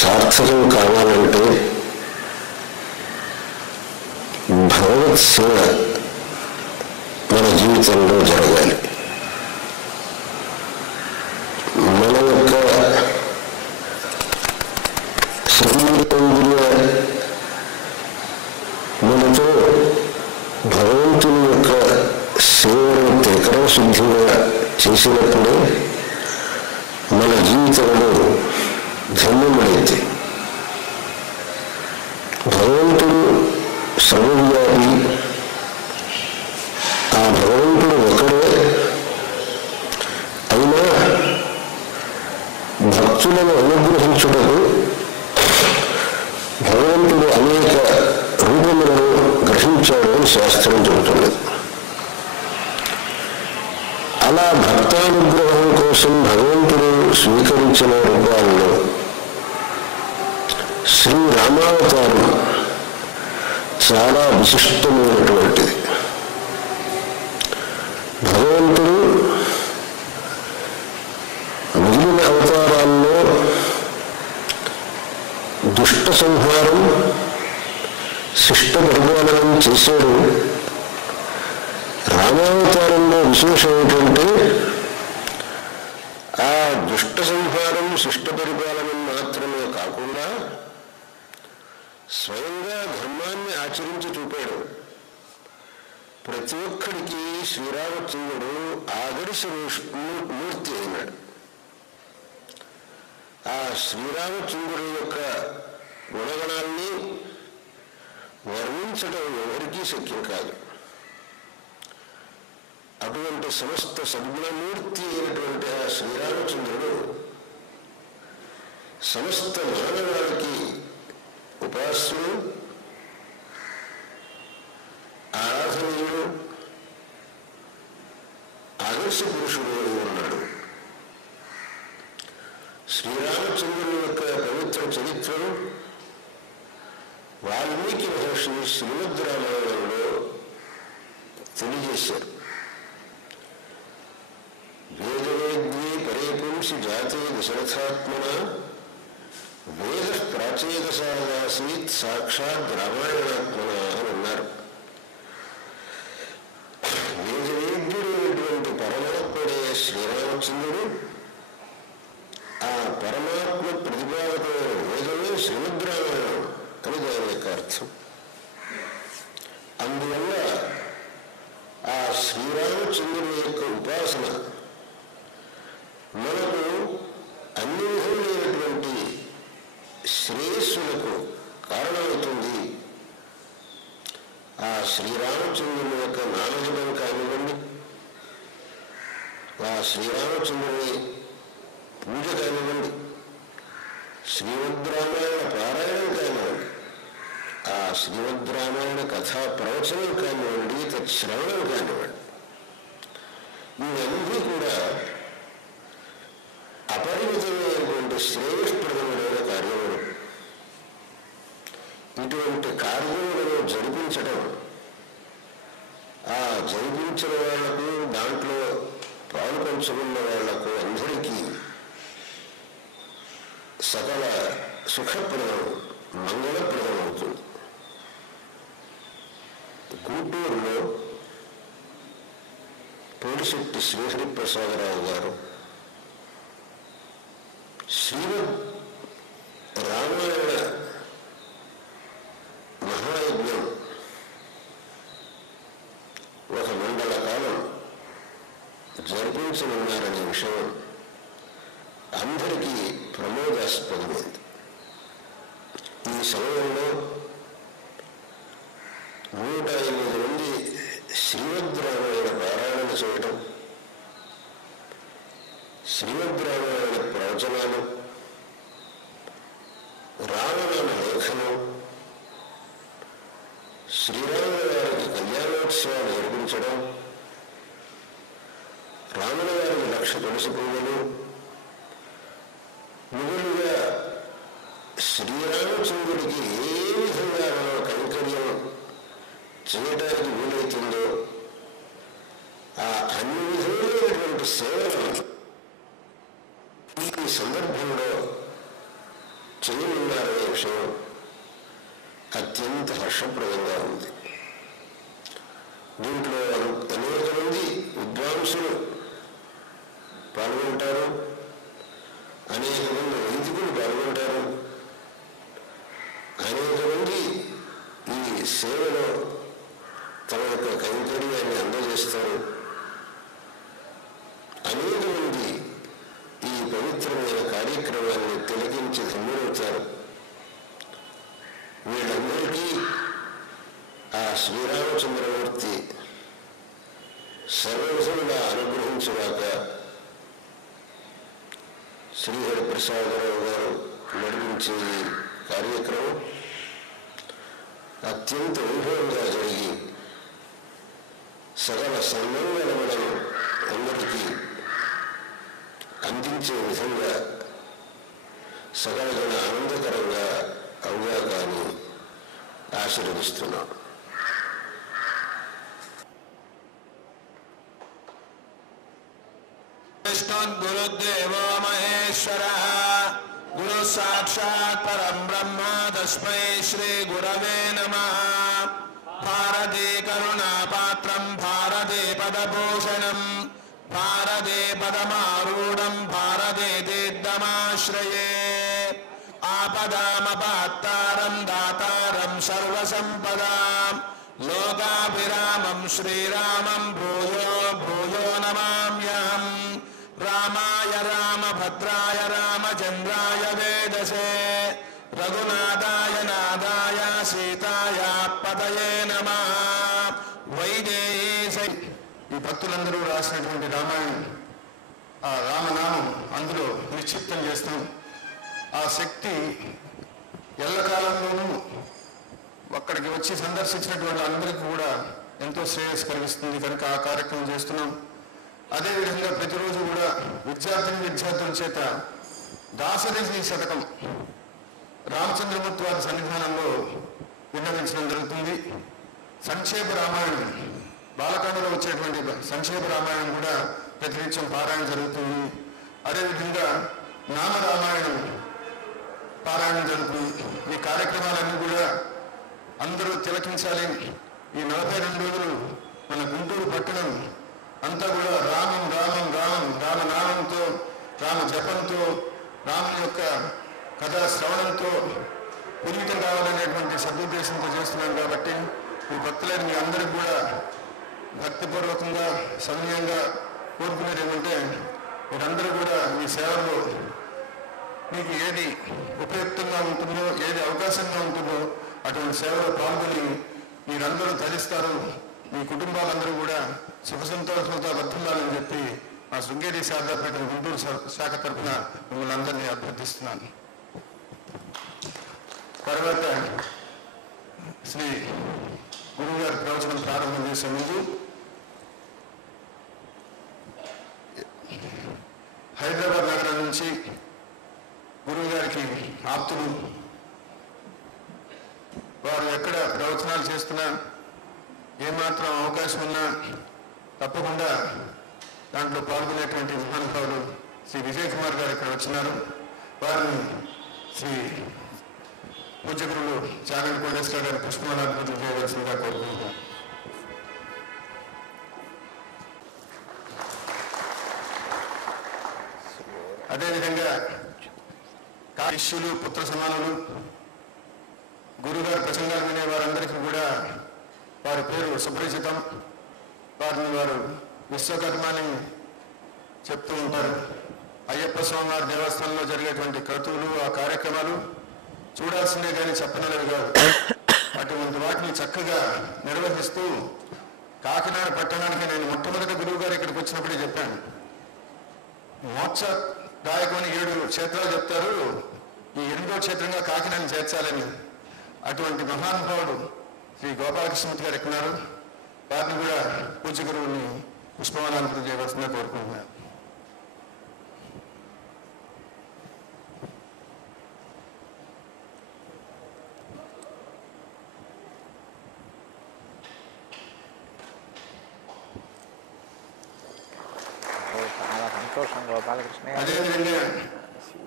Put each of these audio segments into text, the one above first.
సార్థకం కావాలంటే భగవత్ సేవ మన జీవితంలో జరగాలి. మన యొక్క శరీరేంద్రియ మనతో భగవంతుని యొక్క సేవను త్రికరణ శుద్ధిగా చేసినప్పుడే మన జీవితంలో ధన్యమైంది. భగవంతుడు సర్వవ్యాపి. ఆ భగవంతుడు ఒకడే. అయినా భక్తులను అనుగ్రహించుటకు భగవంతుడు అనేక రూపములను గ్రహించాడు అని శాస్త్రం చెబుతున్నది. అలా భక్తానుగ్రహం కోసం భగవంతుడు స్వీకరించిన రూపాల్లో శ్రీరామావతారం చాలా విశిష్టమైనటువంటిది. భగవంతుడు మిగిలిన అవతారాల్లో దుష్ట సంహారం శిష్ట పరిపాలనం చేశాడు. రామావతారంలో విశేషం ఏంటంటే ఆ దుష్ట సంహారం శిష్ట పరిపాలనం మాత్రమే కాకుండా స్వయంగా ధర్మాన్ని ఆచరించి చూపాడు. ప్రతి ఒక్కడికి శ్రీరామచంద్రుడు ఆదర్శ మూర్తి అయినాడు. ఆ శ్రీరామచంద్రుడి యొక్క గుణగణాల్ని వర్ణించడం ఎవరికీ శక్యం కాదు. అటువంటి సమస్త సద్గుణమూర్తి అయినటువంటి ఆ శ్రీరామచంద్రుడు సమస్త మానవాళికి ఉపాస్యుడు, ఆరాధనీయుడు, ఆదర్శ పురుషుడు ఉన్నాడు. శ్రీరామచంద్రుని యొక్క పవిత్ర చరిత్రను వాల్మీకి మహర్షి శ్రీమద్ రామాయణంలో తెలియజేశారు. వేదవేద్యే పరేపుంసి జాతే దశరథాత్మన వేద ప్రాచేదసాసీత్ సాక్షాత్ రామాయణాత్మన అని అన్నారు. వేదవేద్యుడైనటువంటి పరమాత్ముడే శ్రీరామచంద్రుడు. ఆ పరమాత్మ ప్రతిపాదకమైన వేదమే శ్రీమద్ రామాయణం అని దాని యొక్క అర్థం. అందువల్ల ఆ శ్రీరామచంద్రుని యొక్క ఉపాసన మనకు అన్ని విధములైనటువంటి శ్రేయస్సులకు కారణమవుతుంది. ఆ శ్రీరామచంద్రుని యొక్క నామజపం కానివ్వండి, ఆ శ్రీరామచంద్రుని పూజ కానివ్వండి, శ్రీమద్ రామాయణ పారాయణం కానివ్వండి, ఆ శ్రీమద్ రామాయణ కథా ప్రవచనం కానివ్వండి, తత్శ్రవణం కానివ్వండి, ఇవన్నీ కూడా అపరిమితమైనటువంటి శ్రేయస్ప్రదమైన కార్యములు. ఇటువంటి కార్యములను జరిపించడం ఆ జరిపించిన వాళ్లకు, దాంట్లో పాల్పంచుకున్న వాళ్లకు అందరికీ సకల సుఖప్రదం, మంగళప్రదం అవుతుంది. గుంటూరులో పోలిశెట్టి శ్రీహరిప్రసాదరావు గారు శ్రీమద్ రామాయణ మహాయజ్ఞం ఒక మండల కాలం జరిపించనున్నారనే విషయం అందరికీ ప్రమోదాస్పదమైంది. ఈ సమయంలో 108 మంది శ్రీమద్ రామాయణ పారాయణ చేయటం, శ్రీమద్ రామాయణ ప్రవచనాలు, రామనామ లేఖనం, శ్రీరాముల వారికి కళ్యాణోత్సవాలు జరిపించడం, రాముల వారికి 1,00,000 తులసి పూజలు, మిగులుగా శ్రీరామచంద్రుడికి ఏ విధంగా మనం కైంకర్యం చేయడానికి వీలవుతుందో ఆ అన్ని విధములైనటువంటి సేవలు ఈ సందర్భంలో చేయనున్నారనే విషయం అత్యంత హర్షప్రదంగా ఉంది. దీంట్లో అనేక మంది విద్వాంసులు పాల్గొంటారు, అనేక మంది వైదికులు పాల్గొంటారు, అనేక మంది ఈ సేవలో తమ యొక్క కైంకర్యాన్ని అందజేస్తారు. అనేక మంది ఈ పవిత్రమైన కార్యక్రమాన్ని తిలకించి ధన్యులవుతారు. వీళ్ళందరికీ ఆ శ్రీరామచంద్రమూర్తి సర్వవిధంగా అనుగ్రహించుగాక. శ్రీహరిప్రసాదరావు గారు నడిపించే ఈ కార్యక్రమం అత్యంత వైభవంగా జరిగి సకల సన్మంగళములను అందరికీ అందించే విధంగా సకల జన ఆనందకరంగా అవుగాక అని ఆశీర్వదిస్తున్నాం. గురుదేవో మహేశ్వరః గురు సాక్షాత్ పరం బ్రహ్మ తస్మై శ్రీ గురవే నమః. భారతే కరుణాపాత్రం భారతే పదభూషణం భారతే పదమారూఢం భారతే తీర్థమాశ్రయే. ఆపదామపాత్తారం దాతారం సర్వసంపదాం లోకాభిరామం శ్రీరామం భూయో భూయో నమామ్యహం. రామాయ రామభద్రాయ రామచంద్రాయ వేదసే రఘునాథాయ నాథాయ సీతాయ పతయే నమః. వైదేహీ. ఈ భక్తులందరూ రాసినటువంటి రామాయణం, ఆ రామనామం అందులో నిక్షిప్తం చేస్తాం. ఆ శక్తి ఎల్లకాలంలోనూ అక్కడికి వచ్చి సందర్శించినటువంటి అందరికీ కూడా ఎంతో శ్రేయస్సు కలిగిస్తుంది కనుక ఆ కార్యక్రమం చేస్తున్నాం. అదేవిధంగా ప్రతిరోజు కూడా విద్యార్థుల చేత దాసరథి శతకం రామచంద్రమూర్తి వారి సన్నిధానంలో విన్నవించడం జరుగుతుంది. సంక్షేప రామాయణం, బాలకాండలో వచ్చేటువంటి సంక్షేప రామాయణం కూడా ప్రతినిత్యం పారాయణ జరుగుతుంది. అదేవిధంగా నామ రామాయణం పారాయణం జరుగుతుంది. ఈ కార్యక్రమాలన్నీ కూడా అందరూ తిలకించాలి. ఈ 42 రోజులు మన గుంటూరు పట్టణం అంతా కూడా రామం రామం రామం రామనామంతో, రామ జపంతో, రాముని యొక్క కథా శ్రవణంతో పునీతం కావాలనేటువంటి సదుద్దేశంతో చేస్తున్నాం. కాబట్టి ఈ భక్తులైన మీ అందరికీ కూడా భక్తిపూర్వకంగా సమయంగా కోరుకునేది ఏమంటే, మీరందరూ కూడా మీ సేవలో మీకు ఏది ఉపయుక్తంగా ఉంటుందో, ఏది అవకాశంగా ఉంటుందో అటువంటి సేవలో పాల్గొని మీరందరూ తరిస్తారు. మీ కుటుంబాలందరూ కూడా సుఖ సంతోషంతో వర్ధిల్లాలని చెప్పి మా శృంగేరి శారదాపేట గుంటూరు శాఖ తరఫున మిమ్మల్ని అందరినీ అభ్యర్థిస్తున్నాను. తర్వాత శ్రీ గురువు గారి ప్రవచనం ప్రారంభం చేసే ముందు హైదరాబాద్ నగరం నుంచి గురువు గారికి ఆప్తులు, వారు ఎక్కడ ప్రవచనాలు చేస్తున్నా ఏమాత్రం అవకాశం ఉన్నా తప్పకుండా దాంట్లో పాల్గొనేటువంటి మహానుభావులు శ్రీ విజయ్ కుమార్ గారు ఇక్కడ వచ్చినారు. వారిని శ్రీ పూజ్యగురులు చాగంటి కోటేశ్వర గారి పుష్పమాలాభివృద్ధి చేయవలసిందిగా కోరుకుంటున్నాం. అదేవిధంగా శిష్యులు, పుత్ర సమానులు, గురుగారు ప్రసంగాలు వినే వారందరికీ కూడా వారి పేరు సుపరిచితం. వారిని వారు విశ్వకర్మని చెప్తూ ఉంటారు. అయ్యప్ప స్వామివారి దేవస్థానంలో జరిగేటువంటి క్రతువులు, ఆ కార్యక్రమాలు చూడాల్సిందే కానీ చెప్పనలేవి కాదు. అటువంటి వాటిని చక్కగా నిర్వహిస్తూ కాకినాడ పట్టణానికి నేను మొట్టమొదటి గురువు గారు ఇక్కడికి వచ్చినప్పుడే చెప్పాను, మోక్షదాయకమని 7 క్షేత్రాలు చెప్తారు, ఈ 8వ క్షేత్రంగా కాకినాడని చేర్చాలని. అటువంటి మహానుభావుడు శ్రీ గోపాలకృష్ణమూర్తి గారు ఎక్కడున్నారు. వారిని కూడా పూజ్య గురువుని పుష్పమాలాభివృద్ధి చేయవలసిందిగా కోరుకుంటున్నారు. అదేవిధంగా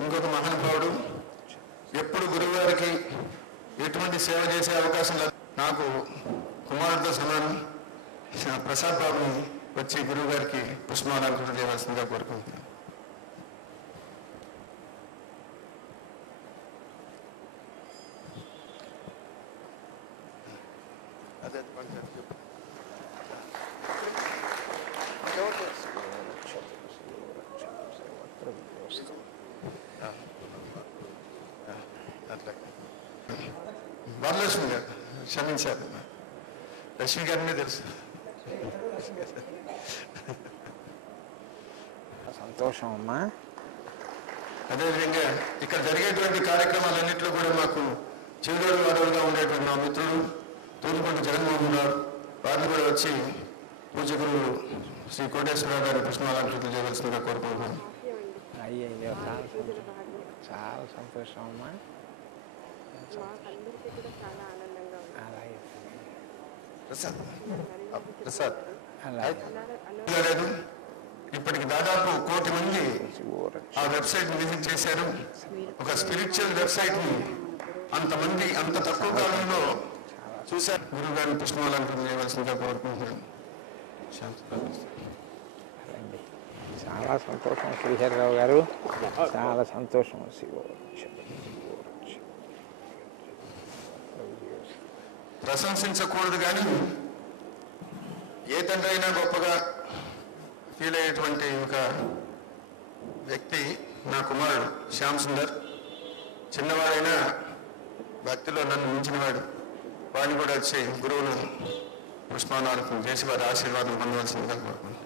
ఇంకొక మహానుభావుడు, ఎప్పుడు గురువుగారికి ఎటువంటి సేవ చేసే అవకాశం లేదు, నాకు కుమారుడితో సమానం, ప్రసాద్ బాబుని వచ్చి గురువు గారికి పుష్పమాలాభివృద్ధి చేయవలసిందిగా కోరుకుంటున్నాను. అదే వరలక్ష్మి గారు క్షమించారు, లక్ష్మి గారినే తెలుసు. సంతోషం అమ్మా. అదేవిధంగా ఇక్కడ జరిగేటువంటి కార్యక్రమాలన్నింటిలో కూడా మాకు చిరుగడు వారుగా ఉండేటువంటి మా మిత్రులు తూలుపంట జగన్మోహన్ రావు, వారిని కూడా వచ్చి పూజ్య గురువు శ్రీ కోటేశ్వరరావు గారి పుష్పమాలాభివృద్ధి చేయవలసిందిగా కోరుకుంటున్నాను. అయ్యయ్యో, చాలా సంతోషం అమ్మా. ప్రసాద్ లేదు, ఇప్పటికి దాదాపు 1,000,000 మంది ఆ వెబ్సైట్ విజిట్ చేశారు. ఒక స్పిరిచువల్ వెబ్సైట్ని అంతమంది అంత తక్కువ కాలంలో చూశారు. గురువు గారిని పుష్పమాలంకరణ చేయవలసిందిగా కోరుకుంటున్నాను. రండి. చాలా సంతోషం శ్రీహరిరావు గారు, చాలా సంతోషం. ప్రశంసించకూడదు కానీ ఏ తండ్రి అయినా గొప్పగా ఫీల్ అయ్యేటువంటి ఒక వ్యక్తి నా కుమారుడు శ్యామ్ సుందర్. చిన్నవాడైనా భక్తిలో నన్ను మించినవాడు. వాడిని కూడా వచ్చి గురువును పుష్పానార్పణ చేసి వారి ఆశీర్వాదం పొందవలసిందిగా కోరుకుంటున్నాను.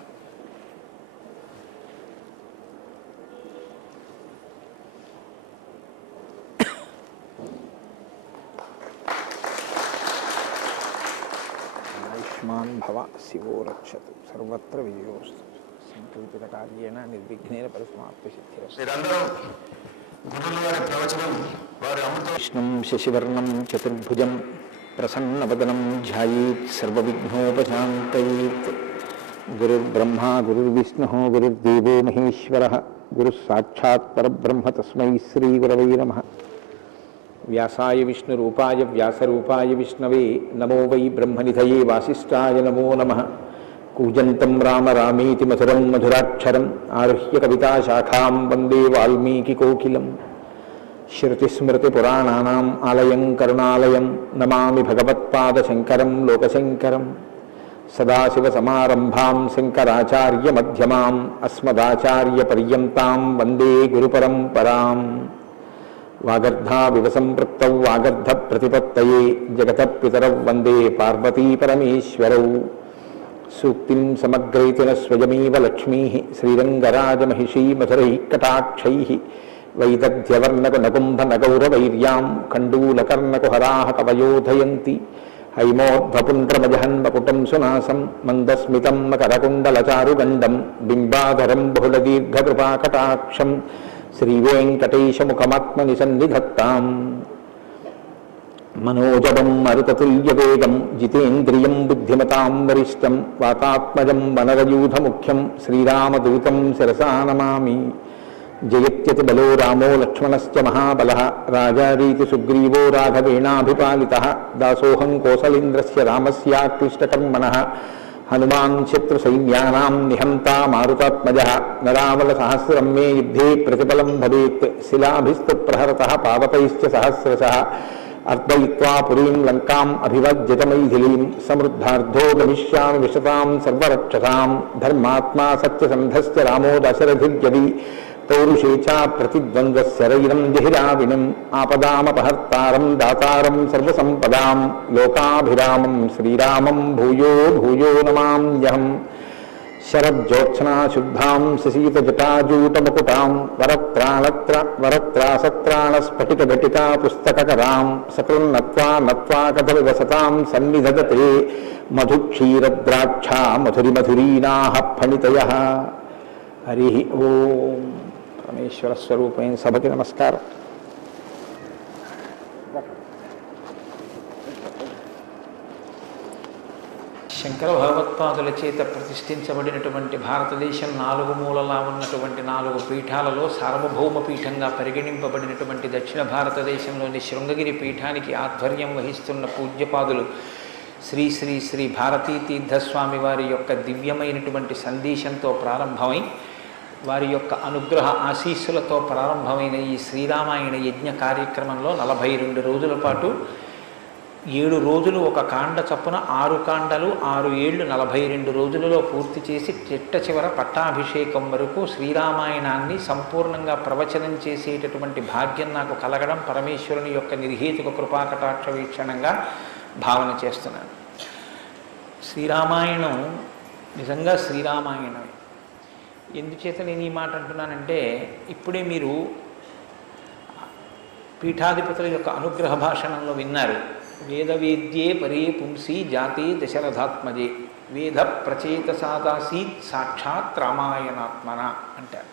ఆయుష్మాన్ భవ శివో రక్షతు సర్వత్ర విజయోస్తు సంకల్పిత కార్యేణ నిర్విఘ్నేన పరిసమాప్తి సిద్ధిరస్తు. మీరందరూ గురువుల వారి ప్రవచనం వారి అమృత విష్ణుం శశివర్ణం చతుర్భుజం ప్రసన్నవదనం ధ్యాయేత్ సర్వవిఘ్నోపశాంతయేత్. గురుర్బ్రహ్మా గురుర్విష్ణుః గురుర్దేవో మహేశ్వరः గురుః సాక్షాత్ పరబ్రహ్మ తస్మై శ్రీగురవై నమః. వ్యాసాయ విష్ణురూపాయ వ్యాసరూపాయ విష్ణవే నమో వై బ్రహ్మనిధయే వాసిష్ఠాయ నమో నమః. కూజంతం రామ రామేతి మధురం మధురాక్షరం ఆరుహ్య కవితాశాఖాం వందే వాల్మీకికోకిలం. శృతిస్మృతిపురాణానాం ఆలయం కరుణాలయం నమామి భగవత్పాదశంకరం లోకశంకరం. సదాశివసమారంభాం శంకరాచార్యమధ్యమాం అస్మదాచార్యపర్యంతాం వందే గురుపరంపరాం. వాగర్ధావివ సంపృక్తౌ వాగర్ధప్రతిపత్తయే జగతః పితరౌ వందే పార్వతీపరమేశ్వరౌ. సూక్తిం సమగ్రయతి న స్వయమేవ లక్ష్మీః శ్రీరంగరాజమహిషీ మధురైః కటాక్షైః. వైదగ్ధ్యవర్ణకునకుంభనగౌరవైర్యాం కండూలకర్ణకుహరాः కవయోధయంతి. హైమోద్భపుండ్రమజహన్మకుటం సునాసం మందస్మితం మకరకుండలచారుగండం బింబాధరం బహుళదీర్ఘకృపాకటాక్షం శ్రీవేంకటేశముఖమాత్మని సన్నిధత్తాం. మనోజవం మరుతతుల్యవేగం జితేంద్రియం బుద్ధిమతాం వరిష్టం వాతాత్మజం వనరయూధముఖ్యం శ్రీరామదూతం శిరసా నమామి. జయత్యతి బలో రామో లక్ష్మణశ్చ మహాబలః రాజారీతి సుగ్రీవో రాఘవేణాభిపాలితః. దాసోహం కోసలేంద్రస్య రామస్యాక్లిష్టకర్మణః హనుమాన్ శత్రుసైన్యానాం నిహంతా మారుతాత్మజః. నరావలసహస్రం మే యుద్ధే ప్రతిఫలం భవేత్ శిలాభిస్తు ప్రహరతః పావకైశ్చ సహస్రశః. అర్పయిత్వా పురీం లంకాం అభివజ్యత మైథిలీం సమృద్ధార్థో గమిష్యామి విశతాం సర్వరక్షసాం. ధర్మాత్మా సత్యసంధశ్చ రామో దశరథిర్యది పౌరుషే చ ప్రతిద్వంద్వస్య రైరం జహిరావిణం. ఆపదామపహర్తారం దాతారం సర్వసంపదాం లోకాభిరామం శ్రీరామం భూయో భూయో నమామ్యహం. శరజ్యోత్స్నాశుద్ధాం శశీతజటాజూటముకుటాం వరత్రాసత్రాణస్ఫటికఘటికా పుస్తకకరాం. సకలం నత్వా నత్వా కథలు వసతాం సన్నిధదతే మధుక్షీరద్రాక్షా మధురిమధురీనాః ఫణితయః. హరి ఓం. పరమేశ్వర స్వరూపైన సభకి నమస్కారం. శంకర భగవత్పాదుల చేత ప్రతిష్ఠించబడినటువంటి భారతదేశం 4 మూలలా ఉన్నటువంటి 4 పీఠాలలో సార్వభౌమ పీఠంగా పరిగణింపబడినటువంటి దక్షిణ భారతదేశంలోని శృంగగిరి పీఠానికి ఆధ్వర్యం వహిస్తున్న పూజ్యపాదులు శ్రీ శ్రీ శ్రీ భారతీ తీర్థస్వామి వారి యొక్క దివ్యమైనటువంటి సందేశంతో ప్రారంభమై వారి యొక్క అనుగ్రహ ఆశీస్సులతో ప్రారంభమైన ఈ శ్రీరామాయణ యజ్ఞ కార్యక్రమంలో 42 రోజుల పాటు 7 రోజులు ఒక కాండ చప్పున 6 కాండలు 6 ఏళ్ళు 42 రోజులలో పూర్తి చేసి చిట్ట చివర పట్టాభిషేకం వరకు శ్రీరామాయణాన్ని సంపూర్ణంగా ప్రవచనం చేసేటటువంటి భాగ్యం నాకు కలగడం పరమేశ్వరుని యొక్క నిర్హేతుక కృపాకటాక్ష వీక్షణంగా భావన చేస్తున్నాను. శ్రీరామాయణం నిజంగా శ్రీరామాయణం. ఎందుచేత నేను ఈ మాట అంటున్నానంటే ఇప్పుడే మీరు పీఠాధిపతుల యొక్క అనుగ్రహ భాషణంలో విన్నారు. వేదవేద్యే పరే పుంసి జాతే దశరథాత్మజే వేద ప్రచేత సాదాసీత్ సాక్షాత్ రామాయణాత్మన అంటారు.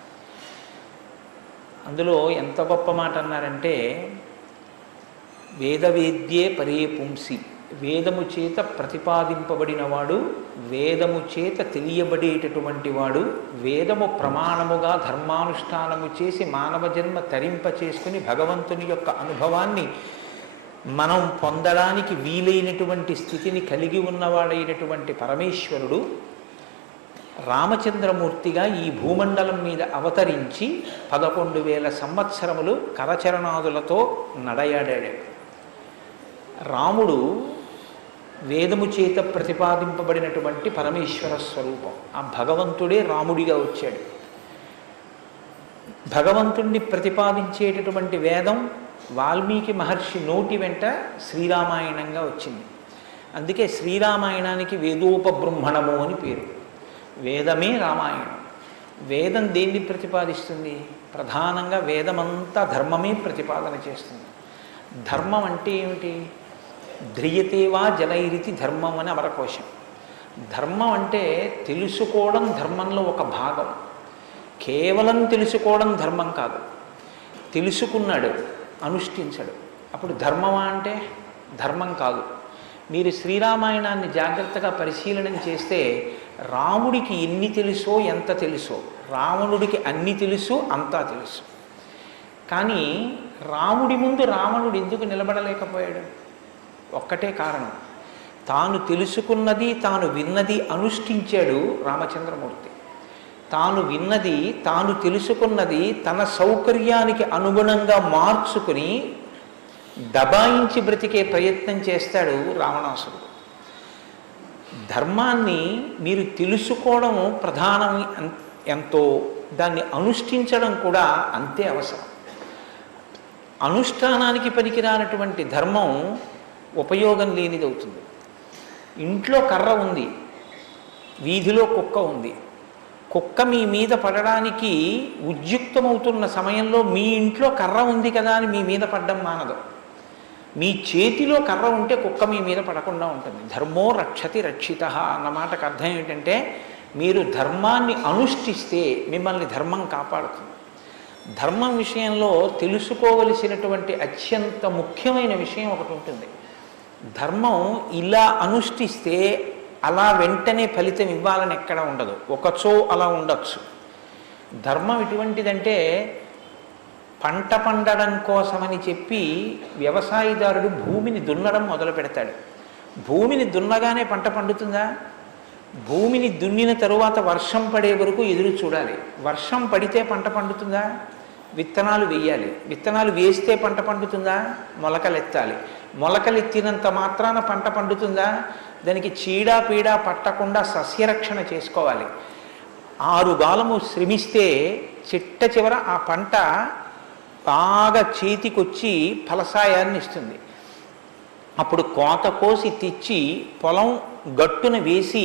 అందులో ఎంత గొప్ప మాట అన్నారంటే వేదవేద్యే పరే పుంసి వేదము చేత ప్రతిపాదింపబడినవాడు, వేదము చేత తెలియబడేటటువంటి వాడు, వేదము ప్రమాణముగా ధర్మానుష్ఠానము చేసి మానవ జన్మ తరింప చేసుకుని భగవంతుని యొక్క అనుభవాన్ని మనం పొందడానికి వీలైనటువంటి స్థితిని కలిగి ఉన్నవాడైనటువంటి పరమేశ్వరుడు రామచంద్రమూర్తిగా ఈ భూమండలం మీద అవతరించి 11,000 సంవత్సరములు కరచరణాదులతో నడయాడాడు. రాముడు వేదము చేత ప్రతిపాదింపబడినటువంటి పరమేశ్వర స్వరూపం. ఆ భగవంతుడే రాముడిగా వచ్చాడు. భగవంతుణ్ణి ప్రతిపాదించేటటువంటి వేదం వాల్మీకి మహర్షి నోటి వెంట శ్రీరామాయణంగా వచ్చింది. అందుకే శ్రీరామాయణానికి వేదోపబృంహణము అని పేరు. వేదమే రామాయణం. వేదం దేన్ని ప్రతిపాదిస్తుంది? ప్రధానంగా వేదమంతా ధర్మమే ప్రతిపాదన చేస్తుంది. ధర్మం అంటే ఏమిటి? ధ్రియతేవా జనైరితి ధర్మం అని అమరకోశం. ధర్మం అంటే తెలుసుకోవడం ధర్మంలో ఒక భాగం. కేవలం తెలుసుకోవడం ధర్మం కాదు. తెలుసుకున్నాడు, అనుష్ఠించడు, అప్పుడు ధర్మమా అంటే ధర్మం కాదు. మీరు శ్రీరామాయణాన్ని జాగ్రత్తగా పరిశీలన చేస్తే రాముడికి ఎన్ని తెలుసో ఎంత తెలుసో, రావణుడికి అన్ని తెలుసు అంతా తెలుసు. కానీ రాముడి ముందు రావణుడు ఎందుకు నిలబడలేకపోయాడు? ఒక్కటే కారణం, తాను తెలుసుకున్నది తాను విన్నది అనుష్ఠించాడు రామచంద్రమూర్తి. తాను విన్నది తాను తెలుసుకున్నది తన సౌకర్యానికి అనుగుణంగా మార్చుకుని దబాయించి బ్రతికే ప్రయత్నం చేస్తాడు రావణాసురుడు. ధర్మాన్ని మీరు తెలుసుకోవడం ప్రధానం ఎంతో, దాన్ని అనుష్ఠించడం కూడా అంతే అవసరం. అనుష్ఠానానికి పనికిరానటువంటి ధర్మం ఉపయోగం లేనిదవుతుంది. ఇంట్లో కర్ర ఉంది, వీధిలో కుక్క ఉంది. కుక్క మీ మీద పడడానికి ఉద్యుక్తమవుతున్న సమయంలో మీ ఇంట్లో కర్ర ఉంది కదా అని మీ మీద పడ్డం మానదు. మీ చేతిలో కర్ర ఉంటే కుక్క మీ మీద పడకుండా ఉంటుంది. ధర్మో రక్షతి రక్షిత అన్న మాటకు అర్థం ఏంటంటే మీరు ధర్మాన్ని అనుష్ఠిస్తే మిమ్మల్ని ధర్మం కాపాడుతుంది. ధర్మం విషయంలో తెలుసుకోవలసినటువంటి అత్యంత ముఖ్యమైన విషయం ఒకటి ఉంటుంది. ధర్మం ఇలా అనుష్ఠిస్తే అలా వెంటనే ఫలితం ఇవ్వాలని ఎక్కడ ఉండదు. ఒకచో అలా ఉండొచ్చు. ధర్మం ఎటువంటిదంటే పంట పండడం కోసమని చెప్పి వ్యవసాయదారుడు భూమిని దున్నడం మొదలు పెడతాడు. భూమిని దున్నగానే పంట పండుతుందా? భూమిని దున్నిన తరువాత వర్షం పడే వరకు ఎదురు చూడాలి. వర్షం పడితే పంట పండుతుందా? విత్తనాలు వేయాలి. విత్తనాలు వేస్తే పంట పండుతుందా? మొలకలెత్తాలి. మొలకలెత్తినంత మాత్రాన పంట పండుతుందా? దానికి చీడ పీడ పట్టకుండా సస్యరక్షణ చేసుకోవాలి. 6 గాలము శ్రమిస్తే చిట్ట చివర ఆ పంట బాగా చేతికొచ్చి ఫలసాయాన్ని ఇస్తుంది. అప్పుడు కోత కోసి తెచ్చి పొలం గట్టున వేసి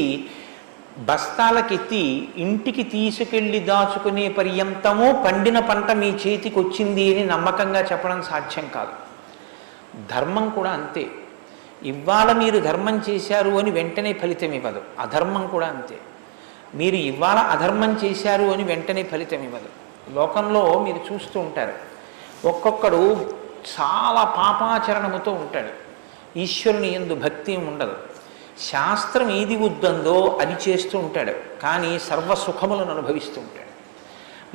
బస్తాలకెత్తి ఇంటికి తీసుకెళ్ళి దాచుకునే పర్యంతమో పండిన పంట మీ చేతికి వచ్చింది అని నమ్మకంగా చెప్పడం సాధ్యం కాదు. ధర్మం కూడా అంతే. ఇవాళ మీరు ధర్మం చేశారు అని వెంటనే ఫలితం ఇవ్వదు. అధర్మం కూడా అంతే. మీరు ఇవాళ అధర్మం చేశారు అని వెంటనే ఫలితం ఇవ్వదు. లోకంలో మీరు చూస్తూ ఉంటారు, ఒక్కొక్కడు చాలా పాపాచరణముతో ఉంటాడు. ఈశ్వరుని యందు భక్తి ఉండదు. శాస్త్రం ఏది వద్దందో అది చేస్తూ ఉంటాడు, కానీ సర్వసుఖములను అనుభవిస్తూ ఉంటాడు.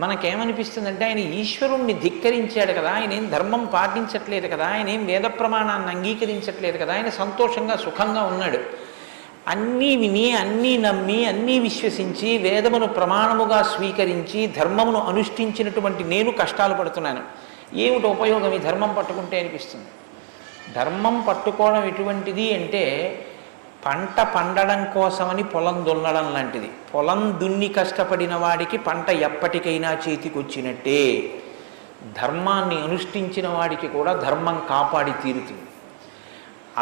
మనకేమనిపిస్తుందంటే ఆయన ఈశ్వరుణ్ణి ధిక్కరించాడు కదా, ఆయన ఏం ధర్మం పాటించట్లేదు కదా, ఆయన ఏం వేద ప్రమాణాన్ని అంగీకరించట్లేదు కదా, ఆయన సంతోషంగా సుఖంగా ఉన్నాడు. అన్నీ విని అన్నీ నమ్మి అన్నీ విశ్వసించి వేదమును ప్రమాణముగా స్వీకరించి ధర్మమును అనుష్ఠించినటువంటి నేను కష్టాలు పడుతున్నాను. ఏమిటి ఉపయోగం ఈ ధర్మం పట్టుకుంటే అనిపిస్తుంది. ధర్మం పట్టుకోవడం ఎటువంటిది అంటే పంట పండడం కోసమని పొలం దున్నడం లాంటిది. పొలం దున్ని కష్టపడిన వాడికి పంట ఎప్పటికైనా చేతికొచ్చినట్టే. ధర్మాన్ని అనుష్ఠించిన వాడికి కూడా ధర్మం కాపాడి తీరుతుంది.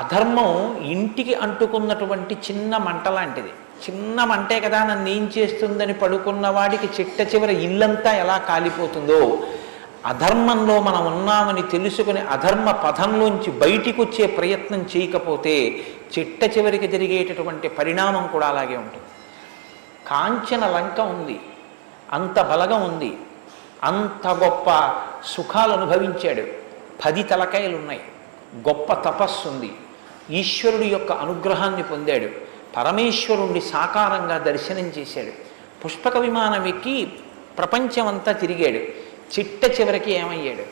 అధర్మం ఇంటికి అంటుకున్నటువంటి చిన్న మంట లాంటిది. చిన్న మంటే కదా నన్ను ఏం చేస్తుందని పడుకున్న వాడికి చిట్ట చివర ఇల్లంతా ఎలా కాలిపోతుందో, అధర్మంలో మనం ఉన్నామని తెలుసుకుని అధర్మ పథంలోంచి బయటికి వచ్చే ప్రయత్నం చేయకపోతే చిట్ట చివరికి జరిగేటటువంటి పరిణామం కూడా అలాగే ఉంటుంది. కాంచన లంక ఉంది, అంత బలగం ఉంది, అంత గొప్ప సుఖాలు అనుభవించాడు. 10 తలకాయలు ఉన్నాయి, గొప్ప తపస్సు ఉంది, ఈశ్వరుడి యొక్క అనుగ్రహాన్ని పొందాడు, పరమేశ్వరుణ్ణి సాకారంగా దర్శనం చేశాడు, పుష్పక విమానం ఎక్కి ప్రపంచమంతా తిరిగాడు. చిట్ట చివరికి ఏమయ్యాడు?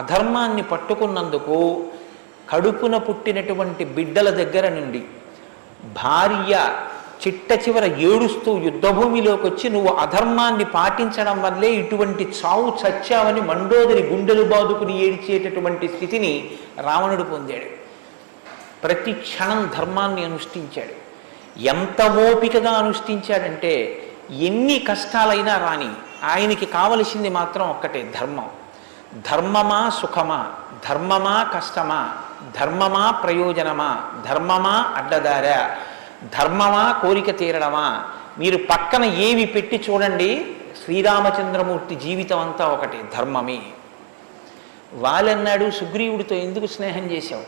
అధర్మాన్ని పట్టుకున్నందుకు కడుపున పుట్టినటువంటి బిడ్డల దగ్గర నుండి భార్య చిట్ట చివర ఏడుస్తూ యుద్ధభూమిలోకి వచ్చి నువ్వు అధర్మాన్ని పాటించడం వల్లే ఇటువంటి చావు చచ్చావని మండోదరి గుండెలు బాదుకుని ఏడ్చేటటువంటి స్థితిని రావణుడు పొందాడు. ప్రతి క్షణం ధర్మాన్ని అనుష్ఠించాడు. ఎంత ఓపికగా అనుష్ఠించాడంటే ఎన్ని కష్టాలైనా రాని ఆయనకి కావలసింది మాత్రం ఒక్కటే, ధర్మం. ధర్మమా సుఖమా, ధర్మమా కష్టమా, ధర్మమా ప్రయోజనమా, ధర్మమా అడ్డదారా, ధర్మమా కోరిక తీరడమా, మీరు పక్కన ఏవి పెట్టి చూడండి, శ్రీరామచంద్రమూర్తి జీవితం అంతా ఒకటి, ధర్మమే. వాళ్ళన్నాడు సుగ్రీవుడితో ఎందుకు స్నేహం చేశావు?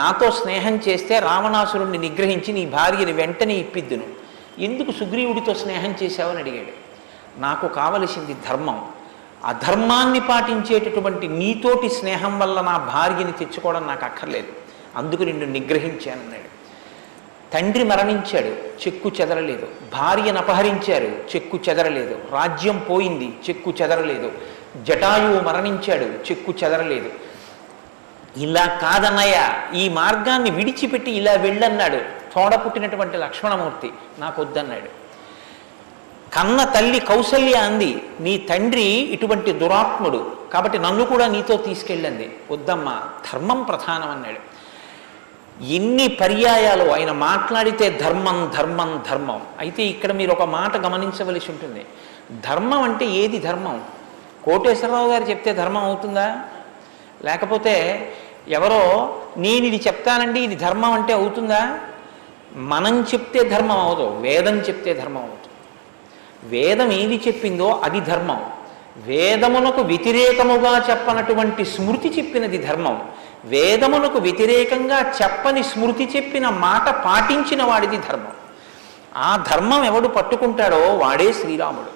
నాతో స్నేహం చేస్తే రావణాసురుణ్ణి నిగ్రహించి నీ భార్యని వెంటనే ఇప్పిద్దును, ఎందుకు సుగ్రీవుడితో స్నేహం చేశావని అడిగాడు. నాకు కావలసింది ధర్మం, అధర్మాన్ని పాటించేటటువంటి నీతోటి స్నేహం వల్ల నా భార్యని తెచ్చుకోవడం నాకు అక్కర్లేదు, అందుకు నిన్ను నిగ్రహించానన్నాడు. తండ్రి మరణించాడు, చెక్కు చెదరలేదు. భార్యను అపహరించారు, చెక్కు చెదరలేదు. రాజ్యం పోయింది, చెక్కు చెదరలేదు. జటాయువు మరణించాడు, చెక్కు చెదరలేదు. ఇలా కాదన్నయ్య, ఈ మార్గాన్ని విడిచిపెట్టి ఇలా వెళ్ళన్నాడు. తోడ పుట్టినటువంటి లక్ష్మణమూర్తి నాకు వద్దన్నాడు. కన్న తల్లి కౌసల్య అంది, నీ తండ్రి ఇటువంటి దురాత్ముడు కాబట్టి నన్ను కూడా నీతో తీసుకెళ్ళండి. వద్దమ్మా, ధర్మం ప్రధానం అన్నాడు. ఎన్ని పర్యాయాలు ఆయన మాట్లాడితే ధర్మం ధర్మం ధర్మం. అయితే ఇక్కడ మీరు ఒక మాట గమనించవలసి ఉంటుంది. ధర్మం అంటే ఏది ధర్మం? కోటేశ్వరరావు గారు చెప్తే ధర్మం అవుతుందా? లేకపోతే ఎవరో నేను ఇది చెప్తానండి ఇది ధర్మం అంటే అవుతుందా? మనం చెప్తే ధర్మం అవదు, వేదం చెప్తే ధర్మం అవుతుంది. వేదం ఏది చెప్పిందో అది ధర్మం. వేదమునకు వ్యతిరేకముగా చెప్పనటువంటి స్మృతి చెప్పినది ధర్మం. వేదమునకు వ్యతిరేకంగా చెప్పని స్మృతి చెప్పిన మాట పాటించిన వాడిది ధర్మం. ఆ ధర్మం ఎవడు పట్టుకుంటాడో వాడే శ్రీరాముడు.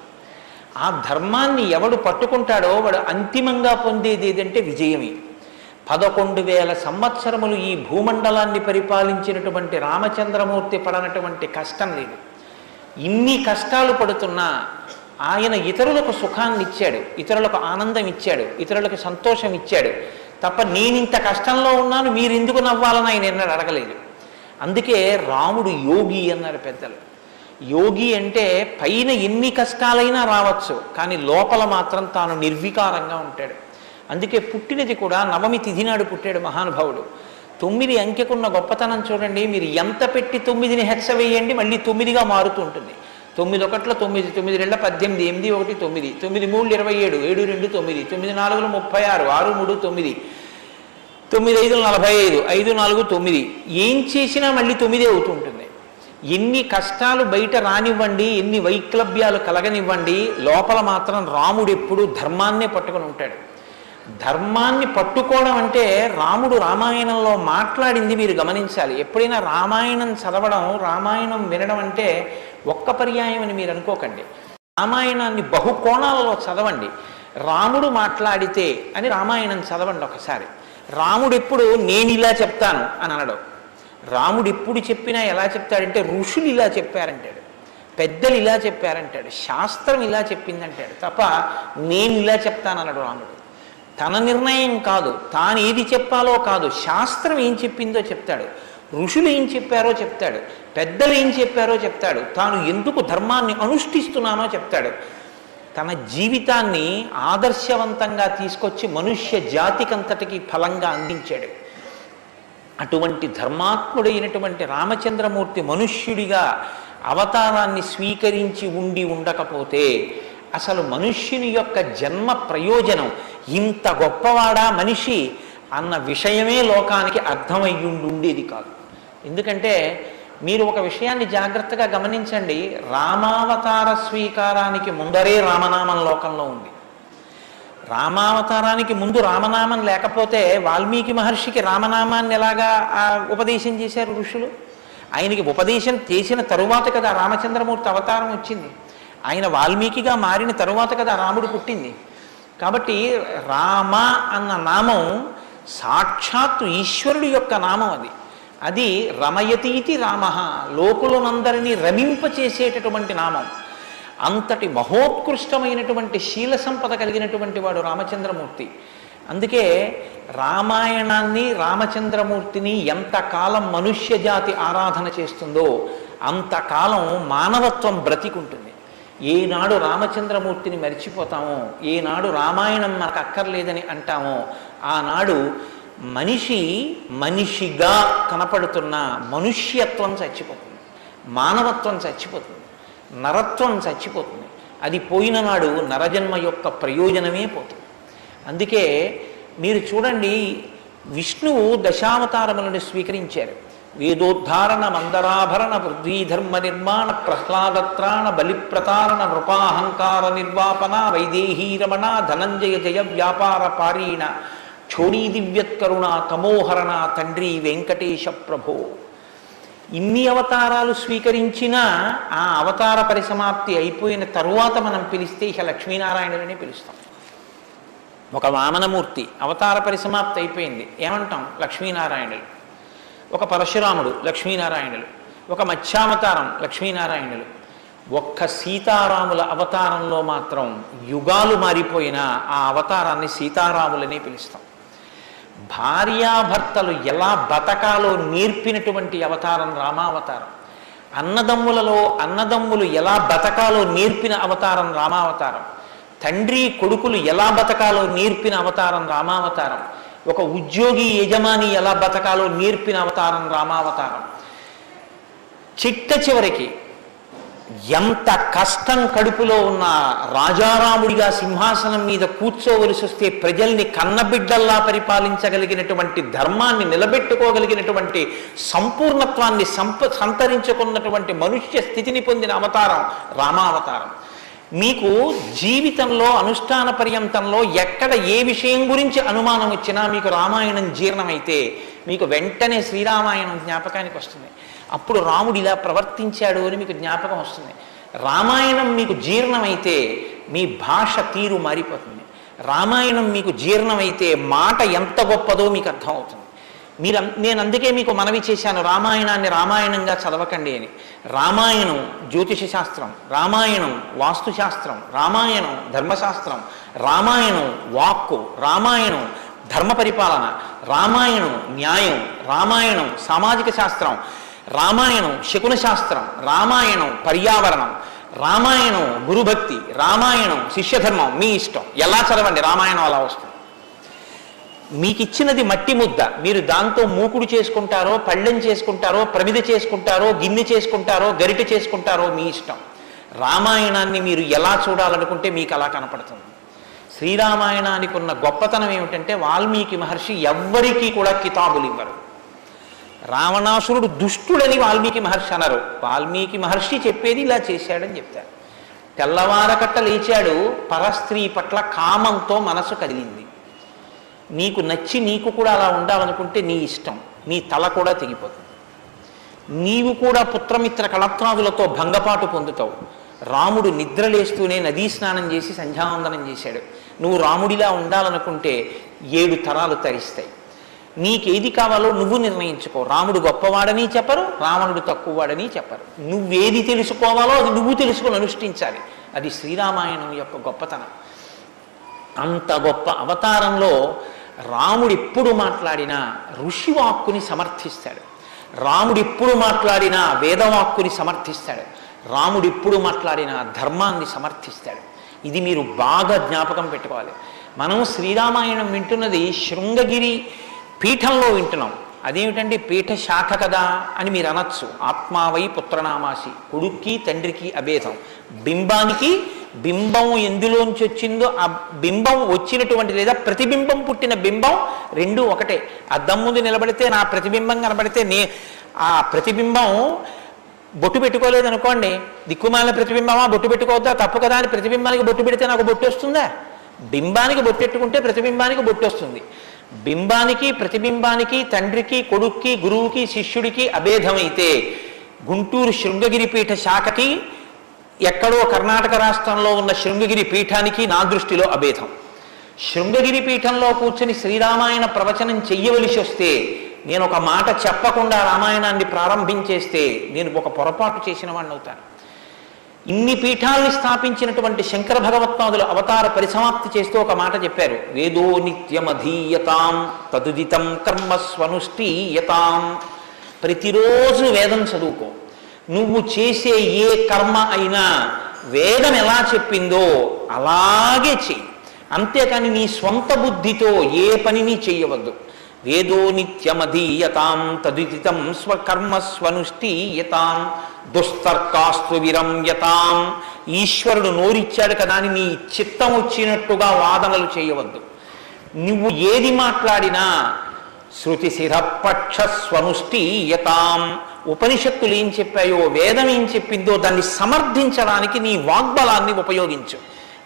ఆ ధర్మాన్ని ఎవడు పట్టుకుంటాడో వాడు అంతిమంగా పొందేది ఏదంటే విజయమే. 11,000 సంవత్సరములు ఈ భూమండలాన్ని పరిపాలించినటువంటి రామచంద్రమూర్తి పడనటువంటి కష్టం లేదు. ఇన్ని కష్టాలు పడుతున్నా ఆయన ఇతరులకు సుఖాన్ని ఇచ్చాడు, ఇతరులకు ఆనందం ఇచ్చాడు, ఇతరులకు సంతోషం ఇచ్చాడు తప్ప నేనింత కష్టంలో ఉన్నాను మీరు ఎందుకు నవ్వాలని ఆయన ఎన్నడూ అడగలేదు. అందుకే రాముడు యోగి అన్నారు పెద్దలు. యోగి అంటే పైన ఎన్ని కష్టాలైనా రావచ్చు, కానీ లోపల మాత్రం తాను నిర్వికారంగా ఉంటాడు. అందుకే పుట్టినది కూడా నవమి తిథి నాడు పుట్టాడు మహానుభావుడు. 9 అంకెకున్న గొప్పతనం చూడండి. మీరు ఎంత పెట్టి 9ని హెచ్చవేయండి మళ్ళీ 9గా మారుతూ ఉంటుంది. 9 ఒకట్ల 9, 9 2 18, 8 1 9, 9 3 27, 7 2 9, 9 4 36, 6 3 9, 9 5 45, 5 4 9. ఏం చేసినా మళ్ళీ 9 అవుతూ ఉంటుంది. ఎన్ని కష్టాలు బయట రానివ్వండి, ఎన్ని వైక్లభ్యాలు కలగనివ్వండి, లోపల మాత్రం రాముడు ఎప్పుడూ ధర్మాన్నే పట్టుకొని ఉంటాడు. ధర్మాన్ని పట్టుకోవడం అంటే రాముడు రామాయణంలో మాట్లాడింది మీరు గమనించాలి. ఎప్పుడైనా రామాయణం చదవడం, రామాయణం వినడం అంటే ఒక్క పర్యాయం అని మీరు అనుకోకండి. రామాయణాన్ని బహుకోణాలలో చదవండి. రాముడు మాట్లాడితే అని రామాయణం చదవండి ఒకసారి. రాముడు ఎప్పుడు నేను ఇలా చెప్తాను అని అనడం. రాముడు ఎప్పుడు చెప్పినా ఎలా చెప్తాడంటే ఋషులు ఇలా చెప్పారంటాడు, పెద్దలు ఇలా చెప్పారంటాడు, శాస్త్రం ఇలా చెప్పిందంటాడు తప్ప నేను ఇలా చెప్తానన్నాడు రాముడు. తన నిర్ణయం కాదు, తాను ఏది చెప్పాలో కాదు, శాస్త్రం ఏం చెప్పిందో చెప్తాడు, ఋషులు ఏం చెప్పారో చెప్తాడు, పెద్దలు ఏం చెప్పారో చెప్తాడు, తాను ఎందుకు ధర్మాన్ని అనుష్ఠిస్తున్నానో చెప్తాడు. తన జీవితాన్ని ఆదర్శవంతంగా తీసుకొచ్చి మనుష్య జాతికంతటికి ఫలంగా అందించాడు. అటువంటి ధర్మాత్ముడైనటువంటి రామచంద్రమూర్తి మనుష్యుడిగా అవతారాన్ని స్వీకరించి ఉండకపోతే అసలు మనుష్యుని యొక్క జన్మ ప్రయోజనం ఇంత గొప్పవాడా మనిషి అన్న విషయమే లోకానికి అర్థమయ్యుండేది కాదు. ఎందుకంటే మీరు ఒక విషయాన్ని జాగ్రత్తగా గమనించండి. రామావతార స్వీకారానికి ముందరే రామనామం లోకంలో ఉంది. రామావతారానికి ముందు రామనామం లేకపోతే వాల్మీకి మహర్షికి రామనామాన్ని ఎలాగా ఉపదేశం చేశారు ఋషులు? ఆయనకి ఉపదేశం చేసిన తరువాత కదా రామచంద్రమూర్తి అవతారం వచ్చింది. ఆయన వాల్మీకిగా మారిన తరువాత కదా రాముడు పుట్టింది. కాబట్టి రామ అన్న నామం సాక్షాత్తు ఈశ్వరుడి యొక్క నామం అది. అది రమయతీతి రామ, లోకులనందరినీ రమింపచేసేటటువంటి నామం. అంతటి మహోత్కృష్టమైనటువంటి శీల సంపద కలిగినటువంటి వాడు రామచంద్రమూర్తి. అందుకే రామాయణాన్ని రామచంద్రమూర్తిని ఎంతకాలం మనుష్య జాతి ఆరాధన చేస్తుందో అంతకాలం మానవత్వం బ్రతికుంటుంది. ఏనాడు రామచంద్రమూర్తిని మర్చిపోతామో, ఏనాడు రామాయణం మనకు అక్కర్లేదని అంటామో, ఆనాడు మనిషిగా కనపడుతున్న మనుష్యత్వం చచ్చిపోతుంది, మానవత్వం చచ్చిపోతుంది, నరత్వం చచ్చిపోతుంది. అది పోయిన నాడు నరజన్మ యొక్క ప్రయోజనమే పోతుంది. అందుకే మీరు చూడండి, విష్ణువు దశావతారములను స్వీకరించారు. వేదోద్ధారణ, మందరాభరణ, పృథ్వీధర్మ నిర్మాణ, ప్రహ్లాదత్రాణ, బలిప్రతారణ, నృపాహంకార నిర్వాపన, వైదేహీరమణ, ధనంజయ జయ వ్యాపార పారీణ, ఛోడీ దివ్యత్కరుణ, తమోహరణ, తండ్రి వెంకటేశ ప్రభో. ఇన్ని అవతారాలు స్వీకరించినా ఆ అవతార పరిసమాప్తి అయిపోయిన తరువాత మనం పిలిస్తే ఇక లక్ష్మీనారాయణులని పిలుస్తాం. ఒక వామనమూర్తి అవతార పరిసమాప్తి అయిపోయింది, ఏమంటాం? లక్ష్మీనారాయణులు. ఒక పరశురాముడు, లక్ష్మీనారాయణులు. ఒక మత్స్యావతారం, లక్ష్మీనారాయణులు. ఒక్క సీతారాముల అవతారంలో మాత్రం యుగాలు మారిపోయినా ఆ అవతారాన్ని సీతారాములనే పిలుస్తాం. భార్యాభర్తలు ఎలా బతకాలో నేర్పినటువంటి అవతారం రామావతారం. అన్నదమ్ములు ఎలా బతకాలో నేర్పిన అవతారం రామావతారం. తండ్రి కొడుకులు ఎలా బతకాలో నేర్పిన అవతారం రామావతారం. ఒక ఉద్యోగి యజమాని ఎలా బతకాలో నేర్పిన అవతారం రామావతారం. చివరికి ఎంత కష్టం కడుపులో ఉన్న రాజారాముడిగా సింహాసనం మీద కూర్చోవలసి వస్తే ప్రజల్ని కన్నబిడ్డల్లా పరిపాలించగలిగినటువంటి, ధర్మాన్ని నిలబెట్టుకోగలిగినటువంటి, సంపూర్ణత్వాన్ని సంతరించుకున్నటువంటి మనుష్య స్థితిని పొందిన అవతారం రామావతారం. మీకు జీవితంలో అనుష్ఠాన పర్యంతంలో ఎక్కడ ఏ విషయం గురించి అనుమానం వచ్చినా మీకు రామాయణం జీర్ణమైతే మీకు వెంటనే శ్రీరామాయణం జ్ఞాపకానికి వస్తుంది. అప్పుడు రాముడు ఇలా ప్రవర్తించాడు అని మీకు జ్ఞాపకం వస్తుంది. రామాయణం మీకు జీర్ణమైతే మీ భాష తీరు మారిపోతుంది. రామాయణం మీకు జీర్ణమైతే మాట ఎంత గొప్పదో మీకు అర్థమవుతుంది. నేను అందుకే మీకు మనవి చేశాను, రామాయణాన్ని రామాయణంగా చదవకండి అని. రామాయణం జ్యోతిష శాస్త్రం, రామాయణం వాస్తుశాస్త్రం, రామాయణం ధర్మశాస్త్రం, రామాయణం వాక్కు, రామాయణం ధర్మ పరిపాలన, రామాయణం న్యాయం, రామాయణం సామాజిక శాస్త్రం, రామాయణం శకున శాస్త్రం, రామాయణం పర్యావరణం, రామాయణం గురుభక్తి, రామాయణం శిష్యధర్మం. మీ ఇష్టం, ఎలా చదవండి, రామాయణం అలా వస్తుంది. మీకు ఇచ్చినది మట్టి ముద్ద, మీరు దాంతో మూకుడు చేసుకుంటారో, పళ్ళెం చేసుకుంటారో, ప్రమిద చేసుకుంటారో, గిన్నె చేసుకుంటారో, గరిటె చేసుకుంటారో మీ ఇష్టం. రామాయణాన్ని మీరు ఎలా చూడాలనుకుంటే మీకు అలా కనపడుతుంది. శ్రీరామాయణానికి ఉన్న గొప్పతనం ఏమిటంటే వాల్మీకి మహర్షి ఎవ్వరికీ కూడా కితాబులు ఇవ్వరు. రావణాసురుడు దుష్టుడని వాల్మీకి మహర్షి అనరు. వాల్మీకి మహర్షి చెప్పేది ఇలా చేశాడని చెప్తారు. తెల్లవారకట్ట లేచాడు, పరస్త్రీ పట్ల కామంతో మనసు కదిలింది. నీకు నచ్చి నీకు కూడా అలా ఉండాలనుకుంటే నీ ఇష్టం, నీ తల కూడా తెగిపోతుంది. నీవు కూడా పుత్రమిత్ర కళత్రాదులతో భంగపాటు పొందుతావు. రాముడు నిద్రలేస్తూనే నదీ స్నానం చేసి సంధ్యావందనం చేశాడు. నువ్వు రాముడిలా ఉండాలనుకుంటే 7 తరాలు తరిస్తాయి. నీకేది కావాలో నువ్వు నిర్ణయించుకో. రాముడు గొప్పవాడని చెప్పరు, రావణుడు తక్కువవాడని చెప్పరు. నువ్వేది తెలుసుకోవాలో అది నువ్వు తెలుసుకొని అనుష్ఠించాలి. అది శ్రీరామాయణం యొక్క గొప్పతనం. అంత గొప్ప అవతారంలో రాముడు ఎప్పుడు మాట్లాడినా ఋషివాక్కుని సమర్థిస్తాడు. రాముడు ఎప్పుడు మాట్లాడినా వేదవాక్కుని సమర్థిస్తాడు. రాముడు ఎప్పుడు మాట్లాడినా ధర్మాన్ని సమర్థిస్తాడు. ఇది మీరు బాగా జ్ఞాపకం పెట్టుకోవాలి. మనం శ్రీరామాయణం వింటున్నది శృంగగిరి పీఠంలో వింటున్నాం. అదేమిటంటే పీఠ శాఖ కదా అని మీరు అనొచ్చు. ఆత్మావై పుత్రనామాసి, కొడుక్కి తండ్రికి అభేదం. బింబానికి బింబం ఎందులోంచి వచ్చిందో ఆ బింబం వచ్చినటువంటి లేదా ప్రతిబింబం పుట్టిన బింబం రెండు ఒకటే. అద్దం ముందు నిలబడితే నా ప్రతిబింబం కనబడితే ఆ ప్రతిబింబం బొట్టు పెట్టుకోలేదనుకోండి, దిక్కుమాలిన ప్రతిబింబమా బొట్టు పెట్టుకోవద్దా, తప్పు కదా అని ప్రతిబింబానికి బొట్టు పెడితే నాకు బొట్టు వస్తుందా? బింబానికి బొట్టెట్టుకుంటే ప్రతిబింబానికి బొట్టు వస్తుంది. బింబానికి ప్రతిబింబానికి తండ్రికి కొడుక్కి గురువుకి శిష్యుడికి అభేదమైతే గుంటూరు శృంగగిరి పీఠ శాఖకి ఎక్కడో కర్ణాటక రాష్ట్రంలో ఉన్న శృంగగిరి పీఠానికి నా దృష్టిలో అభేదం. శృంగగిరి పీఠంలో కూర్చొని శ్రీరామాయణ ప్రవచనం చెయ్యవలసి వస్తే నేను ఒక మాట చెప్పకుండా రామాయణాన్ని ప్రారంభించేస్తే నేను ఒక పొరపాటు చేసిన వాడిని అవుతాను. ఇన్ని పీఠాల్ని స్థాపించినటువంటి శంకర భగవత్పాదులు అవతార పరిసమాప్తి చేస్తూ ఒక మాట చెప్పారు, వేదో నిత్యమధీయతాం తదుదితం కర్మస్వనుష్ఠీయతాం. ప్రతిరోజు వేదం చదువుకో. నువ్వు చేసే ఏ కర్మ అయినా వేదం ఎలా చెప్పిందో అలాగే చెయ్యి, అంతేకాని నీ స్వంత బుద్ధితో ఏ పనిని చెయ్యవద్దు. వేదో నిత్యమధీయతాం తదుదితం స్వకర్మస్వనుష్ఠీయతాం దుస్తర్కాస్తు విరమ్యతాం. ఈశ్వరుడు నోరిచ్చాడు కదా అని నీ చిత్తం వచ్చినట్టుగా వాదనలు చేయవద్దు. నువ్వు ఏది మాట్లాడినా శృతిశిరపక్షస్వనుష్ఠీయతాం. ఉపనిషత్తులు ఏం చెప్పాయో, వేదం ఏం చెప్పిందో దాన్ని సమర్థించడానికి నీ వాగ్బలాన్ని ఉపయోగించు.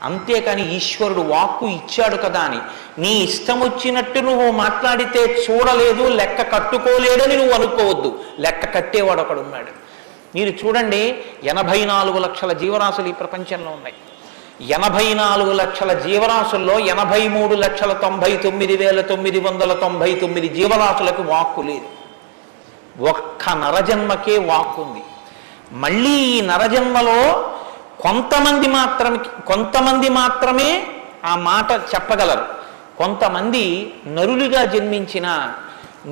అంతేకాని ఈశ్వరుడు వాక్కు ఇచ్చాడు కదా అని నీ ఇష్టం వచ్చినట్టు నువ్వు మాట్లాడితే చూడలేదు, లెక్క కట్టుకోలేడని నువ్వు అనుకోవద్దు. లెక్క కట్టేవాడు ఒకడున్నాడు. మీరు చూడండి, 84 లక్షల జీవరాశులు ఈ ప్రపంచంలో ఉన్నాయి. 84 లక్షల జీవరాశుల్లో 83,99,999 జీవరాశులకు వాక్కు లేదు. ఒక్క నరజన్మకే వాక్కు ఉంది. మళ్ళీ ఈ నరజన్మలో కొంతమంది మాత్రమే ఆ మాట చెప్పగలరు. కొంతమంది నరులుగా జన్మించిన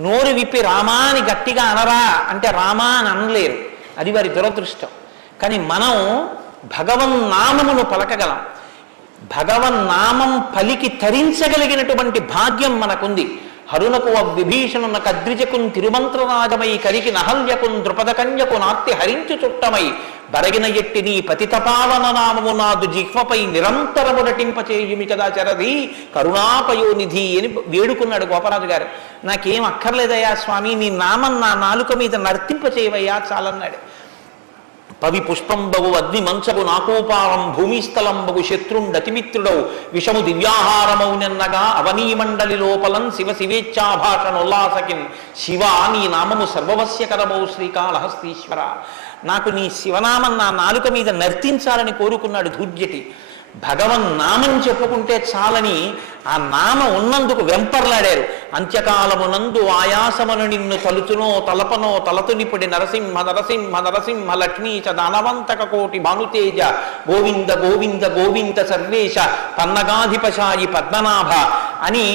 నోరు విప్పి రామా అని గట్టిగా అనరా అంటే రామా అని అనలేరు. అది వారి దురదృష్టం. కానీ మనం భగవన్నామమును పలకగలం. భగవన్నామం పలికి తరించగలిగినటువంటి భాగ్యం మనకుంది. హరునకు విభీషణున కద్రిజకున్ తిరుమంత్రరాజమై కరికి నహల్యకున్ ద్రుపద కన్యకు నార్తి హరించు చుట్టమై బరగిన ఎట్టి నీ పతితపావన నామము నాదు జిహ్వపై నిరంతరము నటింపచేయుమి కదా చరది కరుణాపయోనిధి అని వేడుకున్నాడు గోపరాజు గారు. నాకేం అక్కర్లేదయ్యా స్వామి, నీ నామం నా నాలుక మీద నర్తింపచేయవయ్యా చాలన్నాడు. పవి పుష్పంబగు అగ్ని మంచగు నాకోపావం భూమిస్థలంబగు శత్రుండతిమిత్రుడవు విషము దివ్యాహారమౌనెన్నగా అవనీమండలి లోపలం శివ శివేచ్ఛాభాషణోల్లాసకిన్ శివ నీ నామము సర్వవస్యకరమౌ శ్రీకాళహస్తీశ్వర. నాకు నీ శివనామం నా నాలుక మీద నర్తించాలని కోరుకున్నాడు ధూర్జటి. భగవన్నామం చెప్పుకుంటే చాలని ఆ నామ ఉన్నందుకు వెంపర్లాడారు. అంత్యకాలమునందు ఆయాసమును నిన్ను తలుచునో తలపనో తలతునిపుడి నరసింహ నరసింహ నరసింహ లక్ష్మీ చ దానవంతక కోటి భానుతేజ గోవింద గోవింద గోవింద సర్వేశ పన్నగాధిపశాయి పద్మనాభ అని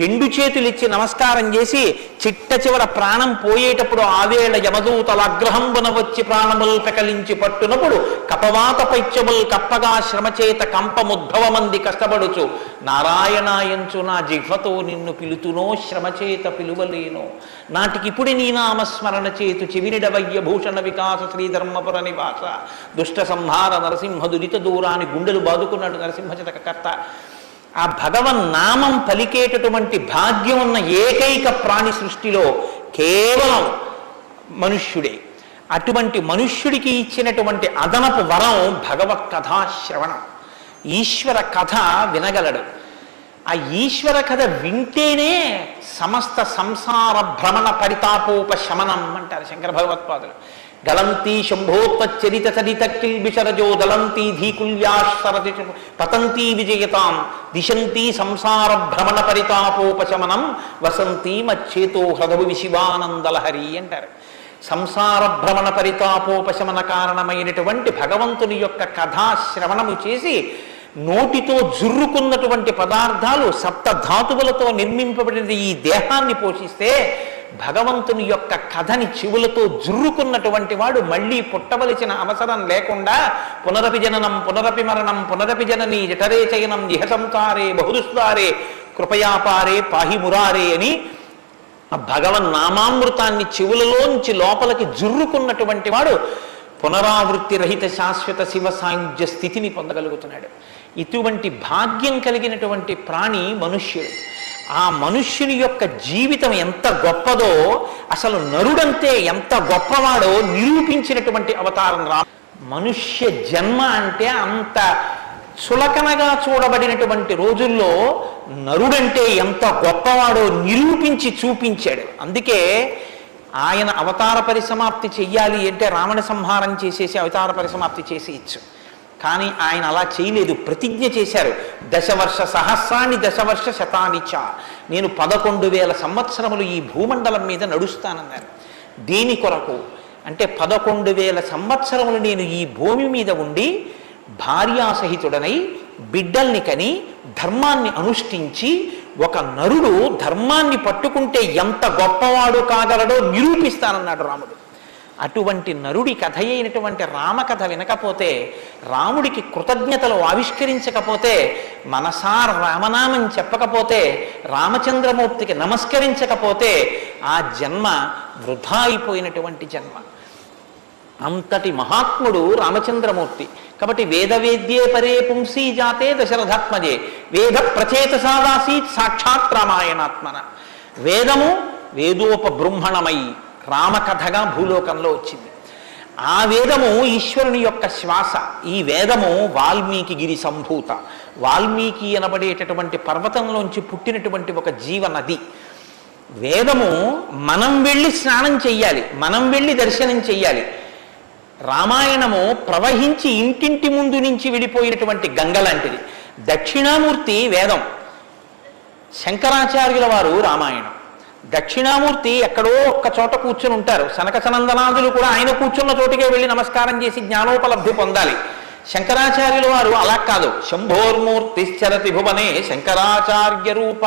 2 చేతులిచ్చి నమస్కారం చేసి చిట్ట చివర ప్రాణం పోయేటప్పుడు ఆవేళ యమదూతల అగ్రహంబున వచ్చి ప్రాణముల్ పెకలించి పట్టునప్పుడు కపవాత పైత్యముల్ కప్పగా శ్రమచేత కంపముద్భవమంది కష్టపడుచు నారాయణాయంచు నా జిహ్వతో నిన్ను పిలుతునో శ్రమచేత పిలువలేనో నాటికిపుడి నీ నామస్మరణ చేతు చెవినిడవయ్య భూషణ వికాస శ్రీధర్మపుర నివాస దుష్ట సంహార నరసింహ దురిత దూరాన్ని గుండెలు బాదుకున్నాడు నరసింహచతక కర్త. ఆ భగవన్నామం పలికేటటువంటి భాగ్యం ఉన్న ఏకైక ప్రాణి సృష్టిలో కేవలం మనుష్యుడే. అటువంటి మనుష్యుడికి ఇచ్చినటువంటి అదనపు వరం భగవత్ కథాశ్రవణం. ఈశ్వర కథ వినగలడు. ఆ ఈశ్వర కథ వింటేనే సమస్త సంసార భ్రమణ పరితాపోపశమనం అంటారు శంకర భగవత్పాదులు. గలంతి శంభోత్వచ్చరిత చరిత కిల్బిషరజో దళంతి ధీకుల్యాశ్వరతి పతంతి విజయతాం దిశంతి సంసార భ్రమణ పరితాపోపశమనం వసంతి మచ్చేతో హృదవు విశివానందలహరి అంటారు. సంసార భ్రమణ పరితాపోపశమన కారణమైనటువంటి భగవంతుని యొక్క కథాశ్రవణము చేసి నోటితో జుర్రుకున్నటువంటి పదార్థాలు సప్తధాతువులతో నిర్మింపబడిన ఈ దేహాన్ని పోషిస్తే భగవంతుని యొక్క కథని చెవులతో జుర్రుకున్నటువంటి వాడు మళ్ళీ పుట్టవలసిన అవసరం లేకుండా పునరపి జననం పునరపి మరణం పునరపి జనని జఠరే చయనం ఇహ సంసారే బహుదుస్తారే కృపయాపారే పాహి మురారే అని ఆ భగవన్నామామృతాన్ని చెవులలోంచి లోపలికి జుర్రుకున్నటువంటి వాడు పునరావృత్తి రహిత శాశ్వత శివ సాయుధ్య స్థితిని పొందగలుగుతున్నాడు. ఇటువంటి భాగ్యం కలిగినటువంటి ప్రాణి మనుష్యుడు. ఆ మనుష్యుని యొక్క జీవితం ఎంత గొప్పదో, అసలు నరుడంతే ఎంత గొప్పవాడో నిరూపించినటువంటి అవతారం రా. మనుష్య జన్మ అంటే అంత చులకనగా చూడబడినటువంటి రోజుల్లో నరుడంటే ఎంత గొప్పవాడో నిరూపించి చూపించాడు. అందుకే ఆయన అవతార పరిసమాప్తి చెయ్యాలి అంటే రావణ సంహారం చేసేసి అవతార పరిసమాప్తి చేసేయచ్చు. కానీ ఆయన అలా చేయలేదు, ప్రతిజ్ఞ చేశారు. దశవర్ష సహస్రాన్ని దశవర్ష శతానిచ, నేను 11,000 సంవత్సరములు ఈ భూమండలం మీద నడుస్తానన్నారు. దేని కొరకు అంటే 11,000 సంవత్సరములు నేను ఈ భూమి మీద ఉండి భార్యాసహితుడనై బిడ్డల్ని కని ధర్మాన్ని అనుష్ఠించి ఒక నరుడు ధర్మాన్ని పట్టుకుంటే ఎంత గొప్పవాడు కాగలడో నిరూపిస్తానన్నాడు రాముడు. అటువంటి నరుడి కథ అయినటువంటి రామకథ వినకపోతే, రాముడికి కృతజ్ఞతలు ఆవిష్కరించకపోతే, మనసార రామనామం చెప్పకపోతే, రామచంద్రమూర్తికి నమస్కరించకపోతే ఆ జన్మ వృధా అయిపోయినటువంటి జన్మ. అంతటి మహాత్ముడు రామచంద్రమూర్తి. కాబట్టి వేదవేద్యే పరే పుంసీ జాతే దశరథాత్మజే వేద ప్రచేతసాదాసీత్ సాక్షాత్ రామాయణాత్మన. వేదము వేదోపబృంహణమై రామకథగా భూలోకంలో వచ్చింది. ఆ వేదము ఈశ్వరుని యొక్క శ్వాస. ఈ వేదము వాల్మీకి గిరి సంభూత, వాల్మీకి అనబడేటటువంటి పర్వతంలోంచి పుట్టినటువంటి ఒక జీవనది. వేదము మనం వెళ్ళి స్నానం చెయ్యాలి, మనం వెళ్ళి దర్శనం చెయ్యాలి. రామాయణము ప్రవహించి ఇంటింటి ముందు నుంచి విడిపోయినటువంటి గంగ లాంటిది. దక్షిణామూర్తి వేదం, శంకరాచార్యుల వారు రామాయణం. దక్షిణామూర్తి ఎక్కడో ఒక్క చోట కూర్చుని ఉంటారు. సనక సనందనాదులు కూడా ఆయన కూర్చున్న చోటికే వెళ్ళి నమస్కారం చేసి జ్ఞానోపలబ్ధి పొందాలి. శంకరాచార్యుల వారు అలా కాదు. శంభోర్మూర్తిశ్చరతి భువనే శంకరాచార్య రూప.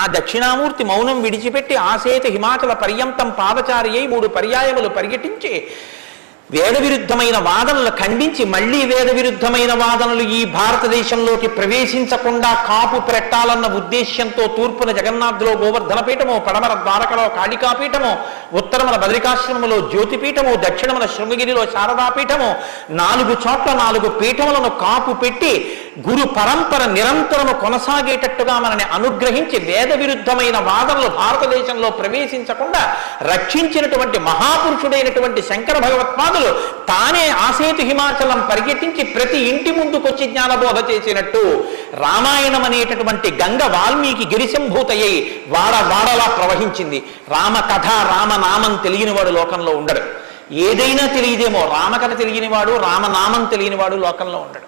ఆ దక్షిణామూర్తి మౌనం విడిచిపెట్టి ఆసేతు హిమాచల పర్యంతం పాదచారి అయి 3 పర్యాయములు పర్యటించి వేద విరుద్ధమైన వాదనలు ఖండించి, మళ్లీ వేద విరుద్ధమైన వాదనలు ఈ భారతదేశంలోకి ప్రవేశించకుండా కాపు పెట్టాలన్న ఉద్దేశ్యంతో తూర్పున జగన్నాథ్లో గోవర్ధన పీఠము, పడమర ద్వారకలో కాళికాపీఠము, ఉత్తరమున బద్రికాశ్రమములో జ్యోతిపీఠము, దక్షిణమున శృంగగిరిలో శారదాపీఠము, 4 చోట్ల 4 పీఠములను కాపు పెట్టి గురు పరంపర నిరంతరము కొనసాగేటట్టుగా మనని అనుగ్రహించి వేద విరుద్ధమైన వాదనలు భారతదేశంలో ప్రవేశించకుండా రక్షించినటువంటి మహాపురుషుడైనటువంటి శంకర భగవత్పాదులు తానే ఆసేతు హిమాచలం పరిగెట్టించి ప్రతి ఇంటి ముందుకొచ్చి జ్ఞానబోధ చేసినట్టు రామాయణం అనేటటువంటి గంగ వాల్మీకి గిరిశంభూతయ్యి వాడలా ప్రవహించింది. రామకథ రామనామం తెలియనివాడు లోకంలో ఉండడు. ఏదైనా తెలియదేమో, రామకథ తెలియనివాడు రామనామం తెలియనివాడు లోకంలో ఉండడు.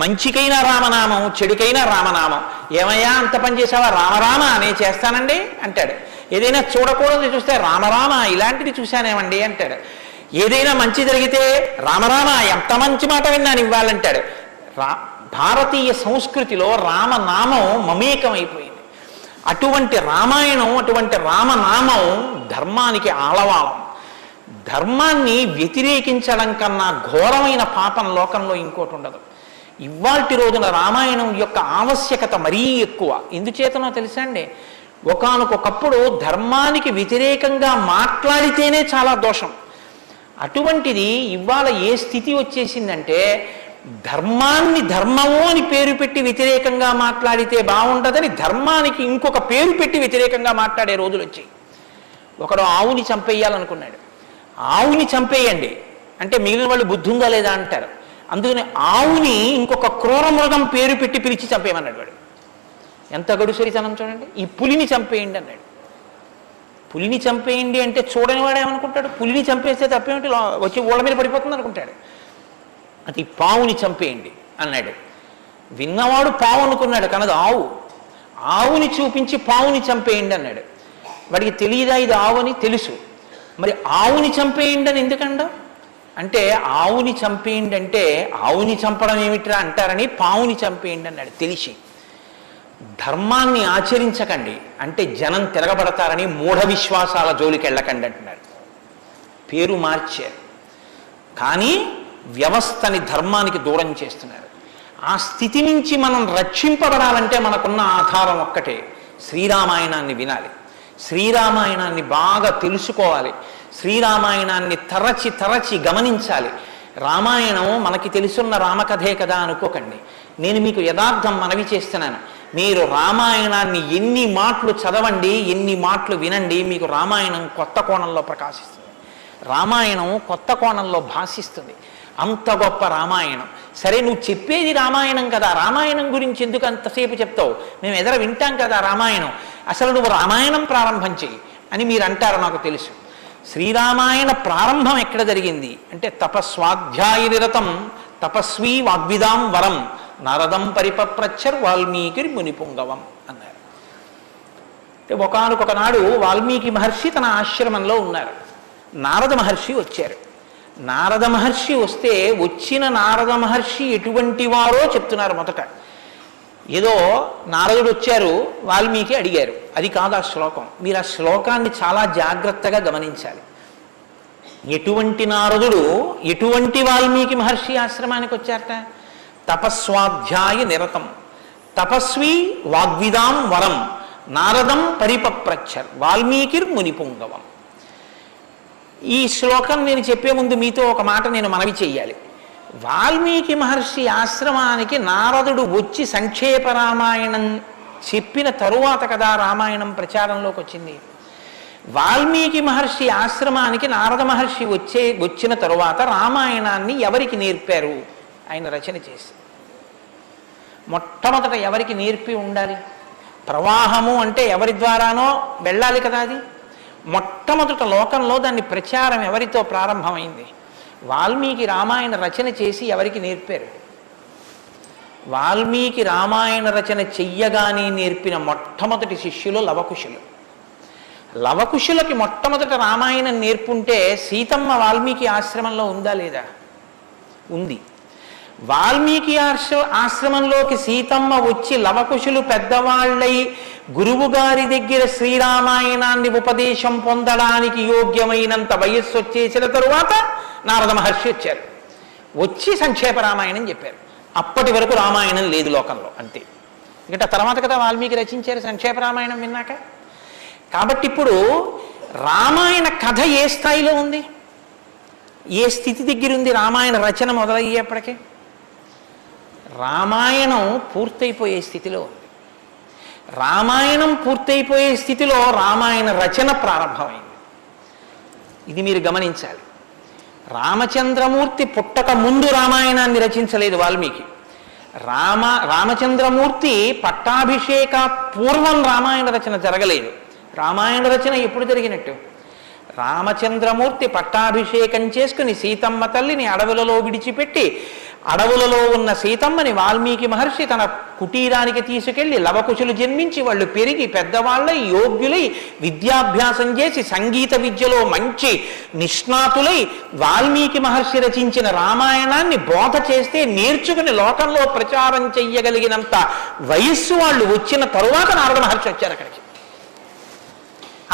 మంచికైనా రామనామం, చెడుకైనా రామనామం. ఏమయ్యా అంత పని చేసావా? రామరామ అనే చేస్తానండి అంటాడు. ఏదైనా చూడకూడదు చూస్తే రామరామ ఇలాంటిది చూశానేమండి అంటాడు. ఏదైనా మంచి జరిగితే రామరామ ఎంత మంచి మాట విన్నాను ఇవ్వాలంటాడు. భారతీయ సంస్కృతిలో రామనామం మమేకమైపోయింది. అటువంటి రామాయణం, అటువంటి రామనామం ధర్మానికి ఆలవాళం. ధర్మాన్ని వ్యతిరేకించడం కన్నా ఘోరమైన పాపం లోకంలో ఇంకోటి ఉండదు. ఇవాల్టి రోజున రామాయణం యొక్క ఆవశ్యకత మరీ ఎక్కువ. ఎందుచేతనో తెలుసా అండి? ఒకానొకప్పుడు ధర్మానికి వ్యతిరేకంగా మాట్లాడితేనే చాలా దోషం. అటువంటిది ఇవాళ ఏ స్థితి వచ్చేసిందంటే, ధర్మాన్ని ధర్మము అని పేరు పెట్టి వ్యతిరేకంగా మాట్లాడితే బాగుండదని ధర్మానికి ఇంకొక పేరు పెట్టి వ్యతిరేకంగా మాట్లాడే రోజులు వచ్చాయి. ఒకడు ఆవుని చంపేయాలనుకున్నాడు. ఆవుని చంపేయండి అంటే మిగిలిన వాళ్ళు బుద్ధి ఉందా లేదా అంటారు. అందుకని ఆవుని ఇంకొక క్రూర మృగం పేరు పెట్టి పిలిచి చంపేయమన్నాడు వాడు. ఎంత గడుసరితనం చూడండి. ఈ పులిని చంపేయండి అన్నాడు. పులిని చంపేయండి అంటే చూడని వాడు ఏమనుకుంటాడు? పులిని చంపేస్తే తప్పేమిటి, వచ్చి ఓళ్ళ మీద పడిపోతుంది అనుకుంటాడు. అది పావుని చంపేయండి అన్నాడు. విన్నవాడు పావు అనుకున్నాడు, కనది ఆవు. ఆవుని చూపించి పావుని చంపేయండి అన్నాడు. వాడికి తెలియదా ఇది ఆవు అని? తెలుసు. మరి ఆవుని చంపేయండి అని ఎందుకండా అంటే, ఆవుని చంపేయండి అంటే ఆవుని చంపడం ఏమిట్రా అంటారని పావుని చంపేయండి అన్నాడు తెలిసి. ధర్మాన్ని ఆచరించకండి అంటే జనం తిరగబడతారని మూఢ విశ్వాసాల జోలికి వెళ్ళకండి అంటున్నాడు. పేరు మార్చారు కానీ వ్యవస్థని ధర్మానికి దూరం చేస్తున్నారు. ఆ స్థితి నుంచి మనం రక్షింపబడాలంటే మనకున్న ఆధారం ఒక్కటే, శ్రీరామాయణాన్ని వినాలి, శ్రీరామాయణాన్ని బాగా తెలుసుకోవాలి, శ్రీరామాయణాన్ని తరచి తరచి గమనించాలి. రామాయణం మనకి తెలుసున్న రామకథే కదా అనుకోకండి. నేను మీకు యథార్థం మనవి చేస్తున్నాను. మీరు రామాయణాన్ని ఎన్ని మాటలు చదవండి, ఎన్ని మాటలు వినండి, మీకు రామాయణం కొత్త కోణంలో ప్రకాశిస్తుంది, రామాయణం కొత్త కోణంలో భాషిస్తుంది. అంత గొప్ప రామాయణం. సరే నువ్వు చెప్పేది రామాయణం కదా, రామాయణం గురించి ఎందుకు అంతసేపు చెప్తావు? మేము ఎదర వింటాం కదా రామాయణం, అసలు నువ్వు రామాయణం ప్రారంభం చెయ్యి అని మీరు అంటారు. నాకు తెలుసు. శ్రీరామాయణ ప్రారంభం ఎక్కడ జరిగింది అంటే, తపస్వాధ్యాయ నిరతం తపస్వీ వాగ్విదాం వరం నారదం పరిపప్రచ్చర్ వాల్మీకి మునిపుంగవం అన్నారు. ఒకానొక నాడు వాల్మీకి మహర్షి తన ఆశ్రమంలో ఉన్నారు. నారద మహర్షి వచ్చారు. నారద మహర్షి వస్తే వచ్చిన నారద మహర్షి ఎటువంటి వారో చెప్తున్నారు. మొదట ఏదో నారదుడు వచ్చారు, వాల్మీకి అడిగారు, అది కాదు ఆ శ్లోకం. మీరు ఆ శ్లోకాన్ని చాలా జాగ్రత్తగా గమనించాలి. ఎటువంటి నారదుడు ఎటువంటి వాల్మీకి మహర్షి ఆశ్రమానికి వచ్చారట? తపస్వాధ్యాయ నిరతం తపస్వి వాగ్విదాం వరం నారదం పరిపప్రచ్చర్ వాల్మీకిర్ మునిపుంగవం. ఈ శ్లోకం నేను చెప్పే ముందు మీతో ఒక మాట నేను మనవి చెయ్యాలి. వాల్మీకి మహర్షి ఆశ్రమానికి నారదుడు వచ్చి సంక్షేప రామాయణం చెప్పిన తరువాత కదా రామాయణం ప్రచారంలోకి వచ్చింది. వాల్మీకి మహర్షి ఆశ్రమానికి నారద మహర్షి వచ్చిన తరువాత రామాయణాన్ని ఎవరికి నేర్పారు? ఆయన రచన చేసి మొట్టమొదట ఎవరికి నేర్పి ఉండాలి? ప్రవాహము అంటే ఎవరి ద్వారానో వెళ్ళాలి కదా. అది మొట్టమొదట లోకంలో దాన్ని ప్రచారం ఎవరితో ప్రారంభమైంది? వాల్మీకి రామాయణ రచన చేసి ఎవరికి నేర్పారు? వాల్మీకి రామాయణ రచన చెయ్యగానే నేర్పిన మొట్టమొదటి శిష్యులు లవకుశులు. లవకుశులకి మొట్టమొదట రామాయణం నేర్పుంటే సీతమ్మ వాల్మీకి ఆశ్రమంలో ఉందా లేదా? ఉంది. వాల్మీకి ఆశ్రమంలోకి సీతమ్మ వచ్చి లవకుశులు పెద్దవాళ్ళై గురువు గారి దగ్గర శ్రీరామాయణాన్ని ఉపదేశం పొందడానికి యోగ్యమైనంత వయస్సు వచ్చేసిన తరువాత నారద మహర్షి వచ్చారు. వచ్చి సంక్షేప రామాయణం చెప్పారు. అప్పటి వరకు రామాయణం లేదు లోకంలో, అంతే. ఇంకా తర్వాత కదా వాల్మీకి రచించారు సంక్షేప రామాయణం విన్నాక. కాబట్టి ఇప్పుడు రామాయణ కథ ఏ స్థాయిలో ఉంది, ఏ స్థితి దగ్గర ఉంది? రామాయణ రచన మొదలయ్యేప్పటికే రామాయణం పూర్తయిపోయే స్థితిలో ఉంది. రామాయణం పూర్తయిపోయే స్థితిలో రామాయణ రచన ప్రారంభమైంది. ఇది మీరు గమనించాలి. రామచంద్రమూర్తి పుట్టక ముందు రామాయణాన్ని రచించలేదు వాల్మీకి. రామచంద్రమూర్తి పట్టాభిషేక పూర్వం రామాయణ రచన జరగలేదు. రామాయణ రచన ఎప్పుడు జరిగినట్టు? రామచంద్రమూర్తి పట్టాభిషేకం చేసుకుని సీతమ్మ తల్లిని అడవులలో విడిచిపెట్టి అడవులలో ఉన్న సీతమ్మని వాల్మీకి మహర్షి తన కుటీరానికి తీసుకెళ్లి లవకుశులు జన్మించి వాళ్ళు పెరిగి పెద్దవాళ్ళై యోగ్యులై విద్యాభ్యాసం చేసి సంగీత విద్యలో మంచి నిష్ణాతులై వాల్మీకి మహర్షి రచించిన రామాయణాన్ని బోధ చేస్తే నేర్చుకుని లోకంలో ప్రచారం చెయ్యగలిగినంత వయస్సు వాళ్ళు వచ్చిన తరువాత నారద మహర్షి వచ్చారు అక్కడికి.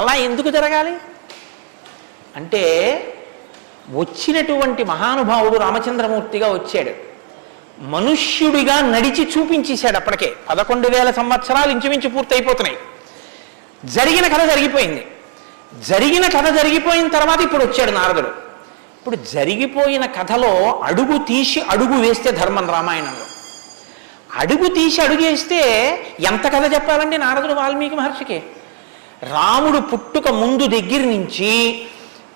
అలా ఎందుకు జరగాలి అంటే, వచ్చినటువంటి మహానుభావుడు రామచంద్రమూర్తిగా వచ్చాడు. మనుష్యుడిగా నడిచి చూపించేశాడు. అప్పటికే 11,000 సంవత్సరాలు ఇంచుమించు పూర్తయిపోతున్నాయి. జరిగిన కథ జరిగిపోయింది. జరిగిన కథ జరిగిపోయిన తర్వాత ఇప్పుడు వచ్చాడు నారదుడు. ఇప్పుడు జరిగిపోయిన కథలో అడుగు తీసి అడుగు వేస్తే ధర్మం. రామాయణంలో అడుగు తీసి అడుగు వేస్తే ఎంత కథ చెప్పాలండి నారదుడు వాల్మీకి మహర్షికి? రాముడు పుట్టుక ముందు దగ్గర నుంచి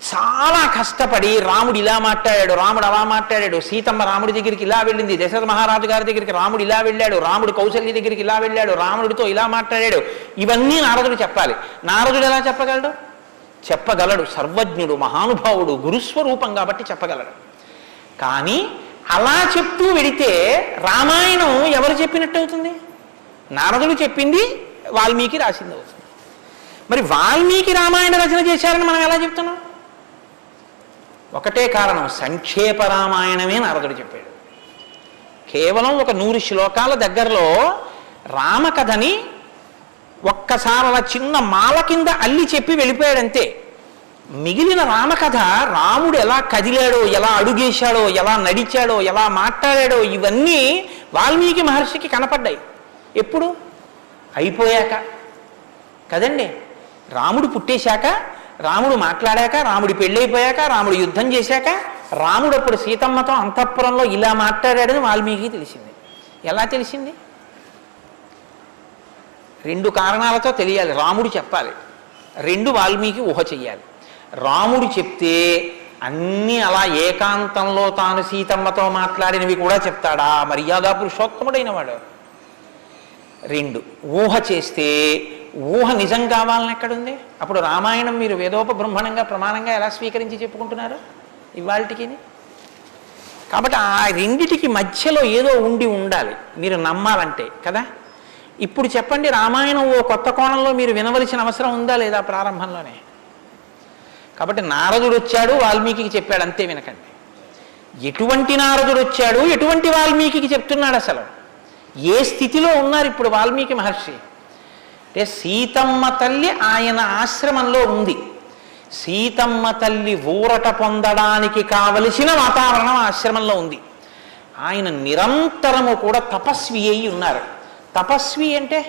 చాలా కష్టపడి రాముడు ఇలా మాట్లాడాడు, రాముడు అలా మాట్లాడాడు, సీతమ్మ రాముడి దగ్గరికి ఇలా వెళ్ళింది, దశరథ మహారాజు గారి దగ్గరికి రాముడు ఇలా వెళ్ళాడు, రాముడు కౌసల్య దగ్గరికి ఇలా వెళ్ళాడు, రాముడితో ఇలా మాట్లాడాడు, ఇవన్నీ నారదుడు చెప్పాలి. నారదుడు ఎలా చెప్పగలడు? చెప్పగలడు. సర్వజ్ఞుడు, మహానుభావుడు, గురుస్వరూపం కాబట్టి చెప్పగలడు. కానీ అలా చెప్తూ వెడితే రామాయణం ఎవరు చెప్పినట్టు అవుతుంది? నారదుడు చెప్పింది వాల్మీకి రాసింది అవుతుంది. మరి వాల్మీకి రామాయణ రచన చేశారని మనం ఎలా చెప్తున్నాం? ఒకటే కారణం, సంక్షేప రామాయణమే నారదుడు చెప్పాడు. కేవలం ఒక 100 శ్లోకాల దగ్గరలో రామకథని ఒక్కసారి అలా చిన్న మాల కింద అల్లి చెప్పి వెళ్ళిపోయాడంతే. మిగిలిన రామకథ రాముడు ఎలా కదిలాడో, ఎలా అడుగేశాడో, ఎలా నడిచాడో, ఎలా మాట్లాడాడో ఇవన్నీ వాల్మీకి మహర్షికి కనపడ్డాయి. ఎప్పుడు? అయిపోయాక కదండి. రాముడు పుట్టేశాక, రాముడు మాట్లాడాక, రాముడి పెళ్ళైపోయాక, రాముడు యుద్ధం చేశాక, రాముడు అప్పుడు సీతమ్మతో అంతఃపురంలో ఇలా మాట్లాడాడని వాల్మీకి తెలిసింది. ఎలా తెలిసింది? 2 కారణాలతో తెలియాలి. రాముడు చెప్పాలి, 2 వాల్మీకి ఊహ చెయ్యాలి. రాముడు చెప్తే అన్నీ అలా ఏకాంతంలో తాను సీతమ్మతో మాట్లాడినవి కూడా చెప్తాడా? మర్యాదా పురుషోత్తముడైన వాడు. 2 ఊహ చేస్తే ఊహ నిజం కావాలని ఎక్కడుంది? అప్పుడు రామాయణం మీరు వేదోపబ్రహ్మణంగా ప్రమాణంగా ఎలా స్వీకరించి చెప్పుకుంటున్నారు ఇవాళకి? కాబట్టి ఆ రెండిటికి మధ్యలో ఏదో ఉండాలి మీరు నమ్మాలంటే కదా. ఇప్పుడు చెప్పండి, రామాయణం ఓ కొత్త కోణంలో మీరు వినవలసిన అవసరం ఉందా లేదా ప్రారంభంలోనే? కాబట్టి నారదుడు వచ్చాడు, వాల్మీకి చెప్పాడు, అంతే వినకండి. ఎటువంటి నారదుడు వచ్చాడు, ఎటువంటి వాల్మీకి చెప్తున్నాడు, అసలు ఏ స్థితిలో ఉన్నారు ఇప్పుడు వాల్మీకి మహర్షి అంటే, సీతమ్మ తల్లి ఆయన ఆశ్రమంలో ఉంది. సీతమ్మ తల్లి ఊరట పొందడానికి కావలసిన వాతావరణం ఆశ్రమంలో ఉంది. ఆయన నిరంతరము కూడా తపస్వి అయి ఉన్నారు. తపస్వి అంటే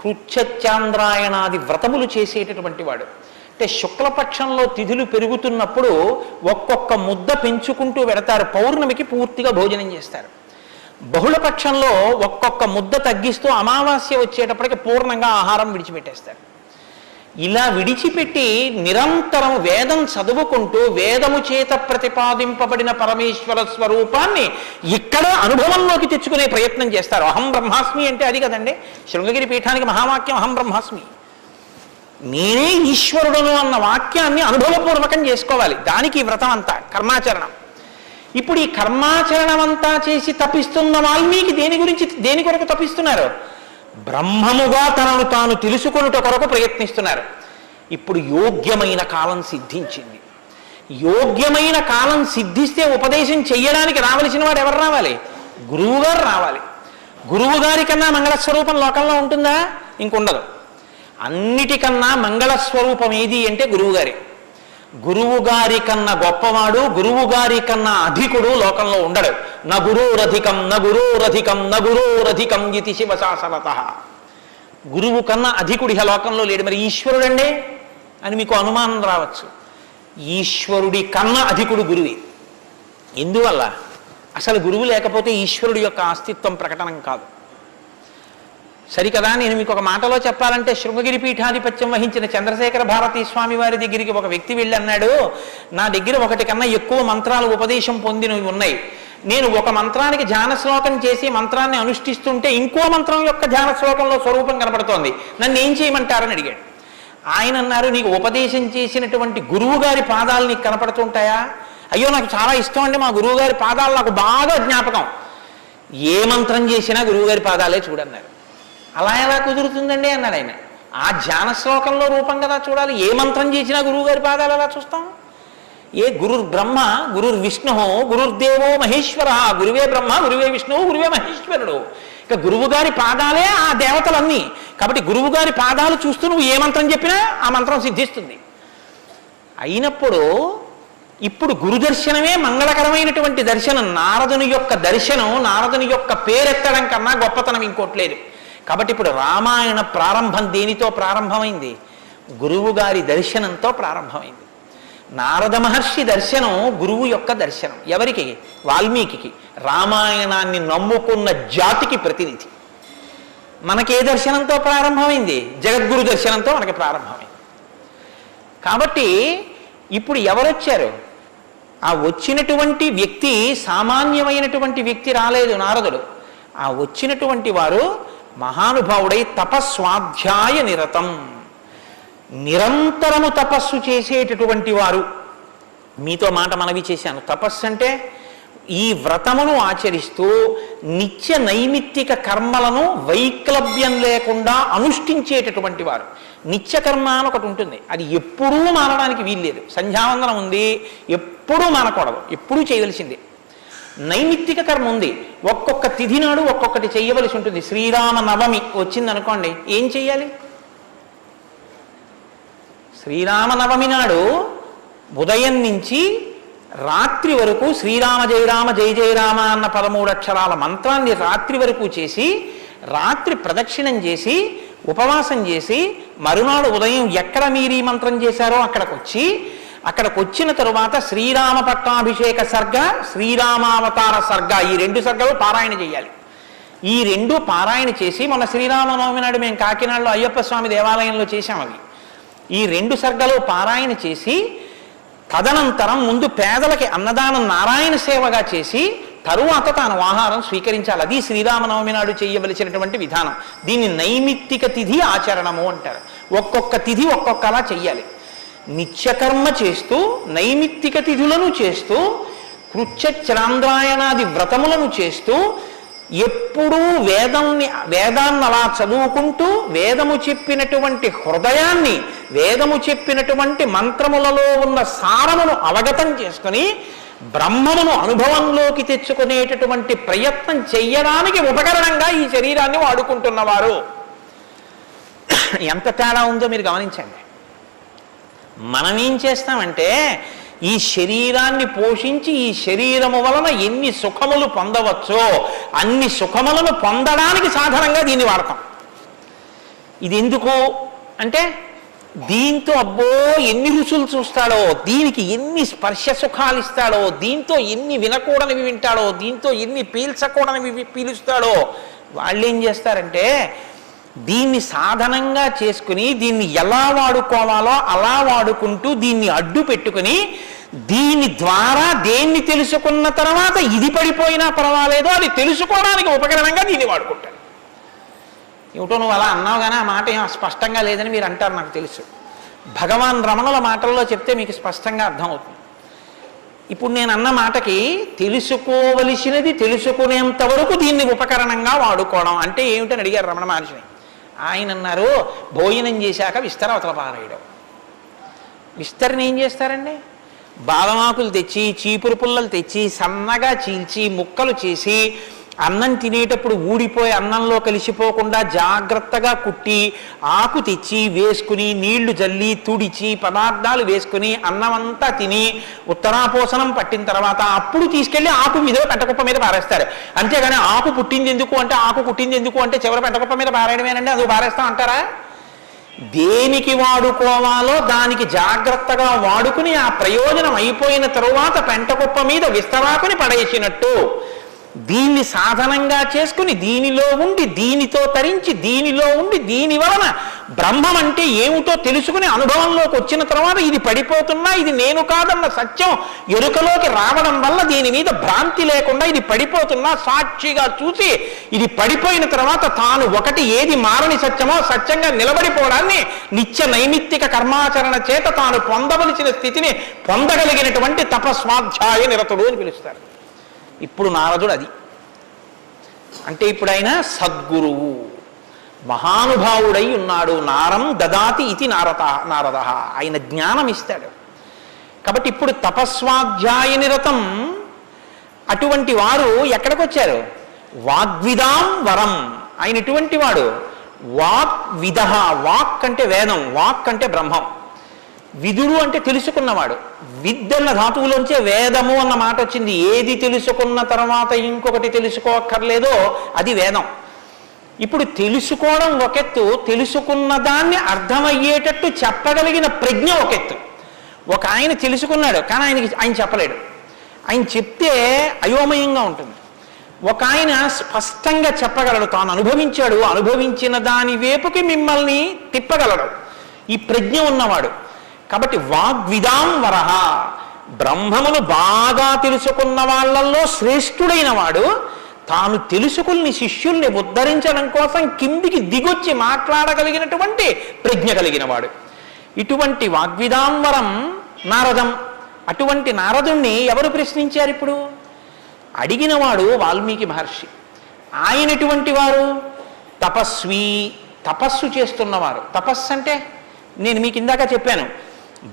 కృచ్ఛచాంద్రాయణాది వ్రతములు చేసేటటువంటి వాడు. అంటే శుక్లపక్షంలో తిథులు పెరుగుతున్నప్పుడు ఒక్కొక్క ముద్ద పెంచుకుంటూ వెడతారు, పౌర్ణమికి పూర్తిగా భోజనం చేస్తారు. బహుళపక్షంలో ఒక్కొక్క ముద్ద తగ్గిస్తూ అమావాస్య వచ్చేటప్పటికి పూర్ణంగా ఆహారం విడిచిపెట్టేస్తారు. ఇలా విడిచిపెట్టి నిరంతరం వేదం చదువుకుంటూ వేదము చేత ప్రతిపాదింపబడిన పరమేశ్వర స్వరూపాన్ని ఇక్కడ అనుభవంలోకి తెచ్చుకునే ప్రయత్నం చేస్తారు. అహం బ్రహ్మాస్మి అంటే అది కదండి, శృంగగిరి పీఠానికి మహావాక్యం అహం బ్రహ్మాస్మి, నేనే ఈశ్వరుడను అన్న వాక్యాన్ని అనుభవపూర్వకం చేసుకోవాలి. దానికి వ్రతం అంతా కర్మాచరణం. ఇప్పుడు ఈ కర్మాచరణం అంతా చేసి తపిస్తున్న వాల్మీకి దేని కొరకు తపిస్తున్నారు? బ్రహ్మముగా తనను తాను తెలుసుకొనుట కొరకు ప్రయత్నిస్తున్నారు. ఇప్పుడు యోగ్యమైన కాలం సిద్ధించింది. యోగ్యమైన కాలం సిద్ధిస్తే ఉపదేశం చెయ్యడానికి రావలసిన వాడు ఎవరు రావాలి? గురువుగారు రావాలి. గురువుగారి కన్నా మంగళస్వరూపం లోకంలో ఉంటుందా? ఇంకుండదు. అన్నిటికన్నా మంగళస్వరూపం ఏది అంటే గురువుగారి. గురువుగారి కన్నా గొప్పవాడు, గురువుగారి కన్నా అధికుడు లోకంలో ఉండడు. నగురోరధికం నగురోరధికం నగురోరధికం ఇది శివశాసనత. గురువు కన్నా అధికుడి లోకంలో లేడు. మరి ఈశ్వరుడండే అని మీకు అనుమానం రావచ్చు. ఈశ్వరుడి కన్నా అధికుడు గురువే. ఎందువల్ల? అసలు గురువు లేకపోతే ఈశ్వరుడి యొక్క అస్తిత్వం ప్రకటనం కాదు. సరికదా? నేను మీకు ఒక మాటలో చెప్పాలంటే, శృంగగిరి పీఠాధిపత్యం వహించిన చంద్రశేఖర భారతీ స్వామి వారి దగ్గరికి ఒక వ్యక్తి వెళ్ళి అన్నాడు, నా దగ్గర ఒకటి కన్నా ఎక్కువ మంత్రాలు ఉపదేశం పొందినవి ఉన్నాయి. నేను ఒక మంత్రానికి ధ్యాన శ్లోకం చేసి మంత్రాన్ని అనుష్ఠిస్తుంటే ఇంకో మంత్రం యొక్క ధ్యాన శ్లోకంలో స్వరూపం కనపడుతోంది, నన్ను ఏం చేయమంటారని అడిగాడు. ఆయన అన్నారు, నీకు ఉపదేశం చేసినటువంటి గురువు గారి పాదాలు నీకు కనపడుతుంటాయా? అయ్యో నాకు చాలా ఇష్టం అండి, మా గురువు గారి పాదాలు నాకు బాగా జ్ఞాపకం. ఏ మంత్రం చేసినా గురువుగారి పాదాలే చూడన్నారు. అలా ఎలా కుదురుతుందండి అన్నాడు ఆయన. ఆ ధ్యాన శ్లోకంలో రూపం కదా చూడాలి. ఏ మంత్రం చేసినా గురువుగారి పాదాలు ఎలా చూస్తాం? ఏ గురుర్ బ్రహ్మ గురుర్ విష్ణు గురుర్దేవో మహేశ్వర, గురువే బ్రహ్మ గురువే విష్ణువు గురువే మహేశ్వరుడు. ఇక గురువుగారి పాదాలే ఆ దేవతలన్నీ. కాబట్టి గురువుగారి పాదాలు చూస్తూ నువ్వు ఏ మంత్రం చెప్పినా ఆ మంత్రం సిద్ధిస్తుంది. అయినప్పుడు ఇప్పుడు గురుదర్శనమే మంగళకరమైనటువంటి దర్శనం. నారదుని యొక్క దర్శనం, నారదుని యొక్క పేరెత్తడం కన్నా గొప్పతనం ఇంకోట్లేదు. కాబట్టి ఇప్పుడు రామాయణ ప్రారంభం దేనితో ప్రారంభమైంది? గురువుగారి దర్శనంతో ప్రారంభమైంది. నారద మహర్షి దర్శనం గురువు యొక్క దర్శనం. ఎవరికి? వాల్మీకి. రామాయణాన్ని నమ్ముకున్న జాతికి ప్రతినిధి. మనకే దర్శనంతో ప్రారంభమైంది? జగద్గురు దర్శనంతో మనకి ప్రారంభమైంది. కాబట్టి ఇప్పుడు ఎవరొచ్చారు? ఆ వచ్చినటువంటి వ్యక్తి సామాన్యమైనటువంటి వ్యక్తి రాలేదు, నారదుడు. ఆ వచ్చినటువంటి వారు మహానుభావుడై తపస్వాధ్యాయ నిరతం, నిరంతరము తపస్సు చేసేటటువంటి వారు. మీతో మాట మనవి చేశాను. తపస్సు అంటే ఈ వ్రతమును ఆచరిస్తూ నిత్య నైమిత్తిక కర్మలను వైక్లభ్యం లేకుండా అనుష్ఠించేటటువంటి వారు. నిత్యకర్మ అని ఒకటి ఉంటుంది, అది ఎప్పుడూ మానడానికి వీల్లేదు. సంధ్యావందనం ఉంది, ఎప్పుడూ మానకూడదు, ఎప్పుడూ చేయవలసిందే. నైమిత్తిక కర్మ ఉంది, ఒక్కొక్క తిథి నాడు ఒక్కొక్కటి చేయవలసి ఉంటుంది. శ్రీరామ నవమి వచ్చిందనుకోండి, ఏం చెయ్యాలి? శ్రీరామనవమి నాడు ఉదయం నుంచి రాత్రి వరకు శ్రీరామ జయ రామ జయ జయ రామ అన్న 13 అక్షరాల మంత్రాన్ని రాత్రి వరకు చేసి, రాత్రి ప్రదక్షిణం చేసి, ఉపవాసం చేసి, మరునాడు ఉదయం ఎక్కడ మీరు ఈ మంత్రం చేశారో అక్కడికి వచ్చిన తరువాత శ్రీరామ పట్టాభిషేక సర్గ, శ్రీరామావతార సర్గ, ఈ 2 సర్గలు పారాయణ చేయాలి. ఈ 2 పారాయణ చేసి, మొన్న శ్రీరామనవమి నాడు మేము కాకినాడలో అయ్యప్ప స్వామి దేవాలయంలో చేశాం అవి. ఈ 2 సర్గలు పారాయణ చేసి, తదనంతరం ముందు పేదలకి అన్నదానం నారాయణ సేవగా చేసి, తరువాత తాను ఆహారం స్వీకరించాలి. అది శ్రీరామనవమి నాడు చేయవలసినటువంటి విధానం. దీన్ని నైమిత్తిక తిథి ఆచరణము అంటారు. ఒక్కొక్క తిథి ఒక్కొక్కలా చెయ్యాలి. నిత్యకర్మ చేస్తూ, నైమిత్తిక తిథులను చేస్తూ, కృచ్ఛ్రాంద్రాయణాది వ్రతములను చేస్తూ ఎప్పుడూ వేదాన్ని అలా చదువుకుంటూ వేదము చెప్పినటువంటి హృదయాన్ని, వేదము చెప్పినటువంటి మంత్రములలో ఉన్న సారమును అవగతం చేసుకుని బ్రహ్మమును అనుభవంలోకి తెచ్చుకునేటటువంటి ప్రయత్నం చెయ్యడానికి ఉపకరణంగా ఈ శరీరాన్ని వాడుకుంటున్నవారు. ఎంత తేడా ఉందో మీరు గమనించండి. మనం ఏం చేస్తామంటే ఈ శరీరాన్ని పోషించి ఈ శరీరము వలన ఎన్ని సుఖములు పొందవచ్చో అన్ని సుఖములను పొందడానికి సాధనంగా దీన్ని వాడతాం. ఇది ఎందుకు అంటే దీంతో అబ్బో ఎన్ని రుచులు చూస్తాడో, దీనికి ఎన్ని స్పర్శ సుఖాలు ఇస్తాడో, దీంతో ఎన్ని వినకూడనివి వింటాడో, దీంతో ఎన్ని పీల్చకూడనివి పీలుస్తాడో. వాళ్ళు ఏం చేస్తారంటే దీన్ని సాధనంగా చేసుకుని దీన్ని ఎలా వాడుకోవాలో అలా వాడుకుంటూ దీన్ని అడ్డు పెట్టుకుని దీని ద్వారా దేన్ని తెలుసుకున్న తర్వాత ఇది పడిపోయినా పర్వాలేదో అది తెలుసుకోవడానికి ఉపకరణంగా దీన్ని వాడుకుంటాడు. ఏమిటో నువ్వు అలా అన్నావు కానీ ఆ మాట ఏం స్పష్టంగా లేదని మీరు అంటారు, నాకు తెలుసు. భగవాన్ రమణుల మాటల్లో చెప్తే మీకు స్పష్టంగా అర్థమవుతుంది. ఇప్పుడు నేను అన్న మాటకి తెలుసుకోవలసినది తెలుసుకునేంత వరకు దీన్ని ఉపకరణంగా వాడుకోవడం అంటే ఏమిటని అడిగారు రమణ మహర్షిని. ఆయన అన్నారు, భోజనం చేశాక విస్తర అవతల పారేయడం. విస్తరని ఏం చేస్తారండి? బాదమాకులు తెచ్చి చీపురు పుల్లలు తెచ్చి సన్నగా చీల్చి ముక్కలు చేసి అన్నం తినేటప్పుడు ఊడిపోయి అన్నంలో కలిసిపోకుండా జాగ్రత్తగా కుట్టి ఆకు తెచ్చి వేసుకుని నీళ్లు జల్లి తుడిచి పదార్థాలు వేసుకుని అన్నం అంతా తిని ఉత్తరాపోసనం పట్టిన తర్వాత అప్పుడు తీసుకెళ్లి ఆకు మీద పెంటకుప్ప మీద పారేస్తారు. అంతేగాని ఆకు పుట్టింది ఎందుకు అంటే ఆకు పుట్టింది ఎందుకు అంటే చివరి పెంటకుప్ప మీద పారేయడమేనండి, అది పారేస్తాం అంటారా? దేనికి వాడుకోవాలో దానికి జాగ్రత్తగా వాడుకుని ఆ ప్రయోజనం అయిపోయిన తరువాత పెంటకుప్ప మీద విస్తరాకుని పడేసినట్టు దీన్ని సాధనంగా చేసుకుని దీనిలో ఉండి దీనితో తరించి దీనిలో ఉండి దీని వలన బ్రహ్మం అంటే ఏమిటో తెలుసుకుని అనుభవంలోకి వచ్చిన తర్వాత ఇది పడిపోతున్నా ఇది నేను కాదన్న సత్యం ఎరుకలోకి రావడం వల్ల దీని మీద భ్రాంతి లేకుండా ఇది పడిపోతున్నా సాక్షిగా చూసి ఇది పడిపోయిన తర్వాత తాను ఒకటి ఏది మారని సత్యమో సత్యంగా నిలబడిపోవడాన్ని నిత్య నైమిత్తిక కర్మాచరణ చేత తాను పొందవలసిన స్థితిని పొందగలిగినటువంటి తపస్వాధ్యాయ నిరతుడు అని పిలుస్తారు. ఇప్పుడు నారదుడు అది అంటే ఇప్పుడు ఆయన సద్గురువు మహానుభావుడై ఉన్నాడు. నారం దదాతి ఇది నారద, ఆయన జ్ఞానం ఇస్తాడు. కాబట్టి ఇప్పుడు తపస్వాధ్యాయ నిరతం అటువంటి వారు ఎక్కడికి వచ్చారు? వాగ్విదాం వరం. ఆయన ఇటువంటి వాడు వాగ్విద. వాక్ అంటే వేదం, వాక్ అంటే బ్రహ్మం, విదుడు అంటే తెలుసుకున్నవాడు. విద్దన్న ధాతువులోంచే వేదము అన్న మాట వచ్చింది. ఏది తెలుసుకున్న తర్వాత ఇంకొకటి తెలుసుకోక్కర్లేదో అది వేదం. ఇప్పుడు తెలుసుకోవడం ఒకెత్తు, తెలుసుకున్న దాన్ని అర్థమయ్యేటట్టు చెప్పగలిగిన ప్రజ్ఞ ఒకెత్తు. ఒక ఆయన తెలుసుకున్నాడు కానీ ఆయన చెప్పలేడు, ఆయన చెప్తే అయోమయంగా ఉంటుంది. ఒక ఆయన స్పష్టంగా చెప్పగలడు, తాను అనుభవించాడు, అనుభవించిన దాని వైపుకి మిమ్మల్ని తిప్పగలడు, ఈ ప్రజ్ఞ ఉన్నవాడు. కాబట్టి వాగ్విదాం వరహ, బ్రహ్మమును బాగా తెలుసుకున్న వాళ్ళల్లో శ్రేష్ఠుడైన వాడు తాను తెలుసుకుని శిష్యుల్ని ఉద్ధరించడం కోసం కిందికి దిగొచ్చి మాట్లాడగలిగినటువంటి ప్రజ్ఞ కలిగిన వాడు. ఇటువంటి వాగ్విదాంవరం నారదం. అటువంటి నారదుణ్ణి ఎవరు ప్రశ్నించారు? ఇప్పుడు అడిగినవాడు వాల్మీకి మహర్షి. ఆయన ఎటువంటి వారు? తపస్వి, తపస్సు చేస్తున్నవారు. తపస్సు అంటే నేను మీకు ఇందాక చెప్పాను,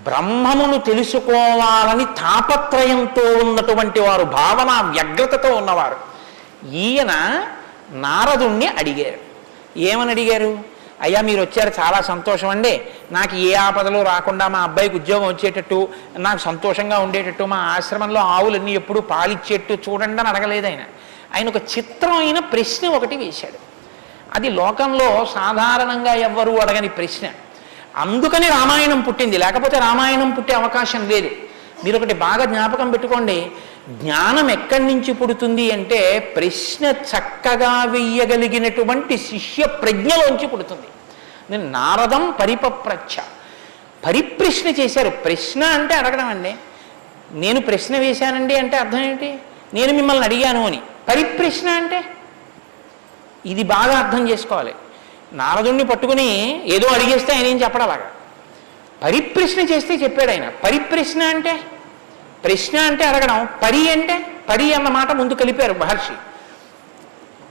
బ్రహ్మమును తెలుసుకోవాలని తాపత్రయంతో ఉన్నటువంటి వారు, భావన వ్యగ్రతతో ఉన్నవారు. ఈయన నారదుణ్ణి అడిగారు. ఏమని అడిగారు? అయ్యా మీరు వచ్చారు, చాలా సంతోషం అండి, నాకు ఏ ఆపదలు రాకుండా మా అబ్బాయికి ఉద్యోగం వచ్చేటట్టు, నాకు సంతోషంగా ఉండేటట్టు, మా ఆశ్రమంలో ఆవులన్నీ ఎప్పుడు పాలిచ్చేట్టు చూడండి అని అడగలేదు ఆయన. ఆయన ఒక చిత్రమైన ప్రశ్న ఒకటి వేశాడు. అది లోకంలో సాధారణంగా ఎవ్వరూ అడగని ప్రశ్న. అందుకని రామాయణం పుట్టింది, లేకపోతే రామాయణం పుట్టే అవకాశం లేదు. మీరు ఒకటి బాగా జ్ఞాపకం పెట్టుకోండి, జ్ఞానం ఎక్కడి నుంచి పుడుతుంది అంటే ప్రశ్న చక్కగా వెయ్యగలిగినటువంటి శిష్య ప్రజ్ఞలోంచి పుడుతుంది. నేను నారదం పరిపప్రచ్ఛ, పరిప్రశ్న చేశారు. ప్రశ్న అంటే అడగడం అండి. నేను ప్రశ్న వేశానండి అంటే అర్థం ఏంటి? నేను మిమ్మల్ని అడిగాను అని. పరిప్రశ్న అంటే ఇది బాగా అర్థం చేసుకోవాలి. నారదుణ్ణి పట్టుకుని ఏదో అడిగేస్తే ఆయన ఏం చెప్పడలాగా, పరిప్రశ్న చేస్తే చెప్పాడు ఆయన. పరిప్రశ్న అంటే ప్రశ్న అంటే అడగడం, పరి అంటే పరి అన్న మాట ముందు కలిపారు మహర్షి.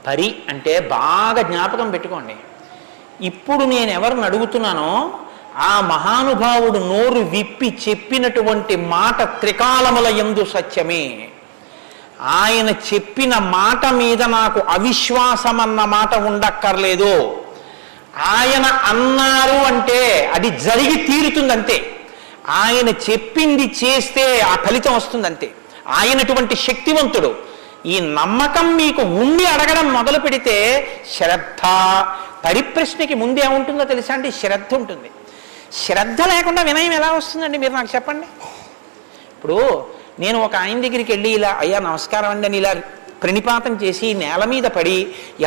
పరి అంటే బాగా జ్ఞాపకం పెట్టుకోండి, ఇప్పుడు నేను ఎవరిని అడుగుతున్నానో ఆ మహానుభావుడు నోరు విప్పి చెప్పినటువంటి మాట త్రికాలముల యందు సత్యమే. ఆయన చెప్పిన మాట మీద నాకు అవిశ్వాసం అన్న మాట ఉండక్కర్లేదు. ఆయన అన్నారు అంటే అది జరిగి తీరుతుందంతే. ఆయన చెప్పింది చేస్తే ఆ ఫలితం వస్తుందంతే. ఆయనటువంటి శక్తివంతుడు. ఈ నమ్మకం మీకు ఉండి అడగడం మొదలు పెడితే శ్రద్ధ, పరిప్రశ్నకి ముందే ఉంటుందో తెలుసా అండి? శ్రద్ధ ఉంటుంది. శ్రద్ధ లేకుండా వినయం ఎలా వస్తుందండి? మీరు నాకు చెప్పండి. ఇప్పుడు నేను ఒక ఆయన దగ్గరికి వెళ్ళి ఇలా అయ్యా నమస్కారం అండి అని ఇలా ప్రణిపాతం చేసి నేల మీద పడి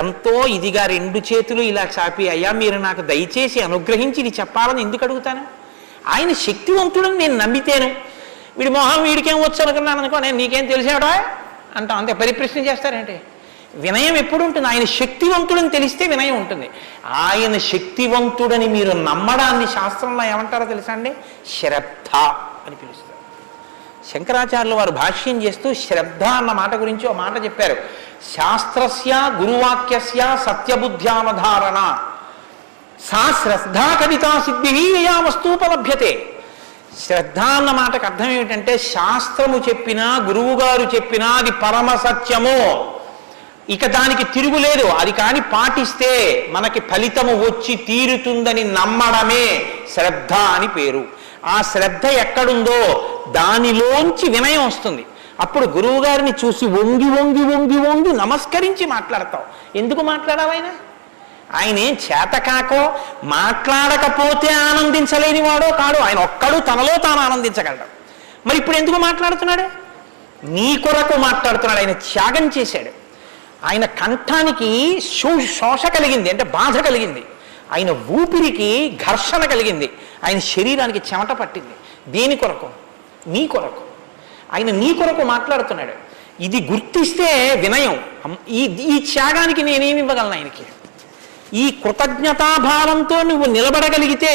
ఎంతో ఇదిగా 2 చేతులు ఇలా చాపి అయ్యా మీరు నాకు దయచేసి అనుగ్రహించి ఇది చెప్పాలని ఎందుకు అడుగుతాను? ఆయన శక్తివంతుడని నేను నమ్మితేను. వీడి మొహం వీడికేం వచ్చు అనుకున్నాను అనుకో, నేను నీకేం తెలిసాడా అంటాం, అంతే. పరిప్రశ్న చేస్తారేంటి? వినయం ఎప్పుడు ఉంటుంది? ఆయన శక్తివంతుడని తెలిస్తే వినయం ఉంటుంది. ఆయన శక్తివంతుడని మీరు నమ్మడాన్ని శాస్త్రంలో ఏమంటారో తెలుసా అండి? శ్రద్ధ అని పిలుస్తారు. శంకరాచార్యులు వారు భాష్యం చేస్తూ శ్రద్ధ అన్న మాట గురించి ఒక మాట చెప్పారు. శాస్త్రస్య గురువాక్యస్య సత్యబుద్ధ్యావధారణ సా శ్రద్ధా కవితా సిద్ధి యా వస్తూపలభ్యతే. శ్రద్ధ అన్న మాటకు అర్థం ఏమిటంటే శాస్త్రము చెప్పినా గురువు గారు చెప్పినా అది పరమ సత్యము, ఇక దానికి తిరుగులేదు, అది కాని పాటిస్తే మనకి ఫలితము వచ్చి తీరుతుందని నమ్మడమే శ్రద్ధ అని పేరు. ఆ శ్రద్ధ ఎక్కడుందో దానిలోంచి వినయం వస్తుంది. అప్పుడు గురువు గారిని చూసి వంగి వంగి వంగి వంగి నమస్కరించి మాట్లాడతావు. ఎందుకు మాట్లాడాలి? ఆయన ఏం చేతకాకో మాట్లాడకపోతే ఆనందించలేని వాడో కాడు. ఆయన ఒక్కడు తనలో తాను ఆనందించగలడు. మరి ఇప్పుడు ఎందుకు మాట్లాడుతున్నాడు? నీ కొరకు మాట్లాడుతున్నాడు. ఆయన త్యాగం చేశాడు. ఆయన కంఠానికి శోష కలిగింది, అంటే బాధ కలిగింది. ఆయన ఊపిరికి ఘర్షణ కలిగింది. ఆయన శరీరానికి చెమట పట్టింది. దేని కొరకు? నీ కొరకు. ఆయన నీ కొరకు మాట్లాడుతున్నాడు. ఇది గుర్తిస్తే వినయం. ఈ త్యాగానికి నేనేమి ఇవ్వగలను ఆయనకి? ఈ కృతజ్ఞతాభావంతో నువ్వు నిలబడగలిగితే,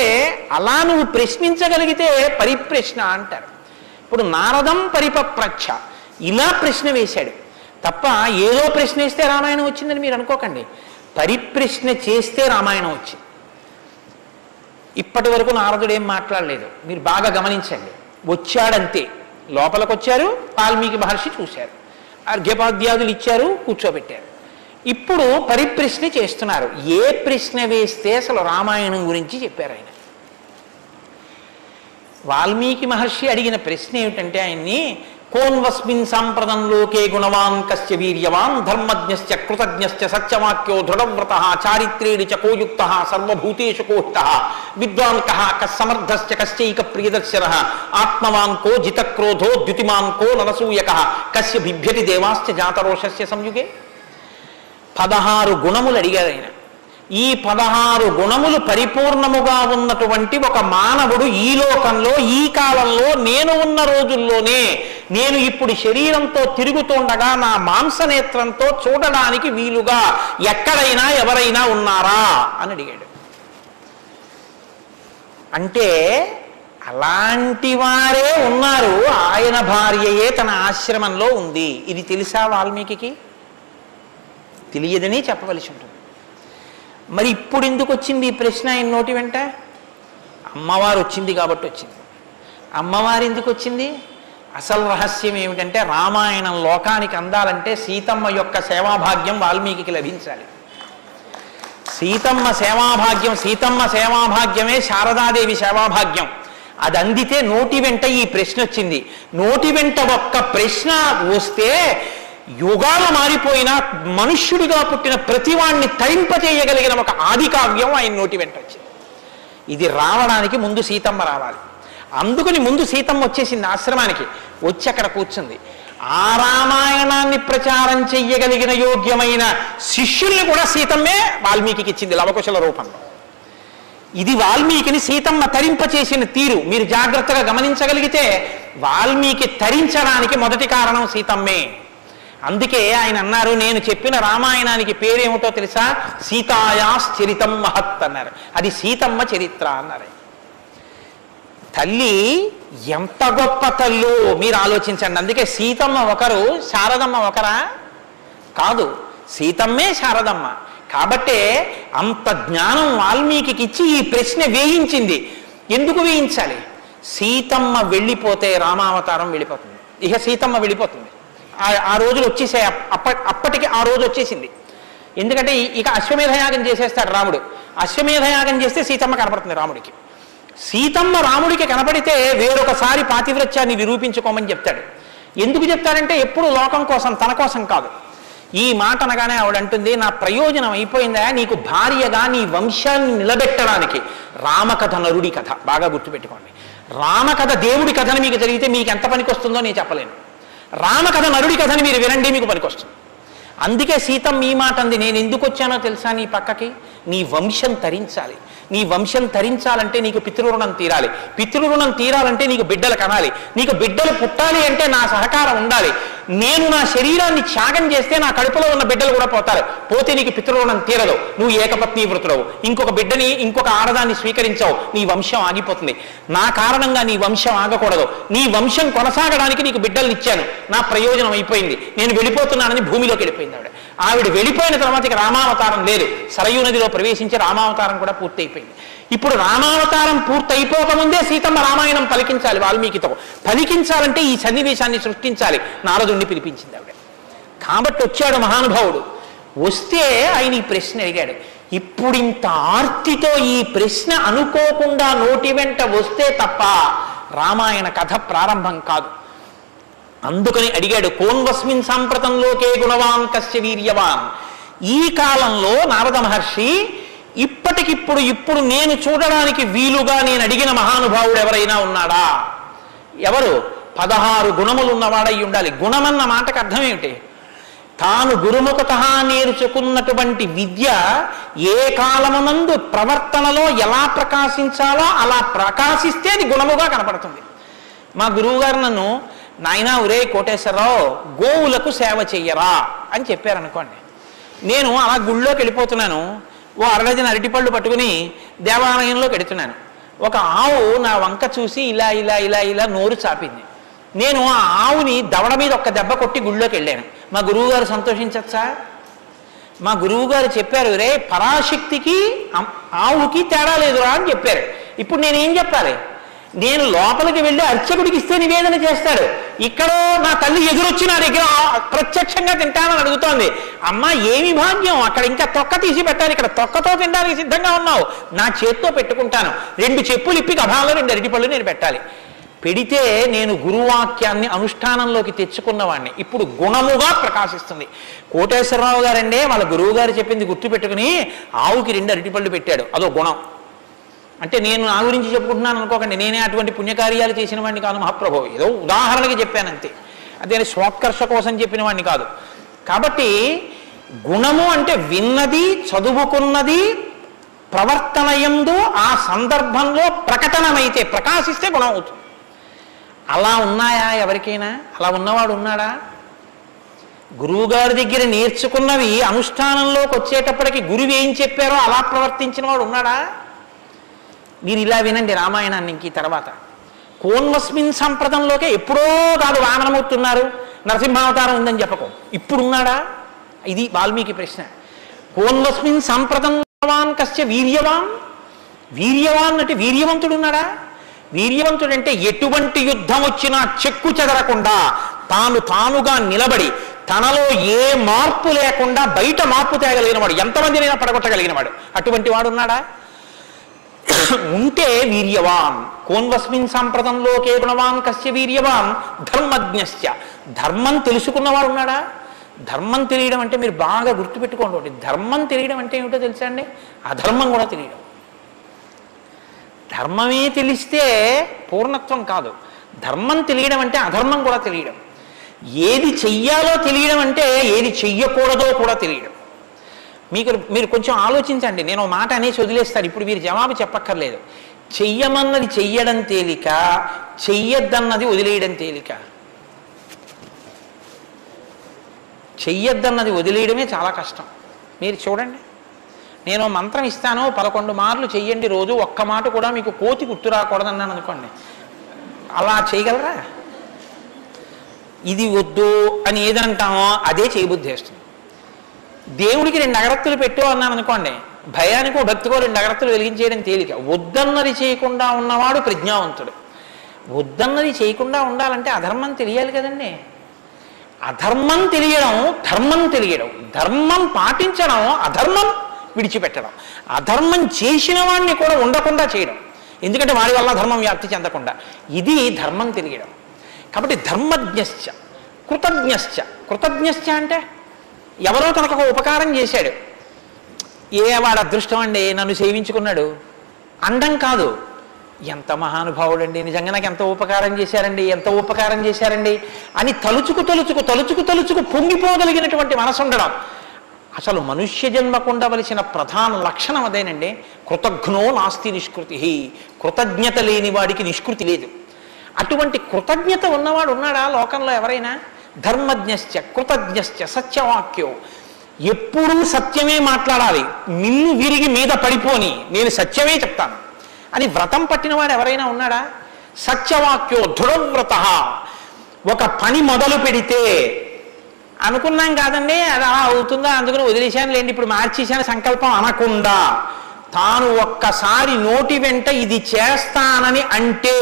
అలా నువ్వు ప్రశ్నించగలిగితే పరిప్రశ్న అంటారు. ఇప్పుడు నారదం పరిపప్రచ్ఛ ఇలా ప్రశ్న వేశాడు తప్ప ఏదో ప్రశ్న వేస్తే రామాయణం వచ్చిందని మీరు అనుకోకండి. పరిప్రశ్న చేస్తే రామాయణం వచ్చింది. ఇప్పటి వరకు నారదుడు ఏం మాట్లాడలేదు, మీరు బాగా గమనించండి. వచ్చాడంతే, లోపలికి వచ్చారు, వాల్మీకి మహర్షి చూశారు, అర్ఘ్యపాద్యాదులు ఇచ్చారు, కూర్చోబెట్టారు. ఇప్పుడు పరిప్రశ్న చేస్తున్నారు. ఏ ప్రశ్న వేస్తే అసలు రామాయణం గురించి చెప్పారు ఆయన? వాల్మీకి మహర్షి అడిగిన ప్రశ్న ఏమిటంటే ఆయన్ని, కోన్వస్మిన్ సాంప్రదం లోకే గుణవాన్ కస్య వీర్యవాన్ ధర్మజ్ఞశ్చ కృతజ్ఞశ్చ సత్యవాక్యో దృఢవ్రతః చారిత్రేణి చ కోయుక్తః సర్వభూతేషు కోహితః విద్వాన్ కః కస్సమర్థశ్చ కశ్చైక ప్రియదర్శనః ఆత్మవాన్ కో జితక్రోధో ద్యుతిమాన్ కో నరసూయకః కస్య బిభ్యతి దేవాశ్చ జాతరోషస్య సంయుగే. 16 గుణములు అడిగారు ఆయన. ఈ 16 గుణములు పరిపూర్ణముగా ఉన్నటువంటి ఒక మానవుడు ఈ లోకంలో ఈ కాలంలో నేను ఉన్న రోజుల్లోనే, నేను ఇప్పుడు శరీరంతో తిరుగుతుండగా నా మాంసనేత్రంతో చూడడానికి వీలుగా ఎక్కడైనా ఎవరైనా ఉన్నారా అని అడిగాడు. అంటే అలాంటి వారే ఉన్నారు. ఆయన భార్యయే తన ఆశ్రమంలో ఉంది. ఇది తెలుసా వాల్మీకి? తెలియదని చెప్పవలసి ఉంటుంది. మరి ఇప్పుడు ఎందుకు వచ్చింది ఈ ప్రశ్న ఆయన నోటి వెంట? అమ్మవారు వచ్చింది కాబట్టి వచ్చింది. అమ్మవారు ఎందుకు వచ్చింది? అసలు రహస్యం ఏమిటంటే, రామాయణం లోకానికి అందాలంటే సీతమ్మ యొక్క సేవాభాగ్యం వాల్మీకి లభించాలి. సీతమ్మ సేవాభాగ్యమే శారదాదేవి సేవాభాగ్యం. అది అందితే నోటి వెంట ఈ ప్రశ్న వచ్చింది. నోటి వెంట ఒక్క ప్రశ్న వస్తే యుగాలు మారిపోయినా మనుష్యుడిగా పుట్టిన ప్రతివాణ్ణి తరింపచేయగలిగిన ఒక ఆది కావ్యం ఆయన నోటి వెంట వచ్చింది. ఇది రావడానికి ముందు సీతమ్మ రావాలి. అందుకని ముందు సీతమ్మ వచ్చేసింది ఆశ్రమానికి. వచ్చి అక్కడ కూర్చుంది. ఆ రామాయణాన్ని ప్రచారం చెయ్యగలిగిన యోగ్యమైన శిష్యుల్ని కూడా సీతమ్మే వాల్మీకి ఇచ్చింది లవకుశల రూపంలో. ఇది వాల్మీకిని సీతమ్మ తరింపచేసిన తీరు మీరు జాగ్రత్తగా గమనించగలిగితే, వాల్మీకి తరించడానికి మొదటి కారణం సీతమ్మే. అందుకే ఆయన అన్నారు, నేను చెప్పిన రామాయణానికి పేరేమిటో తెలుసా? సీతాయాశ్చరితం మహత్ అన్నారు. అది సీతమ్మ చరిత్ర అన్నారు. తల్లి ఎంత గొప్ప తల్లు మీరు ఆలోచించండి. అందుకే సీతమ్మ ఒకరు శారదమ్మ ఒకరా కాదు, సీతమ్మే శారదమ్మ. కాబట్టే అంత జ్ఞానం వాల్మీకి ఇచ్చి ఈ ప్రశ్న వేయించింది. ఎందుకు వేయించాలి? సీతమ్మ వెళ్ళిపోతే రామావతారం వెళ్ళిపోతుంది. ఇక సీతమ్మ వెళ్ళిపోతుంది. ఆ రోజులు వచ్చేసాయి. అప్పటికి ఆ రోజు వచ్చేసింది. ఎందుకంటే ఇక అశ్వమేధయాగం చేసేస్తాడు రాముడు. అశ్వమేధయాగం చేస్తే సీతమ్మ కనపడుతుంది రాముడికి. సీతమ్మ రాముడికి కనపడితే వేరొకసారి పాతివ్రత్యాన్ని నిరూపించుకోమని చెప్తాడు. ఎందుకు చెప్తాడంటే ఎప్పుడు లోకం కోసం, తన కోసం కాదు. ఈ మాట అనగానే ఆవిడంటుంది, నా ప్రయోజనం అయిపోయిందా, నీకు భార్యగా నీ వంశాన్ని నిలబెట్టడానికి. రామకథ నరుడి కథ బాగా గుర్తుపెట్టుకోండి. రామకథ దేవుడి కథని మీకు జరిగితే మీకు ఎంత పనికి వస్తుందో నేను చెప్పలేను. రామకథ నరుడి కథని మీరు వినండి, మీకు పనికొస్తుంది. అందుకే సీతమ్మ ఈ మాట అంది, నేను ఎందుకు వచ్చానో తెలుసా నీ పక్కకి? నీ వంశం తరించాలి. నీ వంశం తరించాలంటే నీకు పితృరుణం తీరాలి. పితృరుణం తీరాలంటే నీకు బిడ్డలు కనాలి. నీకు బిడ్డలు పుట్టాలి అంటే నా సహకారం ఉండాలి. నేను నా శరీరాన్ని త్యాగం చేస్తే నా కడుపులో ఉన్న బిడ్డలు కూడా పోతారు. పోతే నీకు పితృరుణం తీరదు. నువ్వు ఏకపత్ని వృతుడవు. ఇంకొక బిడ్డని, ఇంకొక ఆడదాన్ని స్వీకరించావు, నీ వంశం ఆగిపోతుంది. నా కారణంగా నీ వంశం ఆగకూడదు. నీ వంశం కొనసాగడానికి నీకు బిడ్డల్ని ఇచ్చాను. నా ప్రయోజనం అయిపోయింది, నేను వెళ్ళిపోతున్నానని భూమిలోకి వెళ్ళిపోయింది ఆవిడ. ఆవిడ వెళ్ళిపోయిన తర్వాత ఇక రామావతారం లేదు. సరయూ నదిలో ప్రవేశించి రామావతారం కూడా పూర్తయిపోయింది. ఇప్పుడు రామావతారం పూర్తయిపోకముందే సీతమ్మ రామాయణం పలికించాలి వాల్మీకితో. పలికించాలంటే ఈ సన్నివేశాన్ని సృష్టించాలి. నారదుణ్ణి పిలిపించింది ఆవిడ. కాబట్టి వచ్చాడు మహానుభావుడు. వస్తే ఆయన ఈ ప్రశ్న అడిగాడు. ఇప్పుడు ఇంత ఆర్తితో ఈ ప్రశ్న అనుకోకుండా నోటి వెంట వస్తే తప్ప రామాయణ కథ ప్రారంభం కాదు. అందుకని అడిగాడు, కోన్వస్మిన్ సాంప్రతంలోకే గుణవాన్ కస్య వీర్యవాన్. ఈ కాలంలో నారద మహర్షి ఇప్పుడు నేను చూడడానికి వీలుగా నేను అడిగిన మహానుభావుడు ఎవరైనా ఉన్నాడా? ఎవరు? 16 గుణములు ఉన్నవాడై ఉండాలి. గుణమన్న మాటకు అర్థం ఏమిటి? తాను గురుముఖత నేర్చుకున్నటువంటి విద్య ఏ కాలమునందు ప్రవర్తనలో ఎలా ప్రకాశించాలో అలా ప్రకాశిస్తే అది గుణముగా కనపడుతుంది. మా గురువుగారు నన్ను, నాయనా ఒరే కోటేశ్వరరావు, గోవులకు సేవ చెయ్యరా అని చెప్పారనుకోండి. నేను అలా గుళ్ళోకి వెళ్ళిపోతున్నాను. ఓ అరడజన అరటిపళ్ళు పట్టుకుని దేవాలయంలోకి వెడుతున్నాను. ఒక ఆవు నా వంక చూసి ఇలా ఇలా ఇలా ఇలా నోరు చాపింది. నేను ఆ ఆవుని దవడ మీద ఒక్క దెబ్బ కొట్టి గుళ్ళోకి వెళ్ళాను. మా గురువుగారు సంతోషించచ్చా? మా గురువుగారు చెప్పారు, రే పరాశక్తికి ఆవుకి తేడా లేదురా అని చెప్పారు. ఇప్పుడు నేనేం చెప్పాలి? నేను లోపలికి వెళ్ళి అర్చకుడికి ఇస్తే నివేదన చేస్తాడు. ఇక్కడ నా తల్లి ఎదురొచ్చి నా దగ్గర ప్రత్యక్షంగా తింటానని అడుగుతోంది. అమ్మ ఏమి భాగ్యం, అక్కడ ఇంకా తొక్క తీసి పెట్టాలి, ఇక్కడ తొక్కతో తినడానికి సిద్ధంగా ఉన్నావు. నా చేత్తో పెట్టుకుంటాను. 2 చెప్పులు ఇప్పి గభాలో 2 అరటిపళ్ళు నేను పెట్టాలి. పెడితే నేను గురువాక్యాన్ని అనుష్ఠానంలోకి తెచ్చుకున్నవాడిని. ఇప్పుడు గుణముగా ప్రకాశిస్తుంది. కోటేశ్వరరావు గారండే వాళ్ళ గురువు గారు చెప్పింది గుర్తుపెట్టుకుని ఆవుకి 2 అరటిపళ్ళు పెట్టాడు. అదో గుణం. అంటే నేను నా గురించి చెప్పుకుంటున్నాను అనుకోకండి, నేనే అటువంటి పుణ్యకార్యాలు చేసిన వాడిని కాదు మహాప్రభు. ఏదో ఉదాహరణకి చెప్పానంతే, అదే స్వోత్కర్ష కోసం చెప్పిన వాడిని కాదు. కాబట్టి గుణము అంటే విన్నది, చదువుకున్నది, ప్రవర్తనయందు ఆ సందర్భంలో ప్రకటనమైతే, ప్రకాశిస్తే గుణం అవుతుంది. అలా ఉన్నాయా ఎవరికైనా? అలా ఉన్నవాడు ఉన్నాడా? గురువుగారి దగ్గర నేర్చుకున్నవి అనుష్ఠానంలోకి వచ్చేటప్పటికి గురువు ఏం చెప్పారో అలా ప్రవర్తించిన వాడు ఉన్నాడా? మీరు ఇలా వినండి రామాయణాన్ని. ఇంక తర్వాత కోన్వస్మిన్ సంప్రదంలోకే ఎప్పుడో కాదు వామనమూర్తి ఉన్నారు, నరసింహావతారం ఉందని చెప్పకు. ఇప్పుడున్నాడా? ఇది వాల్మీకి ప్రశ్న. కోన్వస్మిన్ సంప్రదంవాన్ కస్య వీర్యవాన్. వీర్యవాన్ అంటే వీర్యవంతుడు ఉన్నాడా? వీర్యవంతుడు అంటే ఎటువంటి యుద్ధం వచ్చినా చెక్కు చెదరకుండా తానుగా నిలబడి తనలో ఏ మార్పు లేకుండా బయట మార్పు తేగలిగిన వాడు, ఎంతమందినైనా పడగొట్టగలిగిన వాడు. అటువంటి వాడు ఉన్నాడా? ఉంటే వీర్యవాన్. కోన్వస్మిన్ సంప్రదంలోకే గుణవాన్ కస్య వీర్యవాన్ ధర్మజ్ఞస్య. ధర్మం తెలుసుకున్నవాడు ఉన్నాడా? ధర్మం తెలియడం అంటే మీరు బాగా గుర్తుపెట్టుకోండి. ధర్మం తెలియడం అంటే ఏమిటో తెలుసా అండి? అధర్మం కూడా తెలియడం. ధర్మమే తెలిస్తే పూర్ణత్వం కాదు. ధర్మం తెలియడం అంటే అధర్మం కూడా తెలియడం. ఏది చెయ్యాలో తెలియడం అంటే ఏది చెయ్యకూడదో కూడా తెలియడం. మీరు కొంచెం ఆలోచించండి. నేను మాట అనేసి వదిలేస్తాను, ఇప్పుడు మీరు జవాబు చెప్పక్కర్లేదు. చెయ్యమన్నది చెయ్యడం తేలిక, చెయ్యొద్దన్నది వదిలేయడం తేలిక. చెయ్యొద్దన్నది వదిలేయడమే చాలా కష్టం. మీరు చూడండి, నేను మంత్రం ఇస్తాను 11 మార్లు చెయ్యండి రోజు, ఒక్క మాట కూడా మీకు కోతి గుర్తు రాకూడదన్నాను అనుకోండి, అలా చేయగలరా? ఇది వద్దు అని ఏదంటామో అదే చేయబుద్ధి వేస్తుంది. దేవుడికి 2 అగరత్తులు పెట్టు అన్నాను అనుకోండి, భయానికో భక్తికో 2 అగరత్తులు వెలిగించేయడం తేలిక. వద్దన్నది చేయకుండా ఉన్నవాడు ప్రజ్ఞావంతుడు. వద్దన్నది చేయకుండా ఉండాలంటే అధర్మం తెలియాలి కదండి. అధర్మం తెలియడం, ధర్మం తెలియడం, ధర్మం పాటించడం, అధర్మం విడిచిపెట్టడం, అధర్మం చేసిన వాడిని కూడా ఉండకుండా చేయడం, ఎందుకంటే వాడి వల్ల ధర్మం వ్యాప్తి చెందకుండా, ఇది ధర్మం తెలియడం. కాబట్టి ధర్మజ్ఞశ్చ కృతజ్ఞశ్చ. కృతజ్ఞశ్చ అంటే ఎవరో తనకు ఒక ఉపకారం చేశాడు, వాడు అదృష్టం అండి నన్ను సేవించుకున్నాడు అండం కాదు, ఎంత మహానుభావుడండి, నిజంగా నాకు ఎంత ఉపకారం చేశారండి, ఎంత ఉపకారం చేశారండి అని తలుచుకు తలుచుకు తలుచుకు తలుచుకు పొంగిపోగలిగినటువంటి మనసు ఉండడం. అసలు మనుష్య జన్మకు ఉండవలసిన ప్రధాన లక్షణం అదేనండి. కృతజ్ఞో నాస్తి నిష్కృతి. కృతజ్ఞత లేని వాడికి నిష్కృతి లేదు. అటువంటి కృతజ్ఞత ఉన్నవాడు ఉన్నాడా లోకంలో ఎవరైనా? ధర్మజ్ఞశ్చ కృతజ్ఞశ్చ సత్యవాక్యో. ఎప్పుడూ సత్యమే మాట్లాడాలి, నిన్ను విరిగి మీద పడిపోని నేను సత్యమే చెప్తాను అని వ్రతం పట్టినవాడు ఎవరైనా ఉన్నాడా? సత్యవాక్యో దృఢవ్రత. ఒక పని మొదలు పెడితే అనుకున్నాం కాదండి అది అలా అవుతుందా అందుకని వదిలేశాను లేండి ఇప్పుడు మార్చేశాను సంకల్పం అనకుండా, తాను ఒక్కసారి నోటి వెంట ఇది చేస్తానని అంటే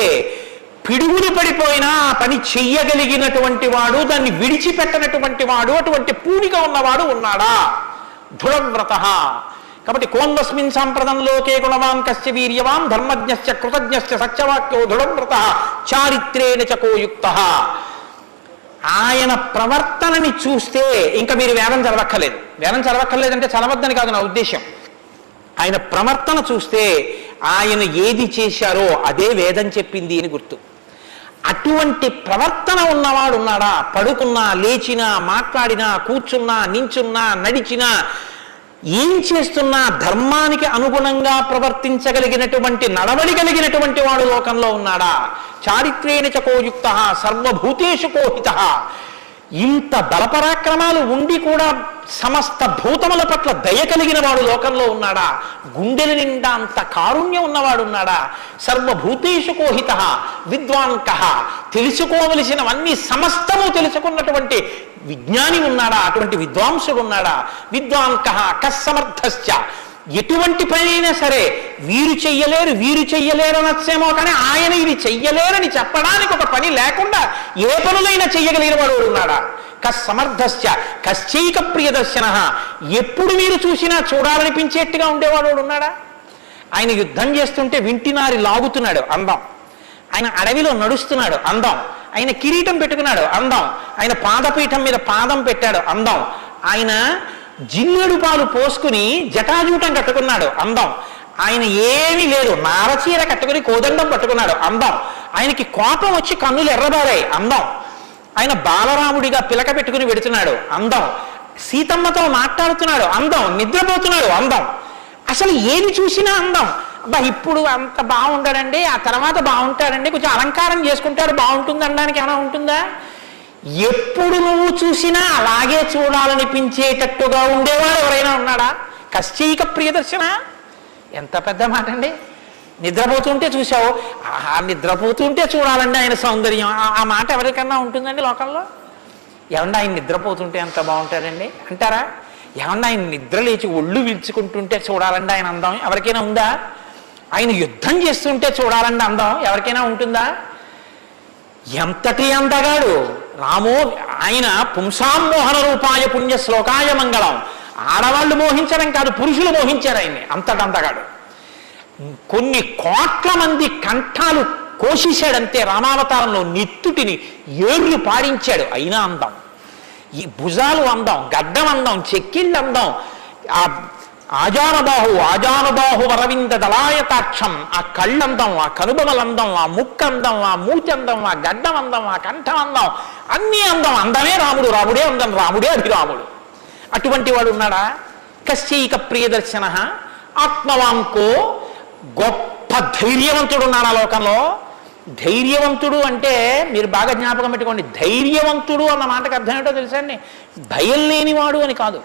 పిడుగులు పడిపోయినా ఆ పని చెయ్యగలిగినటువంటి వాడు, దాన్ని విడిచిపెట్టనటువంటి వాడు, అటువంటి పూనిక ఉన్నవాడు ఉన్నాడా? దృఢవ్రత. కాబట్టి కోన్వస్మిన్ సాంప్రదంలోకే గుణవాన్ కస్య వీర్యవాన్ ధర్మజ్ఞశ్చ కృతజ్ఞశ్చ సత్యవాక్యో దృఢవ్రత చారిత్రేణ చకోయుక్తః. ఆయన ప్రవర్తనని చూస్తే ఇంకా మీరు వేదం చదవక్కర్లేదు. వేదం చదవక్కర్లేదంటే చదవద్దని కాదు నా ఉద్దేశం. ఆయన ప్రవర్తన చూస్తే ఆయన ఏది చేశారో అదే వేదం చెప్పింది అని గుర్తు. అటువంటి ప్రవర్తన ఉన్నవాడు ఉన్నాడా? పడుకున్నా, లేచినా, మాట్లాడినా, కూర్చున్నా, నించున్నా, నడిచినా, ఏం చేస్తున్నా ధర్మానికి అనుగుణంగా ప్రవర్తించగలిగినటువంటి నడవడి కలిగినటువంటి వాడు లోకంలో ఉన్నాడా? చారిత్రేణ చకోయుక్త సర్వభూతేషు కోహిత. ఇంత బలపరాక్రమాలు ఉండి కూడా సమస్త భూతముల పట్ల దయ కలిగిన వాడు లోకంలో ఉన్నాడా? గుండెల నిండా అంత కారుణ్యం ఉన్నవాడు ఉన్నాడా? సర్వభూతేషు కోహిత విద్వాంకః. తెలుసుకోవలసినవన్నీ సమస్తము తెలుసుకున్నటువంటి విజ్ఞాని ఉన్నాడా? అటువంటి విద్వాంసుడు ఉన్నాడా? విద్వాంకః కస్సమర్థశ్చ. ఎటువంటి పనైనా సరే వీరు చెయ్యలేరు వీరు చెయ్యలేరు అనొచ్చేమో కానీ ఆయన ఇది చెయ్యలేరని చెప్పడానికి ఒక పని లేకుండా ఏ పనులైనా చెయ్యగలిగిన వాడు ఉన్నాడా? కస్సమర్థశ్చ కశ్చైక ప్రియదర్శన. ఎప్పుడు మీరు చూసినా చూడాలనిపించేట్టుగా ఉండేవాడు ఉన్నాడా? ఆయన యుద్ధం చేస్తుంటే వింటినారి లాగుతున్నాడు అందం, ఆయన అడవిలో నడుస్తున్నాడు అందం, ఆయన కిరీటం పెట్టుకున్నాడు అందం, ఆయన పాదపీఠం మీద పాదం పెట్టాడు అందం, ఆయన జిల్లేడు పాలు పోసుకుని జటాజూటం కట్టుకున్నాడు అందం, ఆయన ఏమీ లేదు నారచీర కట్టుకుని కోదండం పట్టుకున్నాడు అందం, ఆయనకి కోపం వచ్చి కన్నులు ఎర్రబారాయి అందం, ఆయన బాలరాముడిగా పిలక పెట్టుకుని వెడుతున్నాడు అందం, సీతమ్మతో మాట్లాడుతున్నాడు అందం, నిద్రపోతున్నాడు అందం. అసలు ఏది చూసినా అందం. అబ్బా ఇప్పుడు అంత బాగుంటాడండి, ఆ తర్వాత బాగుంటాడండి, కొంచెం అలంకారం చేసుకుంటాడు బాగుంటుంది అనడానికి ఏమైనా ఉంటుందా? ఎప్పుడు నువ్వు చూసినా అలాగే చూడాలనిపించేటట్టుగా ఉండేవాడు ఎవరైనా ఉన్నాడా? కశ్చైక ప్రియదర్శన. ఎంత పెద్ద మాట అండి. నిద్రపోతుంటే చూసావు, ఆహా నిద్రపోతుంటే చూడాలండి ఆయన సౌందర్యం, ఆ మాట ఎవరికన్నా ఉంటుందండి లోకంలో? ఏమన్నా ఆయన నిద్రపోతుంటే ఎంత బాగుంటాడండి అంటారా? ఏమన్నా ఆయన నిద్ర లేచి ఒళ్ళు విల్చుకుంటుంటే చూడాలండి ఆయన అందం ఎవరికైనా ఉందా? ఆయన యుద్ధం చేస్తుంటే చూడాలండి అందం ఎవరికైనా ఉంటుందా? ఎంతటి అందగాడు రామో. ఆయన పుంసామోహన రూపాయ పుణ్య శ్లోకాయ మంగళం. ఆడవాళ్ళు మోహించడం కాదు, పురుషులు మోహించారు ఆయన్ని. అంతటి అందగాడు. కొన్ని కోట్ల మంది కంఠాలు కోసేశాడంతే రామావతారంలో. నెత్తుటిని ఏర్లు పాడించాడు. అయినా అందం. ఈ భుజాలు అందం, గడ్డం అందం, చెక్కిళ్ళు అందం, ఆ ఆజానబాహు వరవింద దళాయతాక్షం, ఆ కళ్ళందం, ఆ కనుబొమలందం, ఆ ముక్కందం, ఆ మూచందం, ఆ గడ్డం అందం, ఆ కంఠం అందం, అన్నీ అందం. అందమే రాముడు, రాముడే అందం, రాముడే అభిరాముడు. అటువంటి వాడు ఉన్నాడా? కశ్చైక ప్రియదర్శన ఆత్మవాంకో. గొప్ప ధైర్యవంతుడు ఉన్నాడు ఆ లోకంలో. ధైర్యవంతుడు అంటే మీరు బాగా జ్ఞాపకం పెట్టుకోండి, ధైర్యవంతుడు అన్న మాటకు అర్థం ఏంటో తెలుసా అండి? భయం లేనివాడు అని కాదు.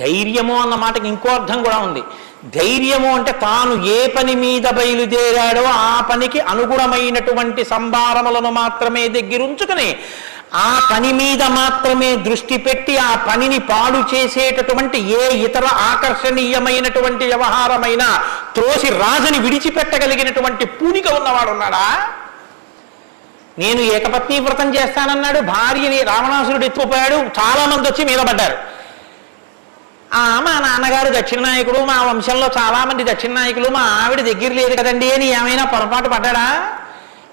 ధైర్యము అన్న మాటకి ఇంకో అర్థం కూడా ఉంది. ధైర్యము అంటే తాను ఏ పని మీద బయలుదేరాడో ఆ పనికి అనుగుణమైనటువంటి సంభారములను మాత్రమే దగ్గరుంచుకుని ఆ పని మీద మాత్రమే దృష్టి పెట్టి ఆ పనిని పాడు చేసేటటువంటి ఏ ఇతర ఆకర్షణీయమైనటువంటి వ్యవహారమైన త్రోసి రాజని విడిచిపెట్టగలిగినటువంటి పూనిక ఉన్నవాడు ఉన్నాడా? నేను ఏకపత్ని వ్రతం చేస్తానన్నాడు, భార్యని రావణాసురుడు ఎత్తుకుపోయాడు, చాలా మంది వచ్చి మీద పడ్డారు. మా నాన్నగారు దక్షిణ నాయకుడు, మా వంశంలో చాలా మంది దక్షిణ నాయకులు, మా ఆవిడ దగ్గర లేదు కదండి అని ఏమైనా పొరపాటు పడ్డాడా?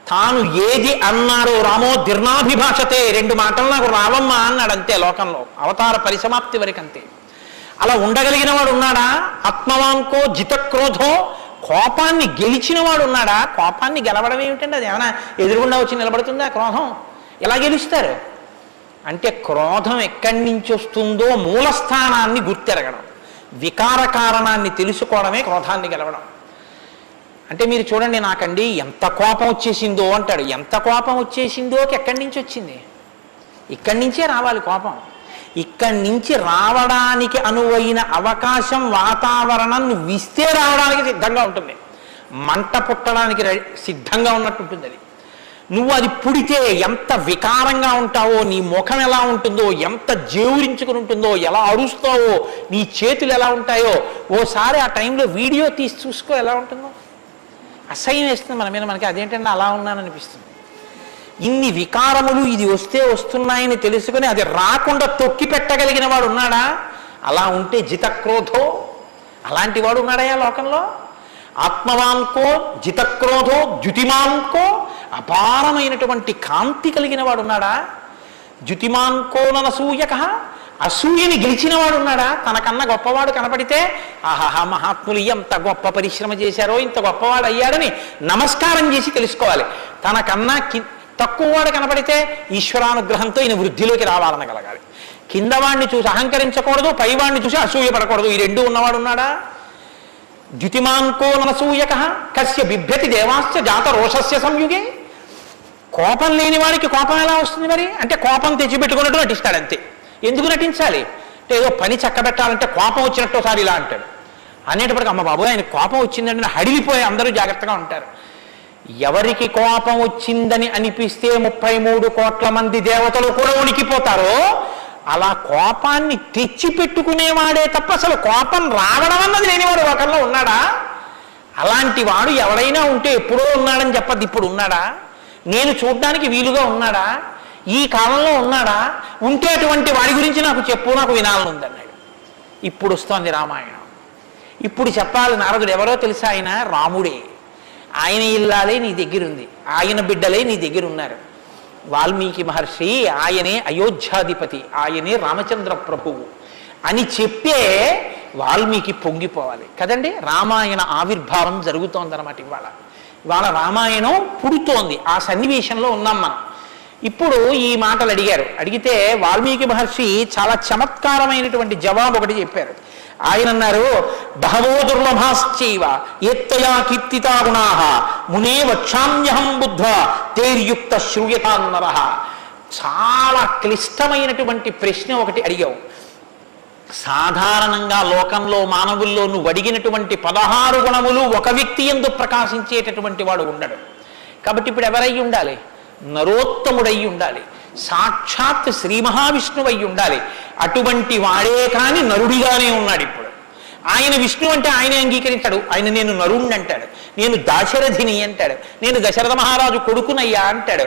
తాను ఏది అన్నాడో రామో దీర్ణాభిభాషతే, 2 మాటలు నాకు రావమ్మా అన్నాడు అంతే. లోకంలో అవతార పరిసమాప్తి వరకు అంతే. అలా ఉండగలిగిన వాడు ఉన్నాడా? ఆత్మవాంకో జితక్రోధో, కోపాన్ని గెలిచిన వాడు ఉన్నాడా? కోపాన్ని గెలవడం ఏమిటండి? అది ఏమైనా ఎదురుగుండా వచ్చి నిలబడుతుందా క్రోధం? ఎలా గెలుస్తారు అంటే క్రోధం ఎక్కడి నుంచి వస్తుందో మూలస్థానాన్ని గుర్తెరగడం, వికార కారణాన్ని తెలుసుకోవడమే క్రోధాన్ని గెలవడం. అంటే మీరు చూడండి, నాకండి ఎంత కోపం వచ్చేసిందో అంటాడు. ఎంత కోపం వచ్చేసిందో ఎక్కడి నుంచి వచ్చింది? ఇక్కడి నుంచే రావాలి కోపం. ఇక్కడి నుంచి రావడానికి అనువైన అవకాశం, వాతావరణం నువ్వు ఇస్తే రావడానికి సిద్ధంగా ఉంటుంది. మంట పుట్టడానికి సిద్ధంగా ఉన్నట్టు ఉంటుంది అది. నువ్వు అది పుడితే ఎంత వికారంగా ఉంటావో, నీ ముఖం ఎలా ఉంటుందో, ఎంత జేవురించుకుని ఉంటుందో, ఎలా అరుస్తావో, నీ చేతులు ఎలా ఉంటాయో ఓసారి ఆ టైంలో వీడియో తీసి చూసుకో ఎలా ఉంటుందో. అసహ్యం వేస్తుంది మన మీద. మనకి అదేంటంటే అలా ఉన్నాననిపిస్తుంది. ఇన్ని వికారములు ఇది వస్తే వస్తున్నాయని తెలుసుకుని అది రాకుండా తొక్కి పెట్టగలిగిన వాడు ఉన్నాడా? అలా ఉంటే జితక్రోధో, అలాంటి వాడు ఉన్నాడయా లోకంలో? ఆత్మవాంకో జితక్రోధో ద్యుతిమాంకో, అపారమైనటువంటి కాంతి కలిగిన వాడు ఉన్నాడా? ద్యుతిమాంకో ననసూయక, అసూయని గెలిచిన వాడు ఉన్నాడా? తనకన్నా గొప్పవాడు కనపడితే ఆహాహా మహాత్ములు ఎంత గొప్ప పరిశ్రమ చేశారో, ఇంత గొప్పవాడు అయ్యాడని నమస్కారం చేసి తెలుసుకోవాలి. తనకన్నా తక్కువవాడు కనపడితే ఈశ్వరానుగ్రహంతో ఈయన వృద్ధిలోకి రావాలనగలగాలి. కిందవాడిని చూసి అహంకరించకూడదు, పైవాడిని చూసి అసూయపడకూడదు. ఈ 2 ఉన్నవాడు ఉన్నాడా? ద్యుతిమాంకో ననసూయక కస్య బిభ్యతి దేవాశ్చ జాత రోషస్య సంయుగే. కోపం లేని వాడికి కోపం ఎలా వస్తుంది మరి? అంటే కోపం తెచ్చిపెట్టుకున్నట్టు నటిస్తాడు అంతే. ఎందుకు నటించాలి అంటే ఏదో పని చక్కబెట్టాలంటే కోపం వచ్చినట్టు ఒకసారి ఇలా అంటాడు. అనేటప్పటికి అమ్మ బాబు ఆయన కోపం వచ్చిందంటే హడిలిపోయి అందరూ జాగ్రత్తగా ఉంటారు. ఎవరికి కోపం వచ్చిందని అనిపిస్తే 33 కోట్ల మంది దేవతలు కూడా ఉనికిపోతారో అలా కోపాన్ని తెచ్చిపెట్టుకునేవాడే తప్ప అసలు కోపం రావడం అన్నది లేనివాడు ఒకరిలో ఉన్నాడా? అలాంటి వాడు ఎవడైనా ఉంటే ఎప్పుడో ఉన్నాడని చెప్పద్దు, ఇప్పుడు ఉన్నాడా? నేను చూడడానికి వీలుగా ఉన్నాడా? ఈ కాలంలో ఉన్నాడా? ఉంటే అటువంటి వాడి గురించి నాకు చెప్పు, నాకు వినాలని ఉందన్నాడు. ఇప్పుడు వస్తోంది రామాయణం. ఇప్పుడు చెప్పాలి. నారదుడు ఎవరో తెలుసా? ఆయన రాముడే. ఆయన ఇల్లాలే నీ దగ్గరుంది, ఆయన బిడ్డలే నీ దగ్గర ఉన్నారు. వాల్మీకి మహర్షి ఆయనే అయోధ్యాధిపతి, ఆయనే రామచంద్ర ప్రభువు అని చెప్పే వాల్మీకి పొంగిపోవాలి కదండి. రామాయణ ఆవిర్భావం జరుగుతోందన్నమాట. ఇవాళ రామాయణం పుడుతోంది. ఆ సన్నివేశంలో ఉన్నాం మనం. ఇప్పుడు ఈ మాటలు అడిగితే వాల్మీకి మహర్షి చాలా చమత్కారమైనటువంటి జవాబు ఒకటి చెప్పారు. ఆయన అన్నారు, బహవో దుర్లభాశ్చైవ ఏత్తయా కీర్తితా గుణాః మునే వక్షామ్యహం బుద్ధ్వా తేర్యుక్త శ్రూయతాన్నరః. చాలా క్లిష్టమైనటువంటి ప్రశ్న ఒకటి అడిగావు. సాధారణంగా లోకంలో మానవుల్లో నువ్వు అడిగినటువంటి 16 గుణములు ఒక వ్యక్తి యందు ప్రకాశించేటటువంటి వాడు ఉండడు. కాబట్టి ఇప్పుడు ఎవరై ఉండాలి? నరోత్తముడై ఉండాలి, సాక్షాత్ శ్రీ మహావిష్ణువై ఉండాలి. అటువంటి వాడే కాని నరుడిగానే ఉన్నాడు. ఇప్పుడు ఆయన విష్ణు అంటే ఆయనే అంగీకరించాడు. ఆయన నేను నరుణ్ణి అంటాడు, నేను దాశరథిని అంటాడు, నేను దశరథ మహారాజు కొడుకునయ్యా అంటాడు.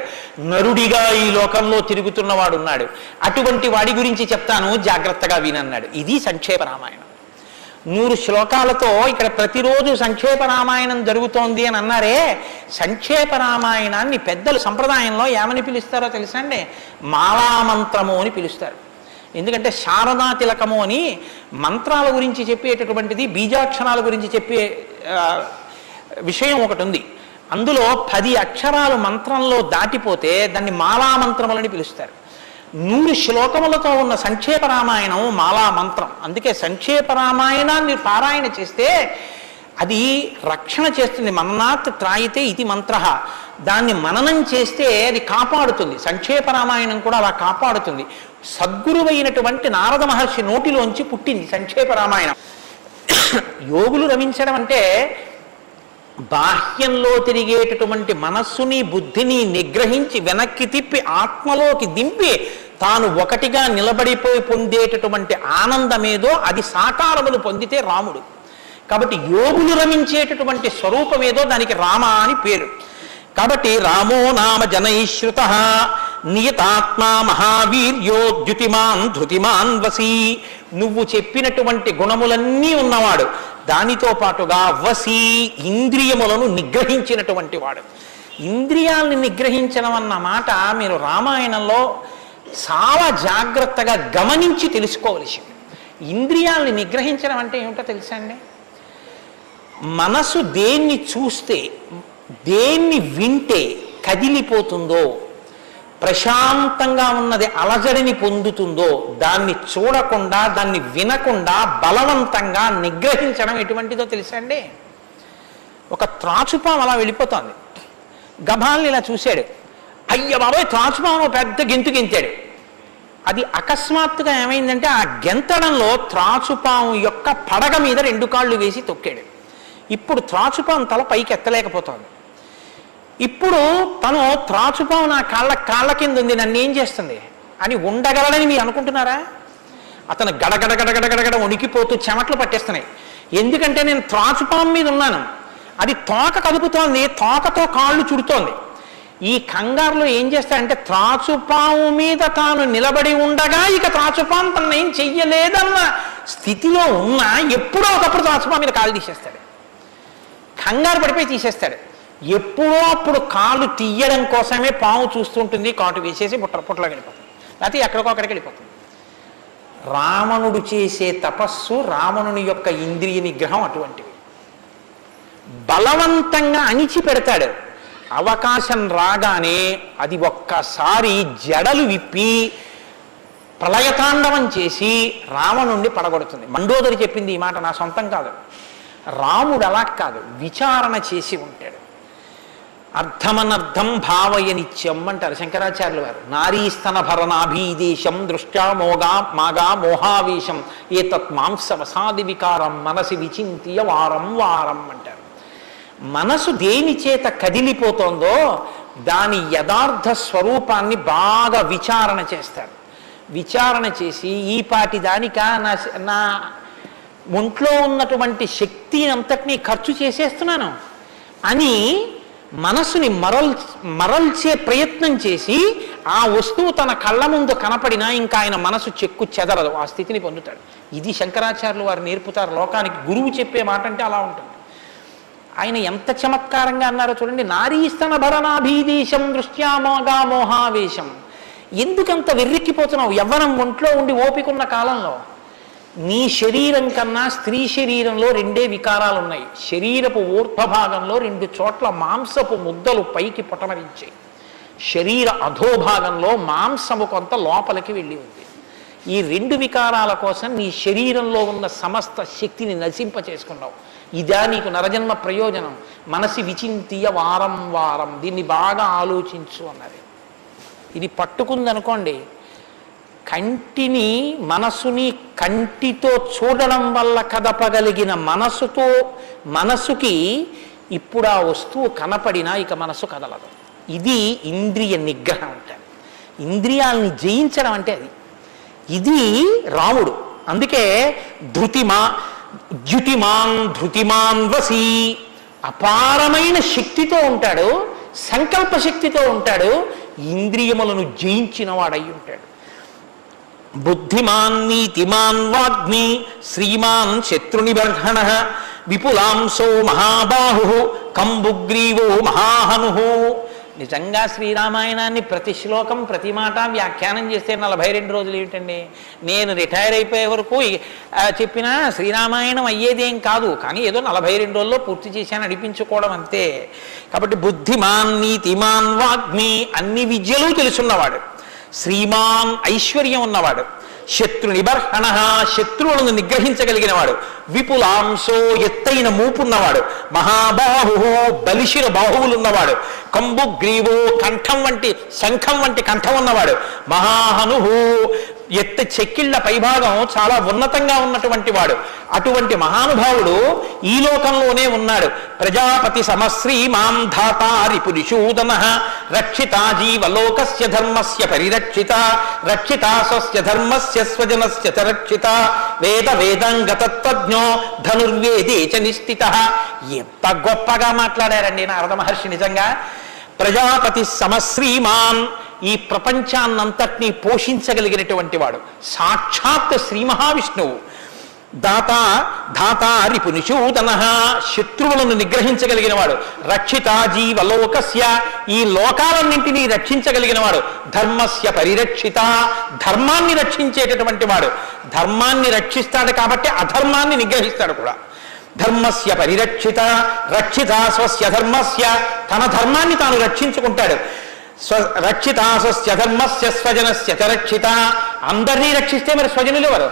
నరుడిగా ఈ లోకంలో తిరుగుతున్నవాడు ఉన్నాడు. అటువంటి వాడి గురించి చెప్తాను, జాగ్రత్తగా వినన్నాడు. ఇది సంక్షేప రామాయణం. 100 శ్లోకాలతో ఇక్కడ ప్రతిరోజు సంక్షేప రామాయణం జరుగుతోంది అని అన్నారే. సంక్షేప రామాయణాన్ని పెద్దలు సంప్రదాయంలో ఏమని పిలుస్తారో తెలుసా అండి? మాలామంత్రము అని పిలుస్తారు. ఎందుకంటే శారదా తిలకము అని మంత్రాల గురించి చెప్పేటటువంటిది, బీజాక్షరాల గురించి చెప్పే విషయం ఒకటి ఉంది. అందులో 10 అక్షరాలు మంత్రంలో దాటిపోతే దాన్ని మాలామంత్రములని పిలుస్తారు. 100 శ్లోకములతో ఉన్న సంక్షేప రామాయణం మాలా మంత్రం. అందుకే సంక్షేప రామాయణాన్ని పారాయణ చేస్తే అది రక్షణ చేస్తుంది. మననాత్ త్రాయితే ఇది మంత్ర. దాన్ని మననం చేస్తే అది కాపాడుతుంది. సంక్షేప రామాయణం కూడా అలా కాపాడుతుంది. సద్గురువైనటువంటి నారద మహర్షి నోటిలోంచి పుట్టింది సంక్షేప రామాయణం. యోగులు రమించడం అంటే బాహ్యంలో తిరిగేటటువంటి మనస్సుని బుద్ధిని నిగ్రహించి వెనక్కి తిప్పి ఆత్మలోకి దింపి తాను ఒకటిగా నిలబడిపోయి పొందేటటువంటి ఆనందమేదో అది సాకారములు పొందితే రాముడు. కాబట్టి యోగులు రమించేటటువంటి స్వరూపమేదో దానికి రామ అని పేరు. కాబట్టి రామో నామ జనైశ్రుత నియతాత్మా మహావీర్యో ద్యుతిమాన్ ధృతిమాన్ వసీ. నువ్వు చెప్పినటువంటి గుణములన్నీ ఉన్నవాడు, దానితో పాటుగా వసీ ఇంద్రియములను నిగ్రహించినటువంటి వాడు. ఇంద్రియాలని నిగ్రహించడం అన్న మాట మీరు రామాయణంలో చాలా జాగ్రత్తగా గమనించి తెలుసుకోవలసింది. ఇంద్రియాలని నిగ్రహించడం అంటే ఏమిటో తెలుసా అండి? మనసు దేన్ని చూస్తే దేన్ని వింటే కదిలిపోతుందో, ప్రశాంతంగా ఉన్నది అలజడిని పొందుతుందో దాన్ని చూడకుండా దాన్ని వినకుండా బలవంతంగా నిగ్రహించడం ఎటువంటిదో తెలుసా అండి? ఒక త్రాచుపాము అలా వెళ్ళిపోతుంది, గభాల్ని ఇలా చూశాడు, అయ్య బాబాయ్ త్రాచుపాము పెద్ద గెంతు గెంతాడు. అది అకస్మాత్తుగా ఏమైందంటే ఆ గెంతడంలో త్రాచుపాము యొక్క పడగ మీద 2 కాళ్ళు వేసి తొక్కాడు. ఇప్పుడు త్రాచుపాము తల పైకి ఎత్తలేకపోతుంది. ఇప్పుడు తను త్రాచుపాము నా కాళ్ళ కింద ఉంది, నన్ను ఏం చేస్తుంది అని ఉండగలడని మీరు అనుకుంటున్నారా? అతను గడగడగడగడగడ వణికిపోతూ చెమట్లు పట్టేస్తున్నాయి. ఎందుకంటే నేను త్రాచుపాము మీద ఉన్నాను, అది తోక కదుపుతోంది, తోకతో కాళ్ళు చుడుతోంది. ఈ కంగారులో ఏం చేస్తాడంటే త్రాచుపాము మీద తాను నిలబడి ఉండగా ఇక త్రాచుపాము తను ఏం చెయ్యలేదన్న స్థితిలో ఉన్నా ఎప్పుడో ఒకప్పుడు త్రాచుపాము మీద కాళ్ళు తీసేస్తాడు, కంగారు పడిపోయి తీసేస్తాడు. ఎప్పుడో అప్పుడు కాళ్ళు తీయడం కోసమే పాము చూస్తుంటుంది, కాటు వేసేసి పుట్టలోకి వెళ్ళిపోతుంది, లేకపోతే ఎక్కడికో అక్కడికి వెళ్ళిపోతుంది. రావణుడు చేసే తపస్సు, రావణుని యొక్క ఇంద్రియ నిగ్రహం అటువంటివి. బలవంతంగా అణిచిపెడతాడు, అవకాశం రాగానే అది ఒక్కసారి జడలు విప్పి ప్రళయతాండవం చేసి రావణుణ్ణి పడగొడుతుంది. మండోదరి చెప్పింది ఈ మాట, నా సొంతం కాదు. రాముడు అలా కాదు, విచారణ చేసి ఉంటాడు. అర్థమనర్థం భావయ నిత్యం అంటారు శంకరాచార్యుల వారు. నారీస్తన భరణాభీదేశం దృష్ట్యా మాగా మోహావేశం ఏతత్ మాంసవసాది వికారం మనసి విచింత్య వారం వారం అంటారు. మనసు దేని చేత కదిలిపోతుందో దాని యథార్థ స్వరూపాన్ని బాగా విచారణ చేస్తారు. విచారణ చేసి ఈ పాటి దానిక నా ఒంట్లో ఉన్నటువంటి శక్తిని అంతటినీ ఖర్చు చేసేస్తున్నాను అని మనసుని మరల్చే ప్రయత్నం చేసి ఆ వస్తువు తన కళ్ళ ముందు కనపడినా ఇంకా ఆయన మనసు చెక్కు చెదరదు, ఆ స్థితిని పొందుతాడు. ఇది శంకరాచార్యులు వారు నేర్పుతారు లోకానికి. గురువు చెప్పే మాట అంటే అలా ఉంటుంది. ఆయన ఎంత చమత్కారంగా అన్నారో చూడండి. నారీస్తన భరణాభీదేశం దృష్ట్యా మోగా మోహావేశం. ఎందుకంత వెర్రెక్కిపోతున్నావు? యవ్వనం ఒంట్లో ఉండి ఓపికన్న కాలంలో నీ శరీరం కన్నా స్త్రీ శరీరంలో 2 వికారాలు ఉన్నాయి. శరీరపు ఊర్ధ్వభాగంలో 2 చోట్ల మాంసపు ముద్దలు పైకి పొటమరించాయి, శరీర అధోభాగంలో మాంసము కొంత లోపలికి వెళ్ళి ఉంది. ఈ 2 వికారాల కోసం నీ శరీరంలో ఉన్న సమస్త శక్తిని నశింప చేసుకున్నావు. ఇదా నీకు నరజన్మ ప్రయోజనం? మనసి విచింతీయ వారం వారం, దీన్ని బాగా ఆలోచించు అన్నది. ఇది పట్టుకుందనుకోండి, కంటిని మనసుని కంటితో చూడడం వల్ల కదపగలిగిన మనసుకి ఇప్పుడు ఆ వస్తువు కనపడినా ఇక మనసు కదలదు. ఇది ఇంద్రియ నిగ్రహం అంటారు. ఇంద్రియాలని జయించడం అంటే అది. ఇది రాముడు. అందుకే ధృతిమాన్ వసీ, అపారమైన శక్తితో ఉంటాడు, సంకల్ప శక్తితో ఉంటాడు, ఇంద్రియములను జయించిన వాడై ఉంటాడు. బుద్ధిమాన్ నీతిమాన్ వాగ్మి శ్రీమాన్ శత్రునిబర్హణ విపులాంసో మహాబాహు కంబుగ్రీవో మహాహను. నిజంగా శ్రీరామాయణాన్ని ప్రతి శ్లోకం ప్రతి మాట వ్యాఖ్యానం చేస్తే 42 రోజులు ఏమిటండి? నేను రిటైర్ అయిపోయే వరకు చెప్పినా శ్రీరామాయణం అయ్యేదేం కాదు, కానీ ఏదో 42 రోజుల్లో పూర్తి చేశాను అనిపించుకోవడం అంతే. కాబట్టి బుద్ధిమాన్ నీతిమాన్ వాగ్మి, అన్ని విద్యలు తెలుసున్నవాడు, శ్రీమాన్ ఐశ్వర్యం ఉన్నవాడు, శత్రు నిబర్హణ, శత్రువులను నిగ్రహించగలిగిన వాడు. విపులాంశో, ఎత్తైన మూపున్నవాడు. మహాబాహు, బలిశిర బాహువులున్నవాడు. కంబు గ్రీవో, కంఠం వంటి శంఖం వంటి కంఠం ఉన్నవాడు. మహాహనుహు, ఎత్త చెక్కిళ్ల పైభాగం చాలా ఉన్నతంగా ఉన్నటువంటి వాడు. అటువంటి మహానుభావుడు ఈ లోకంలోనే ఉన్నాడు. ప్రజాపతి సమశ్రీమాం ధాతారి పురుషూదన రక్షిత జీవలోకస్య ధర్మస్య పరిరక్షిత రక్షిత స్వస్య ధర్మస్య స్వజనస్య చ రక్షిత వేద వేదంగతత్వజ్ఞో ధనుర్వేదే చ నిష్ఠిత. ఎంత గొప్పగా మాట్లాడారండి నారద మహర్షి. నిజంగా ప్రజాపతి సమశ్రీమాన్, ఈ ప్రపంచాన్నంతటినీ పోషించగలిగినటువంటి వాడు సాక్షాత్ శ్రీ మహావిష్ణువు. ధాతా రిపునిషూదన, శత్రువులను నిగ్రహించగలిగిన వాడు. రక్షిత జీవలోకస్య, ఈ లోకాలన్నింటినీ రక్షించగలిగిన వాడు. ధర్మస్య పరిరక్షిత, ధర్మాన్ని రక్షించేటటువంటి వాడు. ధర్మాన్ని రక్షిస్తాడు కాబట్టి అధర్మాన్ని నిగ్రహిస్తాడు కూడా. ధర్మస్య పరిరక్షిత రక్షిత స్వస్య ధర్మస్య, తన ధర్మాన్ని తాను రక్షించుకుంటాడు. రక్షిత స్వస్య ధర్మస్య స్వజనస్య చ రక్షిత, అందరినీ రక్షిస్తే మరి స్వజనులు ఎవరు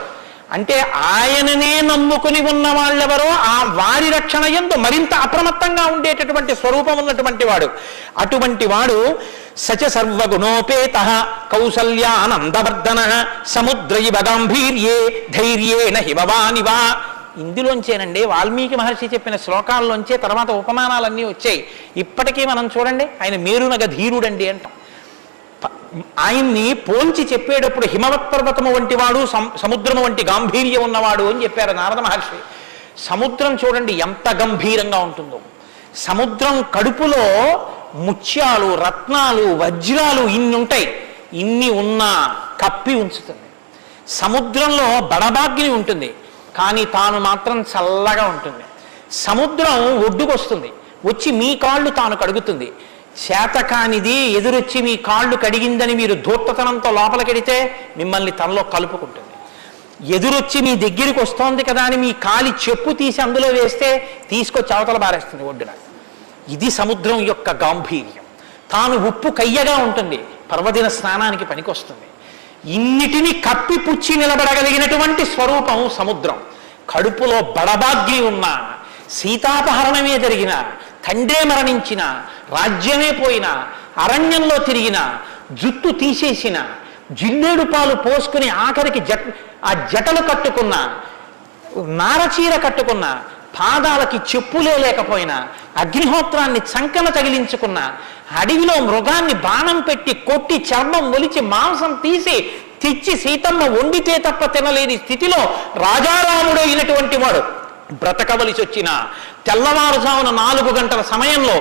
అంటే ఆయననే నమ్ముకుని ఉన్న వాళ్ళెవరో ఆ వారి రక్షణ యందు మరింత అప్రమత్తంగా ఉండేటటువంటి స్వరూపం ఉన్నటువంటి వాడు. అటువంటి వాడు సచ సర్వగుణోపేత కౌసల్యానందవర్ధన సముద్రైవ గాంభీర్యే ధైర్యేణ హిమవానివా. ఇందులోంచేనండి వాల్మీకి మహర్షి చెప్పిన శ్లోకాల్లోంచే తర్వాత ఉపమానాలన్నీ వచ్చాయి. ఇప్పటికీ మనం చూడండి, ఆయన మేరునగ ధీరుడండి అంటాం. ఆయన్ని పోల్చి చెప్పేటప్పుడు హిమవత్ పర్వతము వంటి వాడు, సముద్రము వంటి గాంభీర్యం ఉన్నవాడు అని చెప్పారు నారద మహర్షి. సముద్రం చూడండి ఎంత గంభీరంగా ఉంటుందో. సముద్రం కడుపులో ముత్యాలు, రత్నాలు, వజ్రాలు ఇన్ని ఉంటాయి. ఇన్ని ఉన్నా కప్పి ఉంచుతుంది. సముద్రంలో బడబాగ్ని ఉంటుంది, కానీ తాను మాత్రం చల్లగా ఉంటుంది. సముద్రం ఒడ్డుకొస్తుంది, వచ్చి మీ కాళ్ళు తాను కడుగుతుంది. చేతకానిది ఎదురొచ్చి మీ కాళ్ళు కడిగిందని మీరు ధూర్తతనంతో లోపలికెడితే మిమ్మల్ని తనలో కలుపుకుంటుంది. ఎదురొచ్చి మీ దగ్గరికి వస్తోంది కదా అని మీ కాలి చెప్పు తీసి అందులో వేస్తే తీసుకొచ్చి అవతల బారేస్తుంది ఒడ్డున. ఇది సముద్రం యొక్క గాంభీర్యం. తాను ఉప్పు కయ్యగా ఉంటుంది, పర్వదిన స్నానానికి పనికొస్తుంది. ఇన్నిటిని కప్పిపుచ్చి నిలబడగలిగినటువంటి స్వరూపం సముద్రం. కడుపులో బడబాగ్ని ఉన్న, సీతాపహరణమే జరిగిన, తండ్రే మరణించిన, రాజ్యమే పోయిన, అరణ్యంలో తిరిగిన, జుట్టు తీసేసిన, జిల్లేడు పాలు పోసుకుని ఆఖరికి ఆ జటలు కట్టుకున్న, నారచీర కట్టుకున్న, పాదాలకి చెప్పులే లేకపోయినా, అగ్నిహోత్రాన్ని చంకన తగిలించుకున్న, అడవిలో మృగాన్ని బాణం పెట్టి కొట్టి చర్మం ఒలిచి మాంసం తీసి తెచ్చి సీతమ్మ వండితే తప్ప తినలేని స్థితిలో రాజారాముడు అయినటువంటి వాడు బ్రతకవలసి వచ్చిన తెల్లవారుజామున 4 గంటల సమయంలో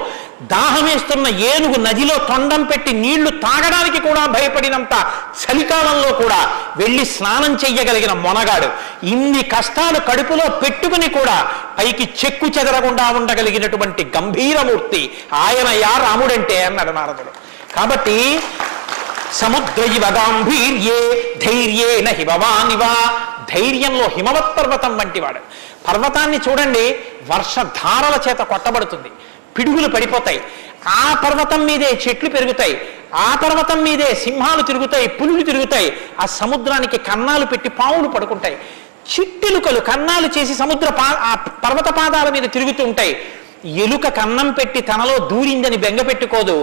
దాహమేస్తున్న ఏనుగు నదిలో తొండం పెట్టి నీళ్లు తాగడానికి కూడా భయపడినంత చలికాలంలో కూడా వెళ్ళి స్నానం చెయ్యగలిగిన మొనగాడు. ఇన్ని కష్టాలు కడుపులో పెట్టుకుని కూడా పైకి చెక్కు చెదరకుండా ఉండగలిగినటువంటి గంభీరమూర్తి ఆయన యా రాముడంటే అన్నాడు నారదుడు. కాబట్టి సముద్రైవ గాంభీర్యే ధైర్యేణ హిమవానివా, ధైర్యంలో హిమవత్ పర్వతం వంటివాడు. పర్వతాన్ని చూడండి, వర్షధారల చేత కొట్టబడుతుంది, పిడుగులు పడిపోతాయి. ఆ పర్వతం మీదే చెట్లు పెరుగుతాయి, ఆ పర్వతం మీదే సింహాలు తిరుగుతాయి, పులులు తిరుగుతాయి. ఆ సముద్రానికి కన్నాలు పెట్టి పావులు పడుకుంటాయి. చిట్టెలుకలు కన్నాలు చేసి ఆ పర్వత పాదాల మీద తిరుగుతూ ఉంటాయి. ఎలుక కన్నం పెట్టి తనలో దూరిందని బెంగపెట్టుకోదు,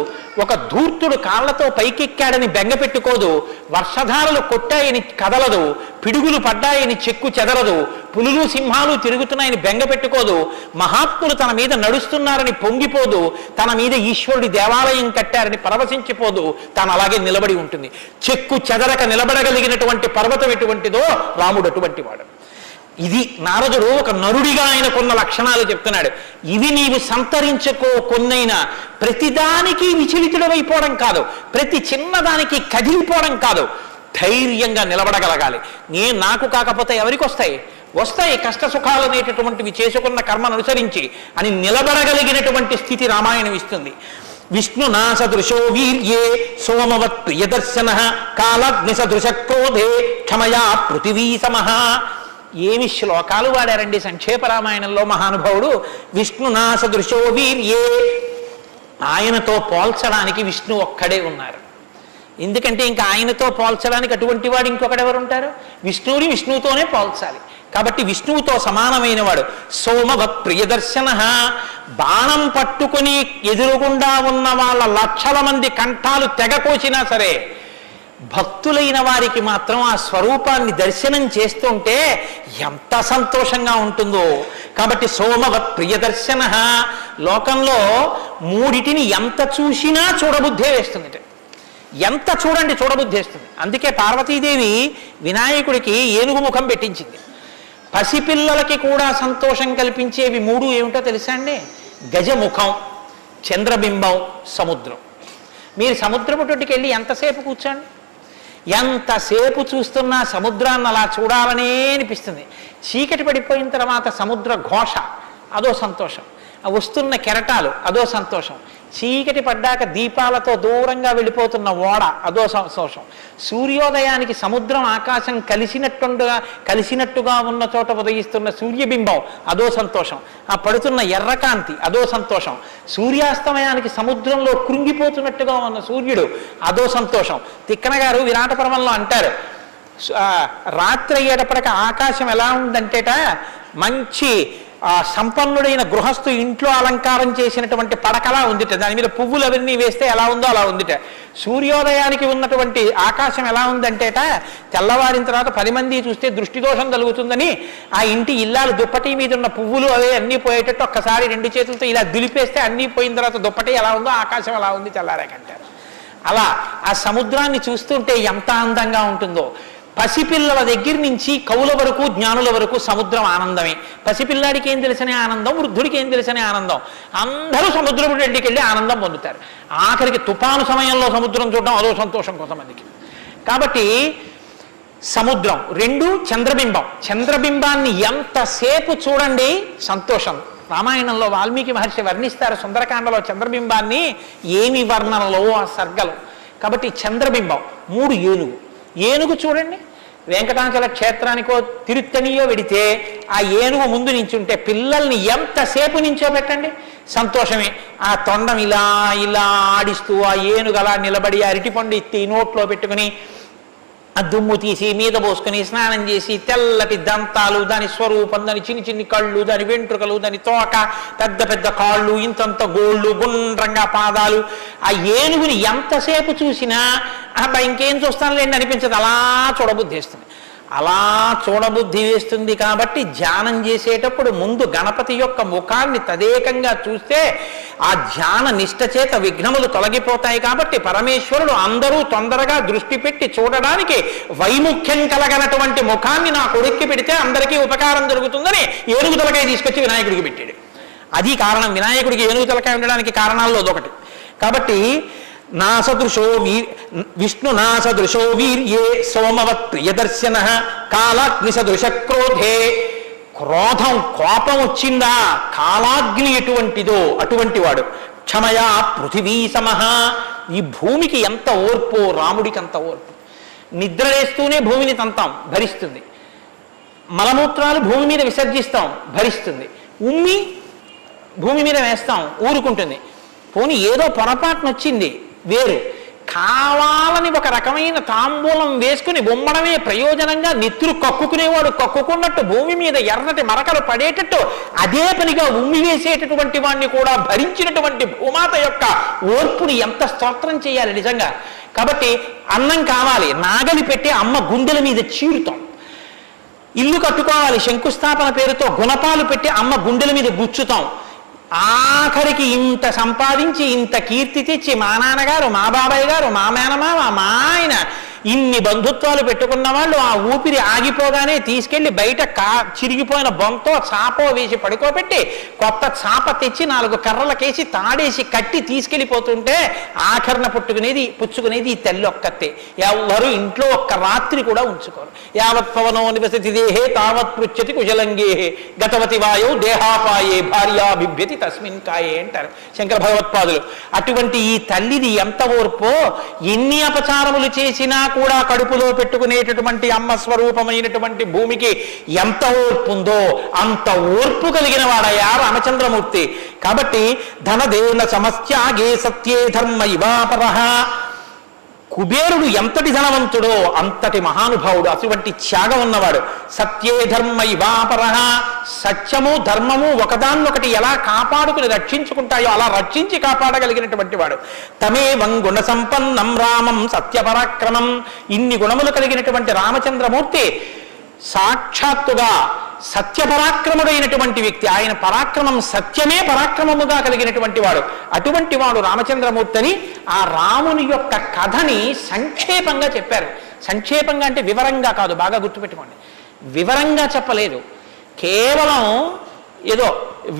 ఒక ధూర్తుడు కాళ్లతో పైకెక్కాడని బెంగపెట్టుకోదు, వర్షధారలు కొట్టాయని కదలదు, పిడుగులు పడ్డాయని చెక్కు చెదరదు, పులులు సింహాలు తిరుగుతున్నాయని బెంగపెట్టుకోదు, మహాత్ములు తన మీద నడుస్తున్నారని పొంగిపోదు, తన మీద ఈశ్వరుడి దేవాలయం కట్టారని పరవశించిపోదు, తాను అలాగే నిలబడి ఉంటుంది. చెక్కు చెదరక నిలబడగలిగినటువంటి పర్వతం ఎటువంటిదో రాముడు అటువంటి వాడు. ఇది నారదుడు ఒక నరుడిగా ఆయనకున్న లక్షణాలు చెప్తున్నాడు. ఇవి నీవు సంతరించుకో, కొన్నైనా ప్రతిదానికి విచలితుడమైపోవడం కాదు, ప్రతి చిన్నదానికి కదిలిపోవడం కాదు, ధైర్యంగా నిలబడగలగాలి. నాకు కాకపోతే ఎవరికి వస్తాయి? కష్ట సుఖాలు అనేటటువంటివి చేసుకున్న కర్మను అనుసరించి అని నిలబడగలిగినటువంటి స్థితి రామాయణం ఇస్తుంది. విష్ణునా సదృశో వీర్యే సోమవత్ ప్రియదర్శన కాలాగ్ని సదృశ క్రోధే క్షమయా పృథివీ సమః. ఏమి శ్లోకాలు వాడారండి సంక్షేప రామాయణంలో మహానుభావుడు. విష్ణునా సదృశో వీర్యే, ఆయనతో పోల్చడానికి విష్ణు ఒక్కడే ఉన్నారు. ఎందుకంటే ఇంకా ఆయనతో పోల్చడానికి అటువంటి వాడు ఇంకొకడెవరు ఉంటారు? విష్ణువుని విష్ణువుతోనే పోల్చాలి. కాబట్టి విష్ణువుతో సమానమైన వాడు. సోమవత్ ప్రియదర్శన, బాణం పట్టుకుని ఎదురుగుండా ఉన్న వాళ్ళ లక్షల మంది కంఠాలు తెగకోసినా సరే భక్తులైన వారికి మాత్రం ఆ స్వరూపాన్ని దర్శనం చేస్తుంటే ఎంత సంతోషంగా ఉంటుందో. కాబట్టి సోమవత్ ప్రియదర్శన, లోకంలో మూడిటిని ఎంత చూసినా చూడబుద్ధే వేస్తుంది. ఎంత చూడండి చూడబుద్ధి వేస్తుంది. అందుకే పార్వతీదేవి వినాయకుడికి ఏనుగు ముఖం పెట్టించింది. పసిపిల్లలకి కూడా సంతోషం కల్పించేవి మూడు ఏమిటో తెలుసా అండి? గజముఖం, చంద్రబింబం, సముద్రం. మీరు సముద్రపు తొట్టుకి వెళ్ళి ఎంతసేపు కూర్చోండి, ఎంతసేపు చూస్తున్నా సముద్రాన్ని అలా చూడాలనే అనిపిస్తుంది. చీకటి పడిపోయిన తర్వాత సముద్ర ఘోష అదో సంతోషం, వస్తున్న కెరటాలు అదో సంతోషం, చీకటి పడ్డాక దీపాలతో దూరంగా వెళ్ళిపోతున్న ఓడ అదో సంతోషం, సూర్యోదయానికి సముద్రం ఆకాశం కలిసినట్టుగా ఉన్న చోట ఉదయిస్తున్న సూర్యబింబం అదో సంతోషం, ఆ పడుతున్న ఎర్రకాంతి అదో సంతోషం, సూర్యాస్తమయానికి సముద్రంలో కృంగిపోతున్నట్టుగా ఉన్న సూర్యుడు అదో సంతోషం. తిక్కన గారు విరాట పర్వంలో అంటారు, రాత్రి అయ్యేటప్పటికి ఆకాశం ఎలా ఉందంటేట మంచి సంపన్నుడైన గృహస్థు ఇంట్లో అలంకారం చేసినటువంటి పడకలా ఉందిట, దాని మీద పువ్వులు అవన్నీ వేస్తే ఎలా ఉందో అలా ఉందిట. సూర్యోదయానికి ఉన్నటువంటి ఆకాశం ఎలా ఉందంటేట తెల్లవారిన తర్వాత 10 మంది చూస్తే దృష్టిదోషం కలుగుతుందని ఆ ఇంటి ఇల్లాలు దుప్పటి మీద ఉన్న పువ్వులు అవే అన్నీ పోయేటట్టు ఒక్కసారి 2 చేతులతో ఇలా దులిపేస్తే అన్నీ పోయిన తర్వాత దుప్పటి ఎలా ఉందో ఆకాశం ఎలా ఉంది తెల్లారాకంటారు. అలా ఆ సముద్రాన్ని చూస్తుంటే ఎంత అందంగా ఉంటుందో. పసిపిల్లల దగ్గర నుంచి కవుల వరకు జ్ఞానుల వరకు సముద్రం ఆనందమే. పసిపిల్లాడికి ఏం తెలిసనే ఆనందం, వృద్ధుడికి ఏం తెలిసనే ఆనందం. అందరూ సముద్రపు రెడ్డికి వెళ్ళి ఆనందం పొందుతారు. ఆఖరికి తుఫాను సమయంలో సముద్రం చూడడం అదో సంతోషం కొంతమందికి. కాబట్టి సముద్రం. 2 చంద్రబింబం. చంద్రబింబాన్ని ఎంతసేపు చూడండి సంతోషం. రామాయణంలో వాల్మీకి మహర్షి వర్ణిస్తారు సుందరకాండలో చంద్రబింబాన్ని, ఏమి వర్ణనలో ఆ సర్గలు. కాబట్టి చంద్రబింబం. 3 ఏనుగు. ఏనుగు చూడండి, వెంకటాచల క్షేత్రానికో తిరుత్తనియో వెడితే ఆ ఏనుగు ముందు నించుంటే పిల్లల్ని ఎంతసేపు నించోబెట్టండి సంతోషమే. ఆ తొండం ఇలా ఇలా ఆడిస్తూ ఆ ఏనుగు అలా నిలబడి అరటిపండు ఎత్తి నోట్లో పెట్టుకుని ఆ దుమ్ము తీసి మీద పోసుకొని స్నానం చేసి తెల్లటి దంతాలు, దాని స్వరూపం, దాని చిన్ని చిన్ని కళ్ళు, దాని వెంట్రుకలు, దాని తోక, పెద్ద పెద్ద కాళ్ళు, ఇంతంత గోళ్ళు, గుండ్రంగా పాదాలు. ఆ ఏనుగుని ఎంతసేపు చూసినా అబ్బా ఇంకేం చూస్తానులేండి అనిపించదు, అలా చూడబుద్ధి వేస్తుంది. అలా చూడబుద్ధి వేస్తుంది. కాబట్టి ధ్యానం చేసేటప్పుడు ముందు గణపతి యొక్క ముఖాన్ని తదేకంగా చూస్తే ఆ ధ్యాన నిష్ట చేత విఘ్నములు తొలగిపోతాయి. కాబట్టి పరమేశ్వరుడు అందరూ తొందరగా దృష్టి పెట్టి చూడడానికి వైముఖ్యం కలగనటువంటి ముఖాన్ని నా కొడుక్కి పెడితే అందరికీ ఉపకారం జరుగుతుందని ఏనుగు తలకాయ తీసుకొచ్చి వినాయకుడికి పెట్టాడు. అది కారణం. వినాయకుడికి ఏనుగు తలకాయ ఉండడానికి కారణాల్లో అదొకటి. కాబట్టి విష్ణు నాసదృశో వీర్యే సోమవత్ ప్రియదర్శన కాలాగ్ని సదృశ క్రోధే. క్రోధం, కోపం వచ్చిందా కాలాగ్ని ఎటువంటిదో అటువంటి వాడు. క్షమయా పృథివీ సమహ. ఈ భూమికి ఎంత ఓర్పో రాముడికి అంత ఓర్పు. నిద్ర వేస్తూనే భూమిని తంతాం, భరిస్తుంది. మలమూత్రాలు భూమి మీద విసర్జిస్తాం, భరిస్తుంది. ఉమ్మి భూమి మీద వేస్తాం, ఊరుకుంటుంది. పోనీ ఏదో పొరపాటున వచ్చింది వేరు. కావాలని ఒక రకమైన తాంబూలం వేసుకుని బొమ్మడమే ప్రయోజనంగా నెత్తురు కక్కుకునేవాడు కక్కుకున్నట్టు భూమి మీద ఎర్రటి మరకలు పడేటట్టు అదే పనిగా ఉమ్మి వేసేటటువంటి వాడిని కూడా భరించినటువంటి భూమాత యొక్క ఓర్పుని ఎంత స్తోత్రం చేయాలి నిజంగా. కాబట్టి అన్నం కావాలి, నాగలి పెట్టి అమ్మ గుండెల మీద చీరుతాం. ఇల్లు కట్టుకోవాలి, శంకుస్థాపన పేరుతో గుణపాలు పెట్టి అమ్మ గుండెల మీద గుచ్చుతాం. ఆఖరికి ఇంత సంపాదించి ఇంత కీర్తి తెచ్చి మా నాన్నగారు, మా బాబాయ్ గారు, మా మేనమామ, మా ఆయన ఇన్ని బంధుత్వాలు పెట్టుకున్న వాళ్ళు ఆ ఊపిరి ఆగిపోగానే తీసుకెళ్లి బయట చిరిగిపోయిన బొంతో చాపో వేసి పడుకోబెట్టి కొత్త చాప తెచ్చి 4 కర్రలకేసి తాడేసి కట్టి తీసుకెళ్ళిపోతుంటే ఆఖరణ పుచ్చుకునేది ఈ తల్లి ఒక్కతే. ఎవరు ఇంట్లో ఒక్క రాత్రి కూడా ఉంచుకోరు. యావత్ పవనో నివసతి దేహే తావత్ పృచ్చతి కుశలంగేహే గతవతి వాయో దేహాపాయే భార్యాభిభ్యతి తస్మిన్ కాయే అంటారు శంకర భగవత్పాదులు. అటువంటి ఈ తల్లిది ఎంత ఓర్పో. ఎన్ని అపచారములు చేసినా కూడా కడుపులో పెట్టుకునేటటువంటి అమ్మ స్వరూపమైనటువంటి భూమికి ఎంత ఓర్పు ఉందో అంత ఓర్పు కలిగిన వాడయ్యా రామచంద్రమూర్తి. కాబట్టి ధనదేన సమస్యాగే సత్యే ధర్మ ఇవాపరః. కుబేరుడు ఎంతటి ధనవంతుడో అంతటి మహానుభావుడు, అటువంటి త్యాగం ఉన్నవాడు. సత్యే ధర్మైవాపరః, సత్యము ధర్మము ఒకదాన్నొకటి ఎలా కాపాడుకుని రక్షించుకుంటాయో అలా రక్షించి కాపాడగలిగినటువంటి వాడు. తమేవం గుణ సంపన్నం రామం సత్యపరాక్రమం, ఇన్ని గుణములు కలిగినటువంటి రామచంద్రమూర్తి సాక్షాత్తుగా సత్యపరాక్రముడైనటువంటి వ్యక్తి. ఆయన పరాక్రమం సత్యమే పరాక్రమముగా కలిగినటువంటి వాడు. అటువంటి వాడు రామచంద్రమూర్తి అని ఆ రాముని యొక్క కథని సంక్షేపంగా చెప్పారు. సంక్షేపంగా అంటే వివరంగా కాదు, బాగా గుర్తుపెట్టుకోండి. వివరంగా చెప్పలేదు, కేవలం ఏదో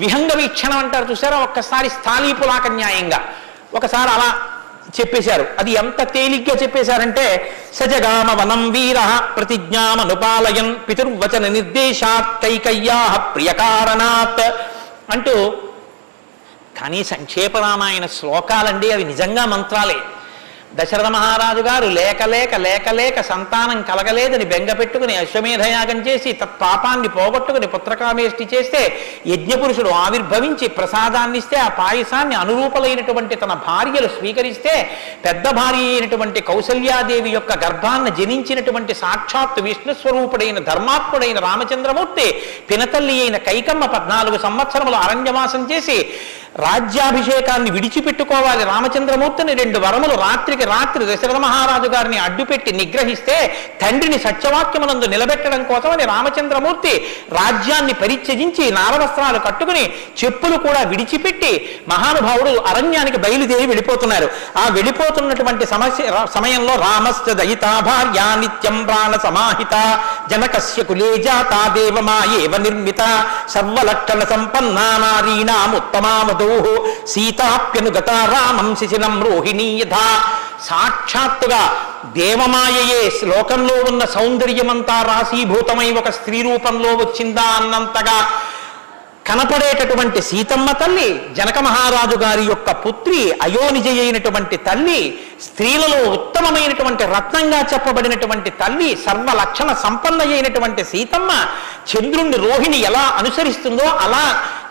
విహంగ వీక్షణం అంటారు చూసారా, ఒక్కసారి స్థాళీపులాక న్యాయంగా ఒకసారి అలా చెప్పేశారు. అది ఎంత తేలిగ్గా చెప్పేశారంటే, సజగామ వనం వీర ప్రతిజ్ఞామనుపాలయన్ పితుర్వచన నిర్దేశాత్ కైకయ్యా ప్రియకారణాత్ అంటూ. కానీ సంక్షేప రామాయణ శ్లోకాలండి, అవి నిజంగా మంత్రాలే. దశరథ మహారాజు గారు లేక లేక లేక లేక సంతానం కలగలేదని బెంగ పెట్టుకుని అశ్వమేధయాగం చేసి తత్పాపాన్ని పోగొట్టుకుని పుత్రకామేష్టి చేస్తే యజ్ఞపురుషుడు ఆవిర్భవించి ప్రసాదాన్ని ఇస్తే ఆ పాయసాన్ని అనురూపలైనటువంటి తన భార్యలు స్వీకరిస్తే పెద్ద భార్య అయినటువంటి కౌసల్యాదేవి యొక్క గర్భాన్ని జనించినటువంటి సాక్షాత్తు విష్ణుస్వరూపుడైన ధర్మాత్ముడైన రామచంద్రమూర్తి పినతల్లి అయిన కైకమ్మ 14 సంవత్సరములు అరణ్యవాసం చేసి రాజ్యాభిషేకాన్ని విడిచిపెట్టుకోవాలి రామచంద్రమూర్తిని 2 వరములు రాత్రికి రాత్రి దశరథ మహారాజు గారిని అడ్డుపెట్టి నిగ్రహిస్తే తండ్రిని సత్యవాక్యమునందు నిలబెట్టడం కోసమని రామచంద్రమూర్తి రాజ్యాన్ని పరిత్యజించి నారవస్త్రాలు కట్టుకుని చెప్పులు కూడా విడిచిపెట్టి మహానుభావుడు అరణ్యానికి బయలుదేరి వెళ్ళిపోతున్నారు. ఆ వెళ్ళిపోతున్నటువంటి సమయంలో రామస్య దయితా భార్య నిత్యం ప్రాణ సమాహిత జనకస్య కులే జాతా దేవమాయేవ నిర్మిత సర్వలక్షణ సంపన్నా నారీణాముత్తమామధు సీతాప్యనుగత రామం శిశిలం రోహిణీ యథా. సాక్షాత్తుగా దేవమాయయే లోకంలో ఉన్న సౌందర్యమంతా రాశీభూతమై ఒక స్త్రీ రూపంలో వచ్చిందా అన్నంతగా కనపడేటటువంటి సీతమ్మ తల్లి, జనక మహారాజు గారి యొక్క పుత్రి, అయోనిజ అయినటువంటి తల్లి, స్త్రీలలో ఉత్తమమైనటువంటి రత్నంగా చెప్పబడినటువంటి తల్లి, సర్వలక్షణ సంపన్న అయినటువంటి సీతమ్మ చంద్రుణ్ణి రోహిణి ఎలా అనుసరిస్తుందో అలా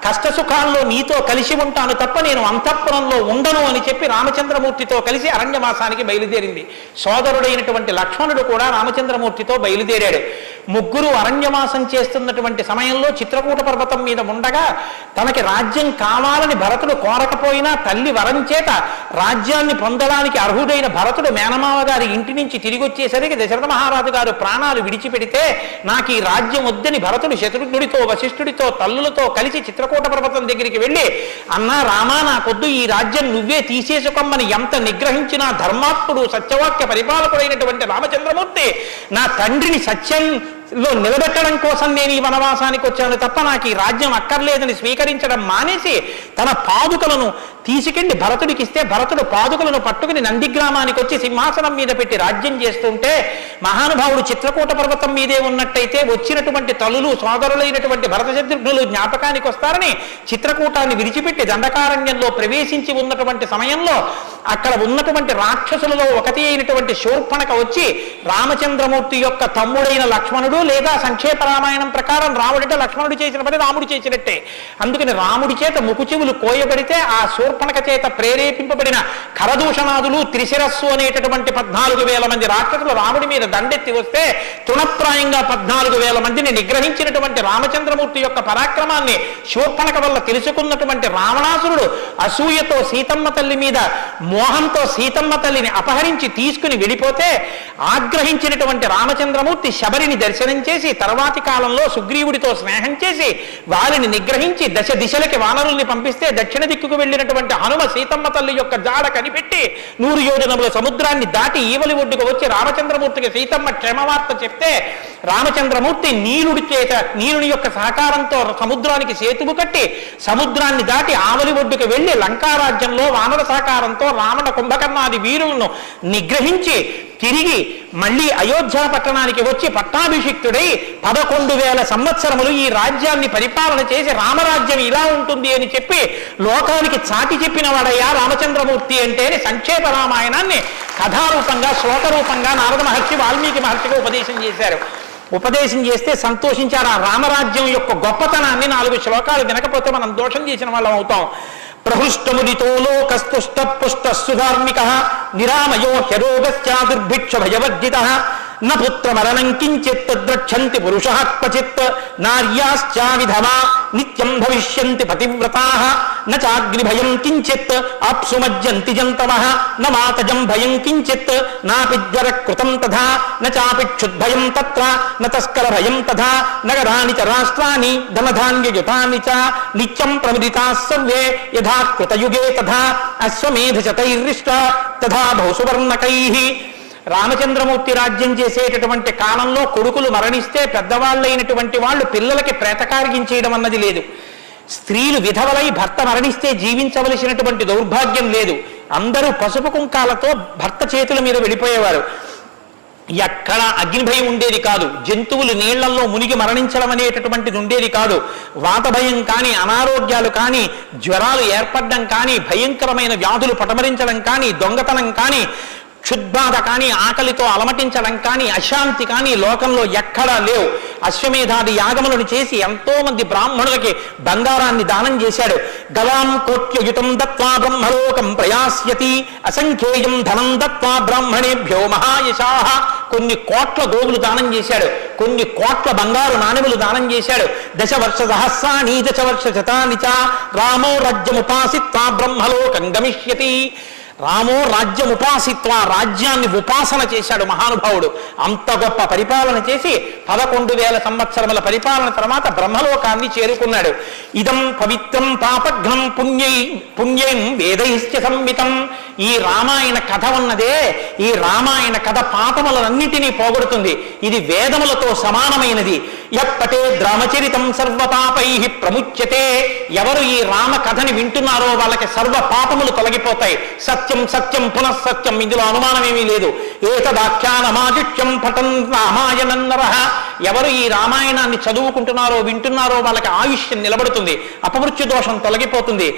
కష్టసుఖాల్లో నీతో కలిసి ఉంటాను తప్ప నేను అంతఃపురంలో ఉండను అని చెప్పి రామచంద్రమూర్తితో కలిసి అరణ్యవాసానికి బయలుదేరింది. సోదరుడైనటువంటి లక్ష్మణుడు కూడా రామచంద్రమూర్తితో బయలుదేరాడు. ముగ్గురు అరణ్యవాసం చేస్తున్నటువంటి సమయంలో చిత్రకూట పర్వతం మీద ఉండగా తనకి రాజ్యం కావాలని భరతుడు కోరకపోయినా తల్లి వరం చేత రాజ్యాన్ని పొందడానికి అర్హుడైన భరతుడు మేనమావ గారి ఇంటి నుంచి తిరిగి వచ్చేసరికి దశరథ మహారాజు గారు ప్రాణాలు విడిచిపెడితే నాకు ఈ రాజ్యం వద్దని భరతుడు శత్రుఘ్నుడితో వశిష్ఠుడితో తల్లులతో కలిసి చిత్రకూట పర్వతం దగ్గరికి వెళ్ళి, అన్నా రామా నాకొద్దు, ఈ రాజ్యం నువ్వే తీసేసుకోమని ఎంత నిగ్రహించినా ధర్మాత్ముడు సత్యవాక్య పరిపాలకుడైనటువంటి రామచంద్రమూర్తి నా తండ్రిని సత్యంలో నిలబెట్టడం కోసం నేను ఈ వనవాసానికి వచ్చాను తప్ప నాకు ఈ రాజ్యం అక్కర్లేదని స్వీకరించడం మానేసి తన పాదుకలను తీసుకెళ్లి భరతుడికి ఇస్తే భరతుడు పాదుకలను పట్టుకుని నందిగ్రామానికి వచ్చి సింహాసనం మీద పెట్టి రాజ్యం చేస్తుంటే మహానుభావుడు చిత్రకూట పర్వతం మీదే ఉన్నట్టయితే వచ్చినటువంటి తల్లులు సోదరులైనటువంటి భరత శత్రుఘ్నులు జ్ఞాపకానికి వస్తారని చిత్రకూటాన్ని విడిచిపెట్టి దండకారణ్యంలో ప్రవేశించి ఉన్నటువంటి సమయంలో అక్కడ ఉన్నటువంటి రాక్షసులలో ఒకటి అయినటువంటి శూర్పణక వచ్చి రామచంద్రమూర్తి యొక్క తమ్ముడైన లక్ష్మణుడు, లేదా సంక్షేప రామాయణం ప్రకారం రాముడిటే లక్ష్మణుడు చేసిన పని రాముడు చేసినట్టే, అందుకని రాముడి చేత ముకుచెవులు కోయబడితే ఆ శూర్పణక చేత ప్రేరేపింపబడిన కరదూషణాదులు త్రిశిరస్సు అనేటటువంటి 14,000 మంది రాక్షసులు రాముడి మీద దండెత్తి వస్తే తృణప్రాయంగా 14,000 మందిని నిగ్రహించినటువంటి రామచంద్రమూర్తి యొక్క పరాక్రమాన్ని శూర్పణక వల్ల తెలుసుకున్నటువంటి రావణాసురుడు అసూయతో సీతమ్మ తల్లి మీద మోహంతో సీతమ్మ తల్లిని అపహరించి తీసుకుని వెళ్ళిపోతే ఆగ్రహించినటువంటి రామచంద్రమూర్తి శబరిని దర్శనం చేసి తర్వాతి కాలంలో సుగ్రీవుడితో స్నేహం చేసి వారిని నిగ్రహించి దశ దిశలకి వానరుల్ని పంపిస్తే దక్షిణ దిక్కుకు వెళ్ళినటువంటి హనుమ సీతమ్మ తల్లి యొక్క జాడ కనిపెట్టి 100 యోజనముల సముద్రాన్ని దాటి ఈవలి ఒడ్డుకు వచ్చి రామచంద్రమూర్తికి సీతమ్మ క్షేమవార్త చెప్తే రామచంద్రమూర్తి నీలుని యొక్క సహకారంతో సముద్రానికి సేతువు కట్టి సముద్రాన్ని దాటి ఆవలి ఒడ్డుకు వెళ్లి లంకారాజ్యంలో వానర సహకారంతో రావణ కుంభకర్ణాది వీరులను నిగ్రహించి తిరిగి మళ్ళీ అయోధ్య పట్టణానికి వచ్చి పట్టాభిషిక్తుడై 11,000 సంవత్సరములు ఈ రాజ్యాన్ని పరిపాలన చేసి రామరాజ్యం ఇలా ఉంటుంది అని చెప్పి లోకానికి చాటి చెప్పిన వాడయ్యా రామచంద్రమూర్తి అంటే సంక్షేప రామాయణాన్ని కథారూపంగా శ్లోకరూపంగా నారద మహర్షి వాల్మీకి మహర్షిగా ఉపదేశం చేశారు. ఉపదేశం చేస్తే సంతోషించారు. ఆ రామరాజ్యం యొక్క గొప్పతనాన్ని 4 శ్లోకాలు వినకపోతే మనం దోషం చేసిన వాళ్ళం అవుతాం. ప్రహృష్టముదితో లోక లోకస్తుష్ట పుష్ట సుధార్మిక నిరామయో హ్యరోగశ్చ దుర్భిక్ష భయవర్జిత న పుత్రమరణం కించిత్ ద్రక్షంతి పురుషః క్వచిత్ నార్యాశ్చ విధవా నిత్యం భవిష్యంతి పతివ్రతాః న చాగ్నిభయం కించిత్ ఆప్సుమజ్జంతి జంతవః న మాతజం భయం కించిత్ నాపిజ్వరకృతం తథా న చాపిక్షుద్భయం తత్ర న తస్కర భయం తథా నగరాణి చ రాష్ట్రాణి ధనధాన్యయుతాని చ నిత్యం ప్రముదితాః సర్వే యథా కృతయుగే తథా అశ్వమేధశతైర్రిష్టా తథా బహుసువర్ణకైః. రామచంద్రమూర్తి రాజ్యం చేసేటటువంటి కాలంలో కొడుకులు మరణిస్తే పెద్దవాళ్ళైనటువంటి వాళ్ళు పిల్లలకి ప్రేతకార్యం అన్నది లేదు. స్త్రీలు విధవలై భర్త మరణిస్తే జీవించవలసినటువంటి దౌర్భాగ్యం లేదు. అందరూ పసుపు కుంకాలతో భర్త చేతుల మీద వెళ్ళిపోయేవారు. ఎక్కడ అగ్నిభయం ఉండేది కాదు. జంతువులు నీళ్లలో మునిగి మరణించడం అనేటటువంటిది ఉండేది కాదు. వాత భయం కానీ, అనారోగ్యాలు కానీ, జ్వరాలు ఏర్పడడం కానీ, భయంకరమైన వ్యాధులు పటమరించడం కానీ, దొంగతనం కానీ, క్షుద్బాధ కానీ, ఆకలితో అలమటించడం కానీ, అశాంతి కానీ లోకంలో ఎక్కడా లేవు. అశ్వమేధాది యాగములను చేసి ఎంతో మంది బ్రాహ్మణులకి బంగారాన్ని దానం చేశాడు. గవాం కోట్యయుతం దత్వా బ్రహ్మలోకం ప్రయాస్యతి అసంఖ్యేయం ధనం దత్వా బ్రాహ్మణేభ్యో మహాయశాః. కొన్ని కోట్ల గోవులు దానం చేశాడు, కొన్ని కోట్ల బంగారు నాణెములు దానం చేశాడు. దశవర్ష సహస్రాణి దశవర్ష శతాని చ రామో రాజ్యముపాసిత్వా బ్రహ్మలోకం గమిష్యతి. రామో రాజ్యముపాసిత్వా, రాజ్యాన్ని ఉపాసన చేశాడు మహానుభావుడు. అంత గొప్ప పరిపాలన చేసి 11,000 సంవత్సరముల పరిపాలన తర్వాత బ్రహ్మలోకాన్ని చేరుకున్నాడు. ఇదం పవిత్రం పాపఘ్నం పుణ్యం వేదైశ్చ సంహితం. ఈ రామాయణ కథ ఉన్నదే, ఈ రామాయణ కథ పాపములన్నిటినీ పోగొడుతుంది. ఇది వేదములతో సమానమైనది. యప్పటే రామచరితం సర్వపాపై ప్రముచ్యతే. ఎవరు ఈ రామ కథని వింటున్నారో వాళ్ళకి సర్వ పాపములు తొలగిపోతాయి. సత్యం సత్యం పునఃసత్యం, ఇందులో అనుమానమేమీ లేదు. ఏతదాఖ్యానమాదిత్యం పఠన్ రామాయణం నరః. ఎవరు ఈ రామాయణాన్ని చదువుకుంటున్నారో వింటున్నారో వాళ్ళకి ఆయుష్యం నిలబడుతుంది, అపమృత్యు దోషం తొలగిపోతుంది.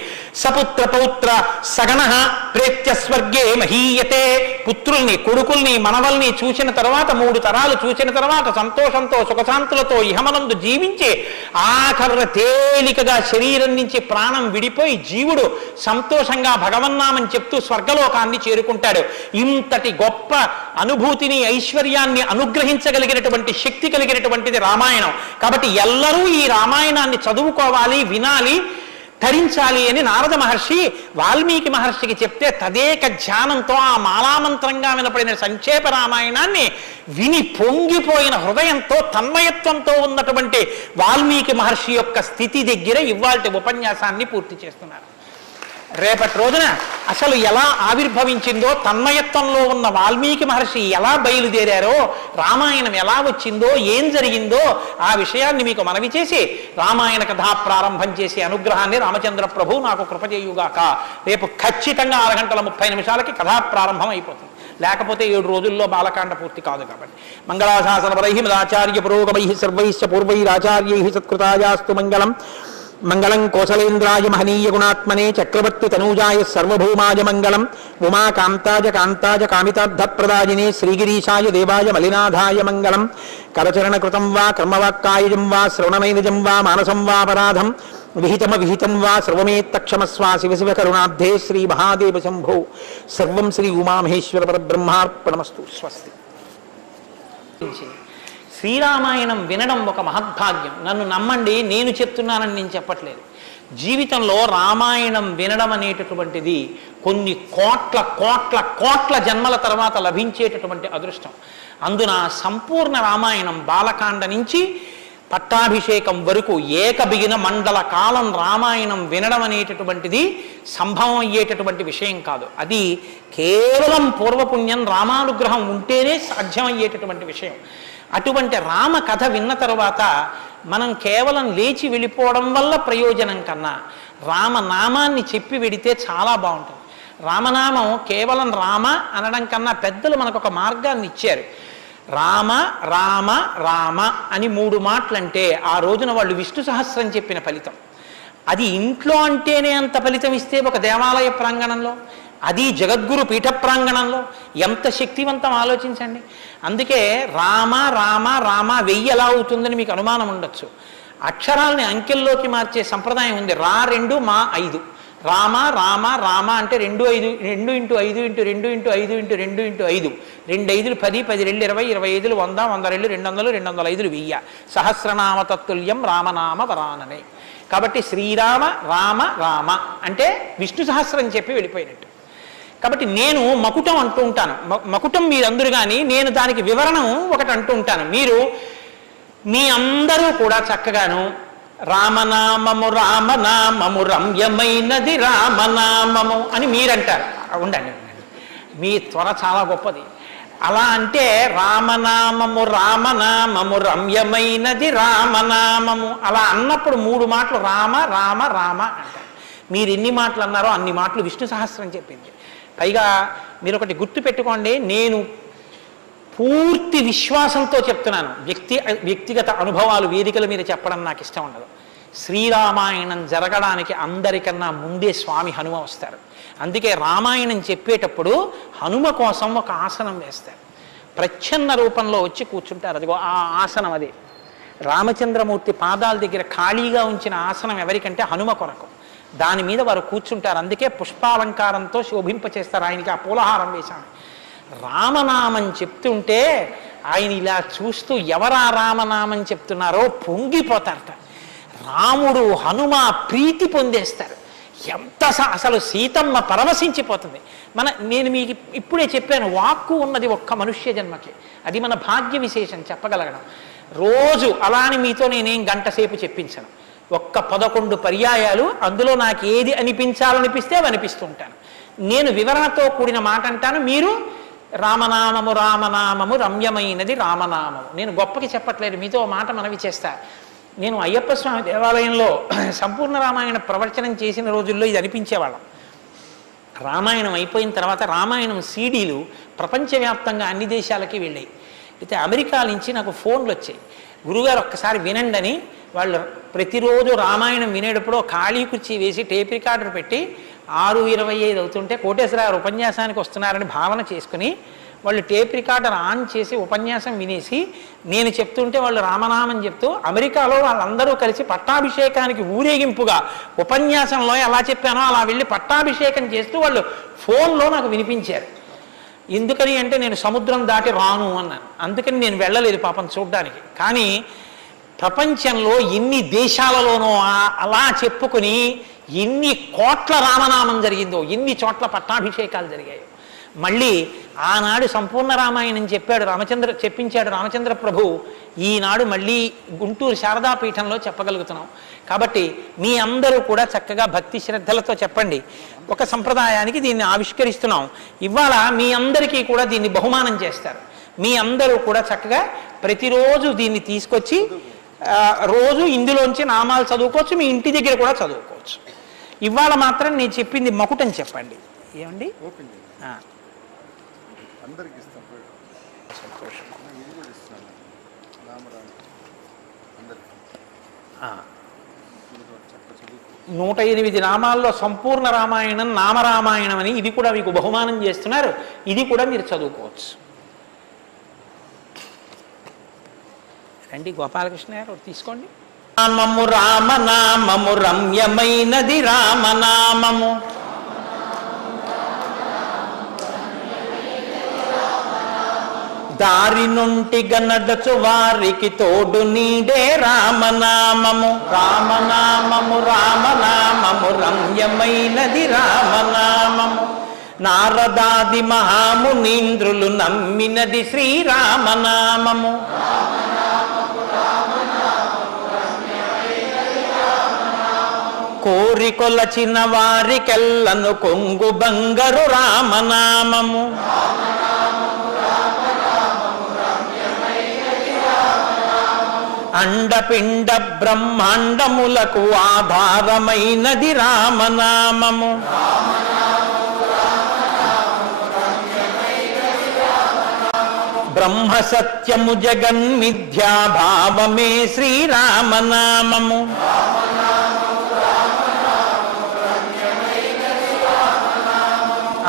సపుత్ర పౌత్ర సగణః ప్రేత్య స్వర్గే మహీయతే. పుత్రుల్ని, కొడుకుల్ని, మనవల్ని చూసిన తర్వాత 3 తరాలు చూసిన తర్వాత సంతోషంతో సుఖశాంతులతో ఇహమనందు జీవించి ఆఖరణ తేలికగా శరీరం నుంచి ప్రాణం విడిపోయి జీవుడు సంతోషంగా భగవన్నామని చెప్తూ స్వర్గలోకాన్ని చేరుకుంటాడు. ఇంతటి గొప్ప అనుభూతిని, ఐశ్వర్యాన్ని అనుగ్రహించగలిగినటువంటి శక్తి కలిగినటువంటిది రామాయణం. కాబట్టి ఎల్లరూ ఈ రామాయణాన్ని చదువుకోవాలి, వినాలి, ధరించాలి అని నారద మహర్షి వాల్మీకి మహర్షికి చెప్తే తదేక ధ్యానంతో ఆ మాలామంత్రంగా వినపడిన సంక్షేప రామాయణాన్ని విని పొంగిపోయిన హృదయంతో తన్మయత్వంతో ఉన్నటువంటి వాల్మీకి మహర్షి యొక్క స్థితి దగ్గర ఇవాల్టి ఉపన్యాసాన్ని పూర్తి చేస్తున్నారు. రేపటి రోజున అసలు ఎలా ఆవిర్భవించిందో, తన్మయత్వంలో ఉన్న వాల్మీకి మహర్షి ఎలా బయలుదేరారో, రామాయణం ఎలా వచ్చిందో, ఏం జరిగిందో ఆ విషయాన్ని మీకు మనవి చేసి రామాయణ కథా ప్రారంభం చేసే అనుగ్రహాన్ని రామచంద్ర ప్రభు నాకు కృపచేయుగాక. రేపు ఖచ్చితంగా 6:30 కథా ప్రారంభం అయిపోతుంది. లేకపోతే 7 రోజుల్లో బాలకాండ పూర్తి కాదు. కాబట్టి మంగళాశాసనపరై మదాచార్య పురోగమై సర్వైశ్చ పూర్వైరాచార్యై సత్కృతాయాస్తు మంగళం. మంగళం కోసలేంద్రాయ మహనీయ గుణాత్మనే చక్రవర్తి తనూజాయ సర్వభౌమాయ మంగళం. ఉమాకాంతాయ కాంతాయ కామితార్థప్రదాయినే శ్రీగిరీశాయ దేవాయ మలినాథాయ మంగళం. కరచరణకృతం వా కర్మవాక్కాయజం వా శ్రవణమైనజం వా మానసం వా అపరాధం విహితం వా సర్వమేత్తక్షమస్వా శివ శివ కరుణాబ్ధే శ్రీ మహాదేవ శంభో. సర్వం శ్రీ ఉమామహేశ్వర పరబ్రహ్మార్పణమస్తు. స్వస్తి. శ్రీరామాయణం వినడం ఒక మహద్భాగ్యం. నన్ను నమ్మండి, నేను చెప్తున్నానని నేను చెప్పట్లేదు. జీవితంలో రామాయణం వినడం అనేటటువంటిది కొన్ని కోట్ల కోట్ల కోట్ల జన్మల తర్వాత లభించేటటువంటి అదృష్టం. అందున సంపూర్ణ రామాయణం బాలకాండ నుంచి పట్టాభిషేకం వరకు ఏకబిగిన మండల కాలం రామాయణం వినడం అనేటటువంటిది సంభవం అయ్యేటటువంటి విషయం కాదు. అది కేవలం పూర్వపుణ్యం, రామానుగ్రహం ఉంటేనే సాధ్యమయ్యేటటువంటి విషయం. అటువంటి రామ కథ విన్న తరువాత మనం కేవలం లేచి వెళ్ళిపోవడం వల్ల ప్రయోజనం కన్నా రామనామాన్ని చెప్పి వెడితే చాలా బాగుంటుంది. రామనామం కేవలం రామ అనడం కన్నా పెద్దలు మనకు ఒక మార్గాన్ని ఇచ్చారు. రామ రామ రామ అని 3 మాటలంటే ఆ రోజున వాళ్ళు విష్ణు సహస్రం చెప్పిన ఫలితం. అది ఇంట్లో అంటేనే అంత ఫలితం ఇస్తే ఒక దేవాలయ ప్రాంగణంలో, అది జగద్గురు పీఠ ప్రాంగణంలో ఎంత శక్తివంతం ఆలోచించండి. అందుకే రామ రామ రామ 1000 ఎలా అవుతుందని మీకు అనుమానం ఉండొచ్చు. అక్షరాలని అంకెల్లోకి మార్చే సంప్రదాయం ఉంది. రా 2 మా 5. రామ రామ రామ అంటే 2 5 2 × 5 × 2 × 5 × 2 × 5 2 5 10 10 2 20 25 100 100 200 200 1000 సహస్రనామ తత్తుల్యం రామనామ వరాననే. కాబట్టి శ్రీరామ రామ రామ అంటే విష్ణు సహస్రం చెప్పి వెళ్ళిపోయినట్టు. కాబట్టి నేను మకుటం అంటూ ఉంటాను, మకుటం మీరందరూ, కానీ నేను దానికి వివరణం ఒకటి అంటూ ఉంటాను. మీరు మీ అందరూ కూడా చక్కగాను రామనామము రామనామము రమ్యమైనది రామనామము అని మీరంటారు. ఉండండి, మీ త్వర చాలా గొప్పది. అలా అంటే రామనామము రామనామము రమ్యమైనది రామనామము అలా అన్నప్పుడు 3 మాటలు రామ రామ రామ అంటారు. మీరు ఎన్ని మాటలు అన్నారో అన్ని మాటలు విష్ణు సహస్రం చెప్పింది. పైగా మీరు ఒకటి గుర్తు పెట్టుకోండి, నేను పూర్తి విశ్వాసంతో చెప్తున్నాను. వ్యక్తిగత అనుభవాలు వేదికల మీద చెప్పడం నాకు ఇష్టం ఉండదు. శ్రీరామాయణం జరగడానికి అందరికన్నా ముందే స్వామి హనుమ వస్తారు. అందుకే రామాయణం చెప్పేటప్పుడు హనుమ కోసం ఒక ఆసనం వేస్తారు. ప్రచ్ఛన్న రూపంలో వచ్చి కూర్చుంటారు. అదిగో ఆ ఆసనం అదే. రామచంద్రమూర్తి పాదాల దగ్గర ఖాళీగా ఉంచిన ఆసనం ఎవరికంటే హనుమ కొరకు. దాని మీద వారు కూర్చుంటారు. అందుకే పుష్పాలంకారంతో శోభింపచేస్తారు. ఆయనకి ఆ పూలహారం వేశాను. రామనామం చెప్తుంటే ఆయన ఇలా చూస్తూ ఎవరా రామనామం చెప్తున్నారో పొంగిపోతారట. రాముడు హనుమ ప్రీతి పొందేస్తారు. ఎంత అసలు సీతమ్మ పరవశించిపోతుంది. నేను మీకు ఇప్పుడే చెప్పాను, వాక్కు ఉన్నది ఒక్క మనుష్య జన్మకి. అది మన భాగ్య విశేషం చెప్పగలగడం. రోజు అలాని మీతో నేనేం గంట సేపు చెప్పించను. ఒక్క 11 పర్యాయాలు అందులో నాకు ఏది అనిపించాలనిపిస్తే అవి అనిపిస్తూ ఉంటాను. నేను వివరణతో కూడిన మాట అంటాను, మీరు రామనామము రామనామము రమ్యమైనది రామనామము. నేను గొప్పకి చెప్పట్లేదు, మీతో మాట మనవి చేస్తా. నేను అయ్యప్ప స్వామి దేవాలయంలో సంపూర్ణ రామాయణ ప్రవచనం చేసిన రోజుల్లో ఇది అనిపించేవాళ్ళం. రామాయణం అయిపోయిన తర్వాత రామాయణం సీడీలు ప్రపంచవ్యాప్తంగా అన్ని దేశాలకి వెళ్ళాయి. అయితే అమెరికా నుంచి నాకు ఫోన్లు వచ్చాయి, గురుగారు ఒక్కసారి వినండి అని. వాళ్ళు ప్రతిరోజు రామాయణం వినేటప్పుడు ఖాళీ కుర్చీ వేసి టేప్ రికార్డర్ పెట్టి 6:25 అవుతుంటే కోటేశ్వరరావు ఉపన్యాసానికి వస్తున్నారని భావన చేసుకుని వాళ్ళు టేప్ రికార్డర్ ఆన్ చేసి ఉపన్యాసం వినేసి నేను చెప్తుంటే వాళ్ళు రామనామం చెప్తూ అమెరికాలో వాళ్ళందరూ కలిసి పట్టాభిషేకానికి ఊరేగింపుగా ఉపన్యాసంలో ఎలా చెప్పానో అలా వెళ్ళి పట్టాభిషేకం చేస్తూ వాళ్ళు ఫోన్లో నాకు వినిపించారు. ఎందుకని అంటే నేను సముద్రం దాటి రాను అన్నాను. అందుకని నేను వెళ్ళలేదు పాపం చూడ్డానికి. కానీ ప్రపంచంలో ఎన్ని దేశాలలోనో అలా చెప్పుకొని ఎన్ని కోట్ల రామనామం జరిగిందో, ఎన్ని చోట్ల పట్టాభిషేకాలు జరిగాయో. మళ్ళీ ఆనాడు సంపూర్ణ రామాయణం చెప్పించాడు రామచంద్ర ప్రభు. ఈనాడు మళ్ళీ గుంటూరు శారదాపీఠంలో చెప్పగలుగుతున్నాం. కాబట్టి మీ అందరూ కూడా చక్కగా భక్తి శ్రద్ధలతో చెప్పండి. ఒక సంప్రదాయానికి దీన్ని ఆవిష్కరిస్తున్నాం. ఇవాళ మీ అందరికీ కూడా దీన్ని బహుమానం చేస్తారు. మీ అందరూ కూడా చక్కగా ప్రతిరోజు దీన్ని తీసుకొచ్చి రోజు ఇందులోంచి నామాలు చదువుకోవచ్చు, మీ ఇంటి దగ్గర కూడా చదువుకోవచ్చు. ఇవాళ మాత్రం నేను చెప్పింది మకుటం చెప్పండి. ఏమండి అందరికి ఇస్తాం. సంతోషం. ఇది కూడా ఇస్తాను రామరామ అందరికి 108 నామాల్లో సంపూర్ణ రామాయణం నామరామాయణం అని ఇది కూడా మీకు బహుమానం చేస్తున్నారు. ఇది కూడా మీరు చదువుకోవచ్చు. రండి గోపాలకృష్ణ గారు తీసుకోండి. నామము రామనామము రమ్యమైనది రామనామము దారి నుండి గనడచు వారికి తోడు నీడే రామనామము రామనామము రామనామము రమ్యమైనది రామనామము నారదాది మహామునీంద్రులు నమ్మినది శ్రీరామనామము కోరికొలచిన వారికెల్లను కొంగు బంగరు రామనామము అండపిండ బ్రహ్మాండములకు ఆధారమైనది రామనామము బ్రహ్మ సత్యము జగన్మిథ్యాభావమే శ్రీరామనామము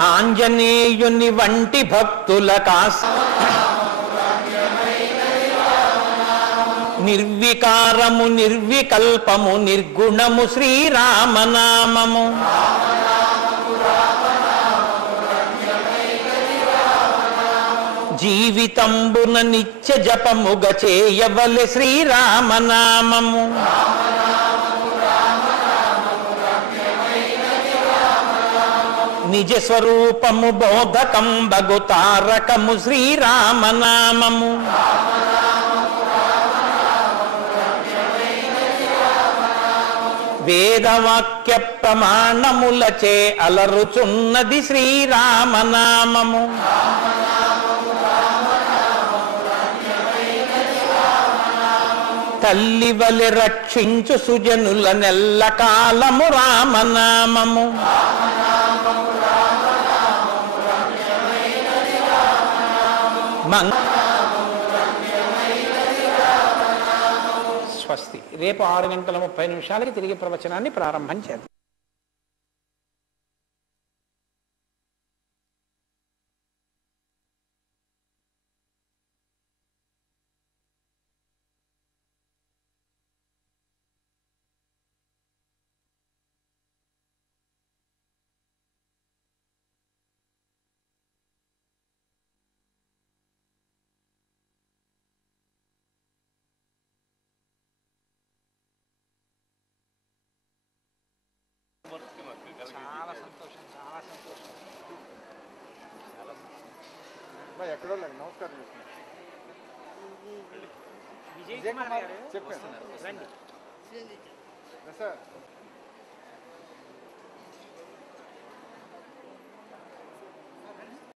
ఆంజనేయుని వంటి భక్తులకా నిర్వికారము నిర్వికల్పము నిర్గుణము శ్రీరామనామము జీవితంబున నిత్య జపముగ చేయవలె శ్రీరామనామము నిజ స్వరూపము బోధకం బగు తారకము శ్రీరామనామము వేదవాక్య ప్రమాణములచే అలరుచున్నది శ్రీరామనామము తల్లి వలె రక్షించు సుజనుల నెల్ల కాలము రామనామము స్వస్తి. రేపు 6:30 తిరిగి ప్రవచనాన్ని ప్రారంభం చేద్దాం. చాలా సంతోషం, చాలా సంతోషం. ఎక్కడో లేదు. నమస్కారం విజయ్ కుమార్ గారు చెప్పండి రండి సార్.